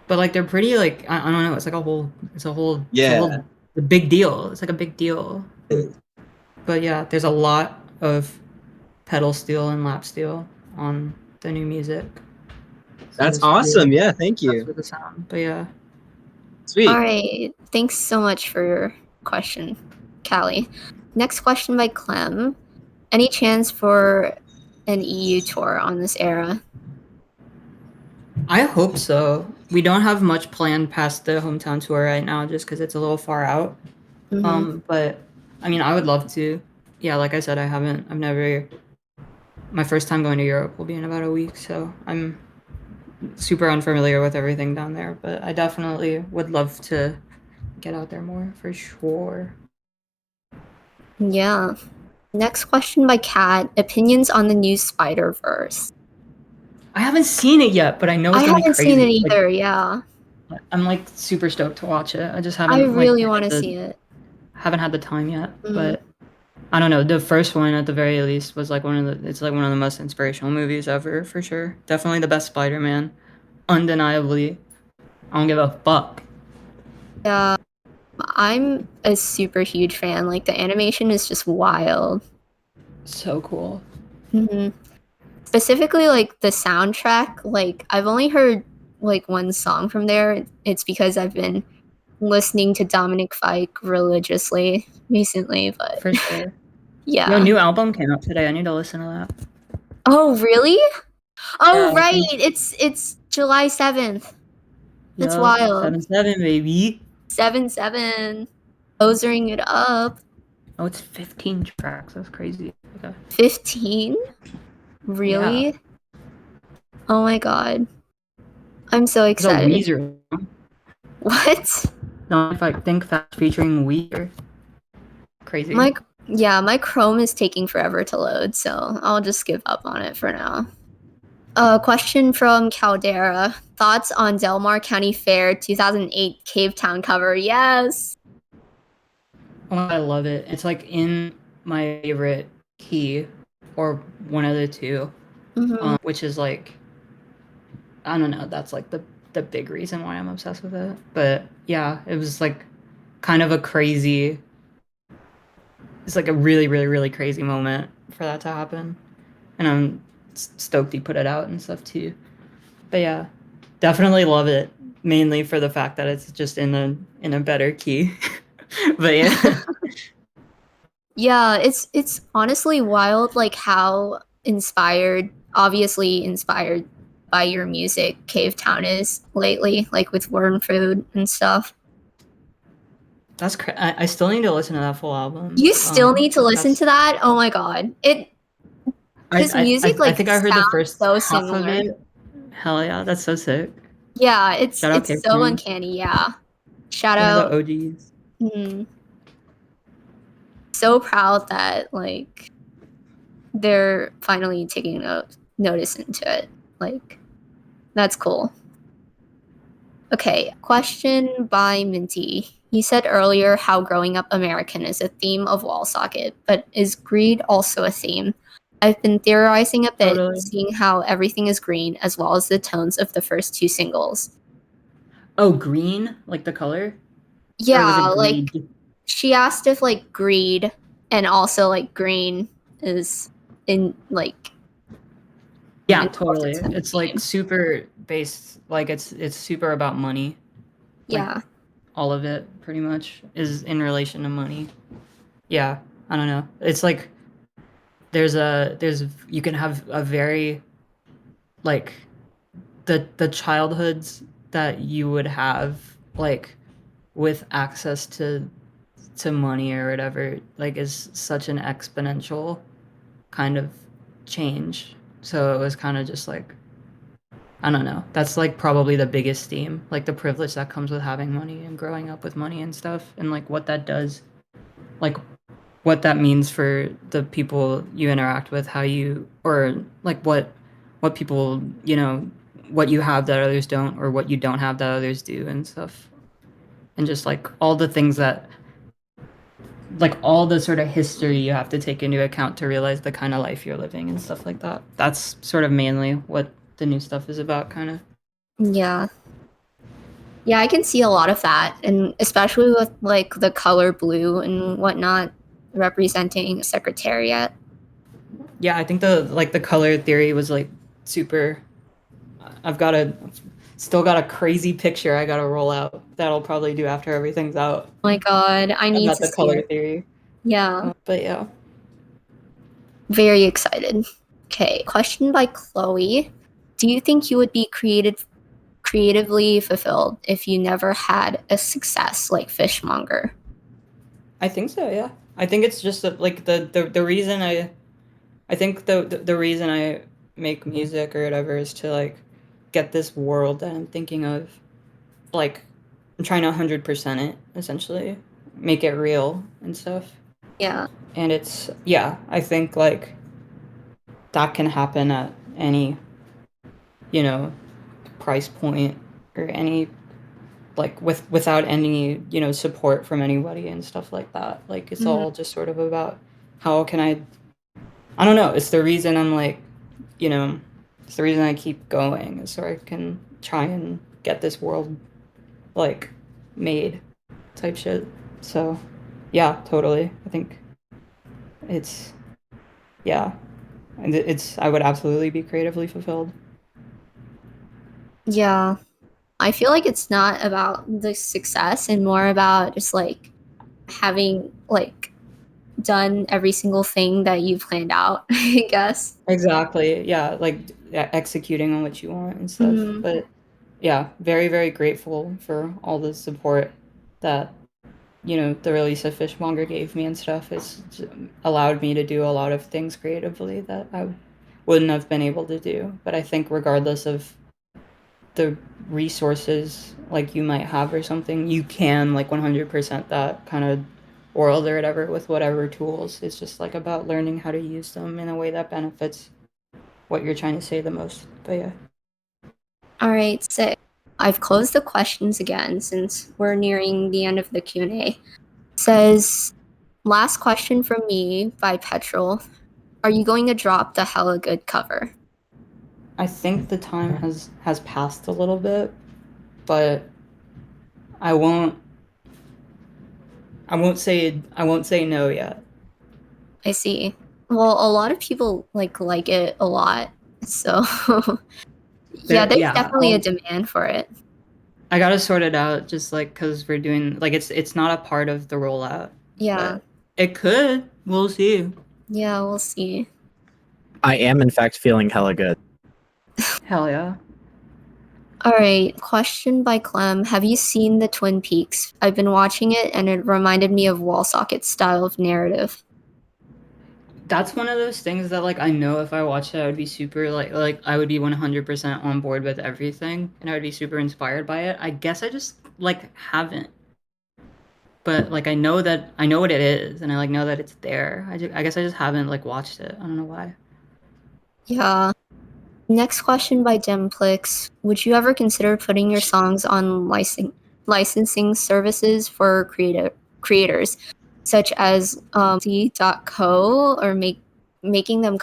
But like they're pretty like I don't know, it's like a whole Yeah. a big deal. It's like a big deal. But yeah, there's a lot of pedal steel and lap steel on the new music. So That's just awesome. really Yeah, thank you. obsessed with the sound. But yeah. Sweet. All right. Thanks so much for your question, Callie. Next question by Clem. Any chance for an EU tour on this era? I hope so. We don't have much planned past the hometown tour right now just because it's a little far out. But I mean, I would love to. Yeah, like I said, I've never. My first time going to Europe will be in about a week, so I'm super unfamiliar with everything down there. But I definitely would love to get out there more for sure. Yeah. Next question by Kat. Opinions on the new Spider-Verse. I haven't seen it yet, but I know it's I gonna be haven't crazy. seen it either. Yeah. I'm like super stoked to watch it. I just haven't. I really want to see it. Haven't had the time yet, but I don't know. The first one, at the very least, was like one of the most inspirational movies ever, for sure. Definitely the best Spider-Man, undeniably. I don't give a fuck. Yeah, I'm a super huge fan. Like the animation is just wild. So cool. Specifically, like the soundtrack. Like I've only heard like one song from there. It's because I've been listening to Dominic Fike religiously recently, but for sure. Yeah. Your new album came out today. I need to listen to that. Oh really? Oh Yeah, right. It's July 7th. That's wild. 7/7, baby. 7/7. Posering it up. Oh, it's 15 tracks. That's crazy. Okay. 15? Really? Yeah. Oh my god. I'm so excited. It's a Weezer. What? No, if I think Fast featuring Weezer. Crazy. My Chrome is taking forever to load, so I'll just give up on it for now. Question from Caldera. Thoughts on Del Mar County Fair 2008 Cave Town cover? Yes. Oh, I love it. It's like in my favorite key, or one of the two, which is like, I don't know. That's like the big reason why I'm obsessed with it. But yeah, it was like kind of a crazy. It's like a really, really, really crazy moment for that to happen, and I'm stoked he put it out and stuff too. But yeah, definitely love it. Mainly for the fact that it's just in a better key. But yeah. Yeah, it's honestly wild, like how obviously inspired by your music Cave Town is lately, like with Worm Food and stuff. That's I still need to listen to that full album. You still need to listen to that? Oh my god. His music I like think I heard the sounds first so half of similar. it. Hell yeah, that's so sick. Yeah, it's Shout out so Pixie. uncanny, yeah. Shout One out. of the OGs. So proud that like they're finally taking notice into it. Like, that's cool. Okay, question by Minty. You said earlier how growing up American is a theme of Wallsocket, but is greed also a theme? I've been theorizing a bit, seeing how everything is green, as well as the tones of the first two singles. Oh, green? Like the color? Yeah, like, she asked if, like, greed and also, like, green is in, like... Yeah, totally. It's, like, super based, like, it's super about money. Yeah. Like, all of it, pretty much, is in relation to money. Yeah, I don't know. It's, like, you can have a very, like, the childhoods that you would have, like, with access to money or whatever, like, is such an exponential kind of change. So it was kind of just like, I don't know. That's like probably the biggest theme, like the privilege that comes with having money and growing up with money and stuff, and like what that does, like what that means for the people you interact with, how you, or like what people, you know, what you have that others don't, or what you don't have that others do and stuff. And just like all the things that, like all the sort of history you have to take into account to realize the kind of life you're living and stuff like that. That's sort of mainly what the new stuff is about, kind of. Yeah. Yeah, I can see a lot of that, and especially with like the color blue and whatnot representing Secretariat. Yeah, I think the color theory was like super. I've still got a crazy picture I gotta roll out that I'll probably do after everything's out. Oh my god, I need about to the see color it. theory. Yeah. But yeah. Very excited. Okay, question by Chloe. Do you think you would be creatively fulfilled if you never had a success like Fishmonger? I think so, yeah. I think it's just like the reason I think the reason I make music or whatever is to like get this world that I'm thinking of, like I'm trying to 100% it, essentially, make it real and stuff. Yeah. And it's, yeah, I think like that can happen at any, you know, price point or any, like without any, you know, support from anybody and stuff like that. Like it's all just sort of about how can I don't know, it's the reason I'm like, you know, it's the reason I keep going is so I can try and get this world like made type shit. So yeah, totally. I think it's, yeah, and I would absolutely be creatively fulfilled. Yeah. I feel like it's not about the success and more about just like having like done every single thing that you planned out, I guess. Exactly. Yeah, like executing on what you want and stuff. But yeah, very, very grateful for all the support that, you know, the release of Fishmonger gave me and stuff. It's allowed me to do a lot of things creatively that I wouldn't have been able to do. But I think regardless of the resources like you might have or something, you can like 100% that kind of world or whatever with whatever tools. It's just like about learning how to use them in a way that benefits what you're trying to say the most. But yeah. All right, sick. I've closed the questions again since we're nearing the end of the Q&A. Says, Last question from me by Petrol. Are you going to drop the Hella Good cover? I think the time has passed a little bit, but I won't say no yet. I see. Well, a lot of people like it a lot, so yeah, there's definitely a demand for it. I gotta sort it out, just like because we're doing like it's not a part of the rollout. Yeah. It could. We'll see. Yeah, we'll see. I am in fact feeling hella good. Hell yeah. All right, question by Clem. Have you seen the Twin Peaks? I've been watching it and it reminded me of Wallsocket's style of narrative. That's one of those things that like I know if I watched it I would be super like I would be 100% on board with everything and I would be super inspired by it. I guess I just like haven't. But like I know what it is and I like know that it's there. I guess I just haven't like watched it. I don't know why. Yeah. Next question by Demplix. Would you ever consider putting your songs on licensing services for creators, such as C.co, or making them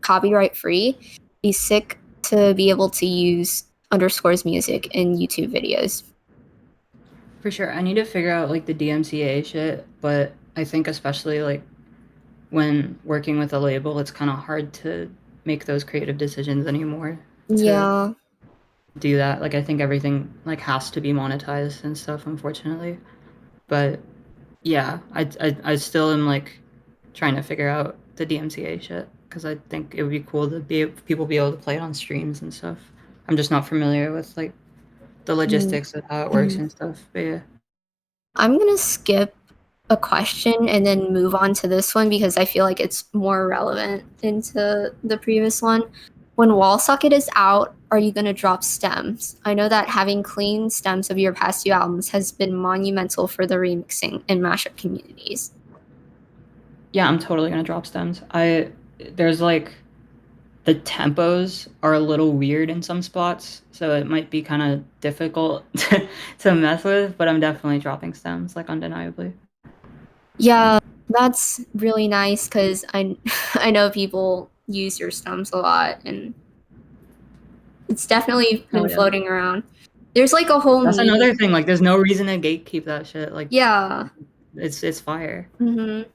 copyright free? Be sick to be able to use underscores music in YouTube videos. For sure. I need to figure out like the DMCA shit, but I think especially like when working with a label, it's kind of hard to make those creative decisions anymore. Yeah. Do that. Like I think everything like has to be monetized and stuff, unfortunately. But yeah, I still am like trying to figure out the DMCA shit because I think it would be cool to people be able to play it on streams and stuff. I'm just not familiar with like the logistics of how it works and stuff. But yeah. I'm gonna skip a question and then move on to this one because I feel like it's more relevant into the previous one. When Wallsocket is out, are you gonna drop stems? I know that having clean stems of your past few albums has been monumental for the remixing and mashup communities. Yeah, I'm totally gonna drop stems. There's like the tempos are a little weird in some spots, so it might be kind of difficult to mess with, but I'm definitely dropping stems, like undeniably. Yeah, that's really nice because I know people use your stems a lot and it's definitely been floating around. There's like a whole That's meme. another thing, like there's no reason to gatekeep that shit. Like yeah. It's fire. Mm-hmm.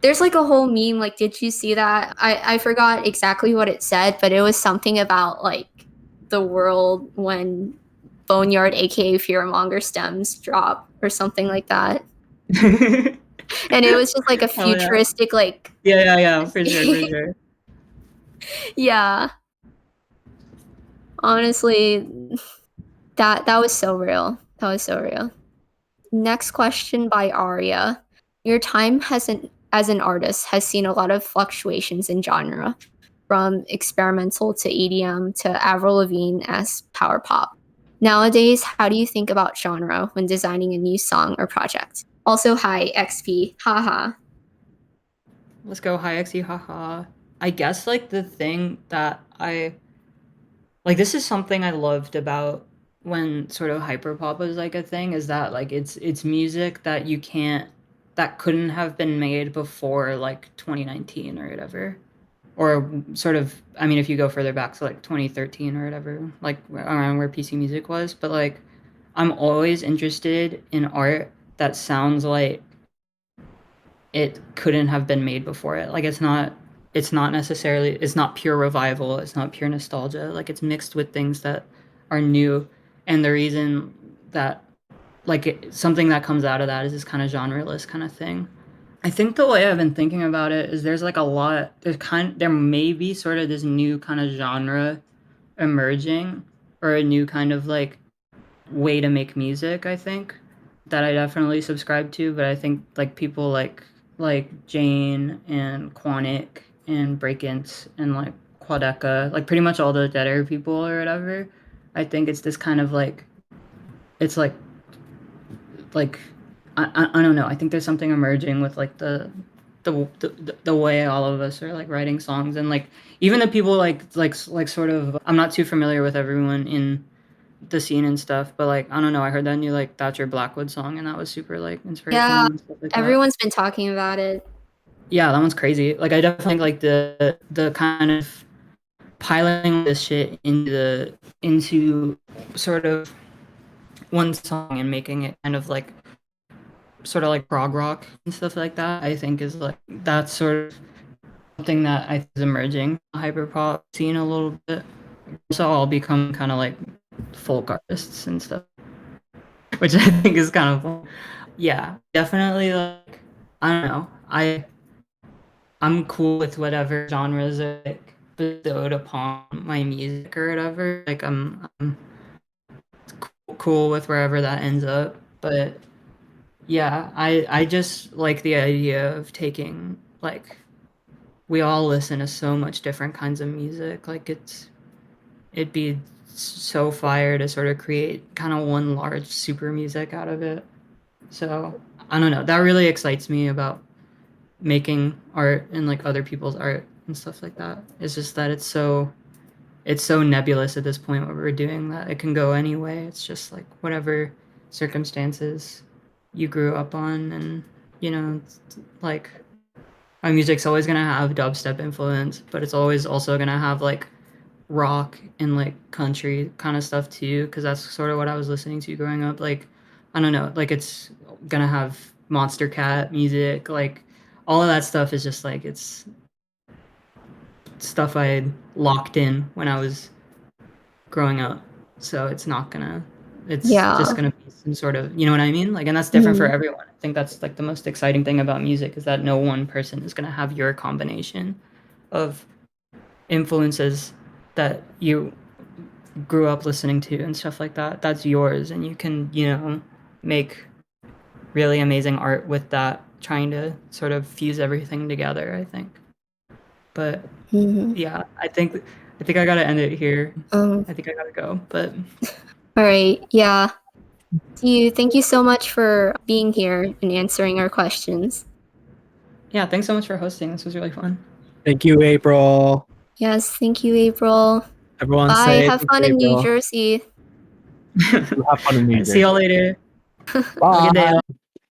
There's like a whole meme, like, did you see that? I forgot exactly what it said, but it was something about like the world when Boneyard, aka Fearmonger stems drop or something like that. And it was just like a futuristic, like Yeah, for sure. Yeah. Honestly, that was so real. That was so real. Next question by Aria. Your time as an artist has seen a lot of fluctuations in genre, from experimental to EDM to Avril Lavigne-esque power pop. Nowadays, how do you think about genre when designing a new song or project? Also, hi, XP. Haha. Let's go, hi XE, haha. I guess like the thing that this is something I loved about when sort of hyperpop was like a thing, is that like it's music that that couldn't have been made before like 2019 or whatever, or sort of, I mean, if you go further back to like 2013 or whatever, like around where PC music was. But like I'm always interested in art that sounds like it couldn't have been made before it. Like it's not necessarily, it's not pure revival, it's not pure nostalgia, like it's mixed with things that are new. And the reason that something that comes out of that is this kind of genreless kind of thing. I think the way I've been thinking about it is there's like a lot, there may be sort of this new kind of genre emerging, or a new kind of like way to make music, I think, that I definitely subscribe to. But I think like people like Jane and Quantic and Breakins and like Quadeca, like pretty much all the Dead Air people or whatever, I think it's this kind of like, it's like I don't know. I think there's something emerging with like the way all of us are like writing songs, and like even the people like sort of, I'm not too familiar with everyone in the scene and stuff. But like I don't know, I heard that new like Thatcher Blackwood song, and that was super like inspirational. Yeah, and stuff like that. everyone's been talking about it. Yeah, that one's crazy. Like I definitely think like the kind of piling this shit into sort of one song and making it kind of like sort of like prog rock and stuff like that, I think is like that's sort of something that I think is emerging in the hyperpop scene a little bit. So all become kind of like folk artists and stuff, which I think is kind of fun. Yeah, definitely like I don't know. I'm cool with whatever genres are like bestowed upon my music or whatever. Like I'm cool with wherever that ends up. But yeah, I just like the idea of taking like we all listen to so much different kinds of music. Like it'd be so fire to sort of create kind of one large super music out of it. So I don't know. That really excites me about making art and like other people's art and stuff like that. It's just that it's so nebulous at this point what we're doing that it can go any way. It's just like whatever circumstances you grew up on, and you know, like my music's always gonna have dubstep influence, but it's always also gonna have like rock and like country kind of stuff too, because that's sort of what I was listening to growing up. Like I don't know, like it's gonna have Monster Cat music, like all of that stuff is just like it's stuff I had locked in when I was growing up. So it's not gonna it's just gonna be some sort of, you know what I mean? Like, and that's different for everyone. I think that's like the most exciting thing about music is that no one person is gonna have your combination of influences that you grew up listening to and stuff like that. That's yours, and you can, you know, make really amazing art with that, trying to sort of fuse everything together, I think. But yeah, I think I gotta end it here. I think I gotta go. But All right, yeah. Thank you so much for being here and answering our questions. yeah, thanks so much for hosting. This was really fun. Thank you, April. Yes, thank you, April. Everyone Bye. say Have thank fun you, in New April. Jersey. Have fun in New See y'all later. Bye. Have a good day.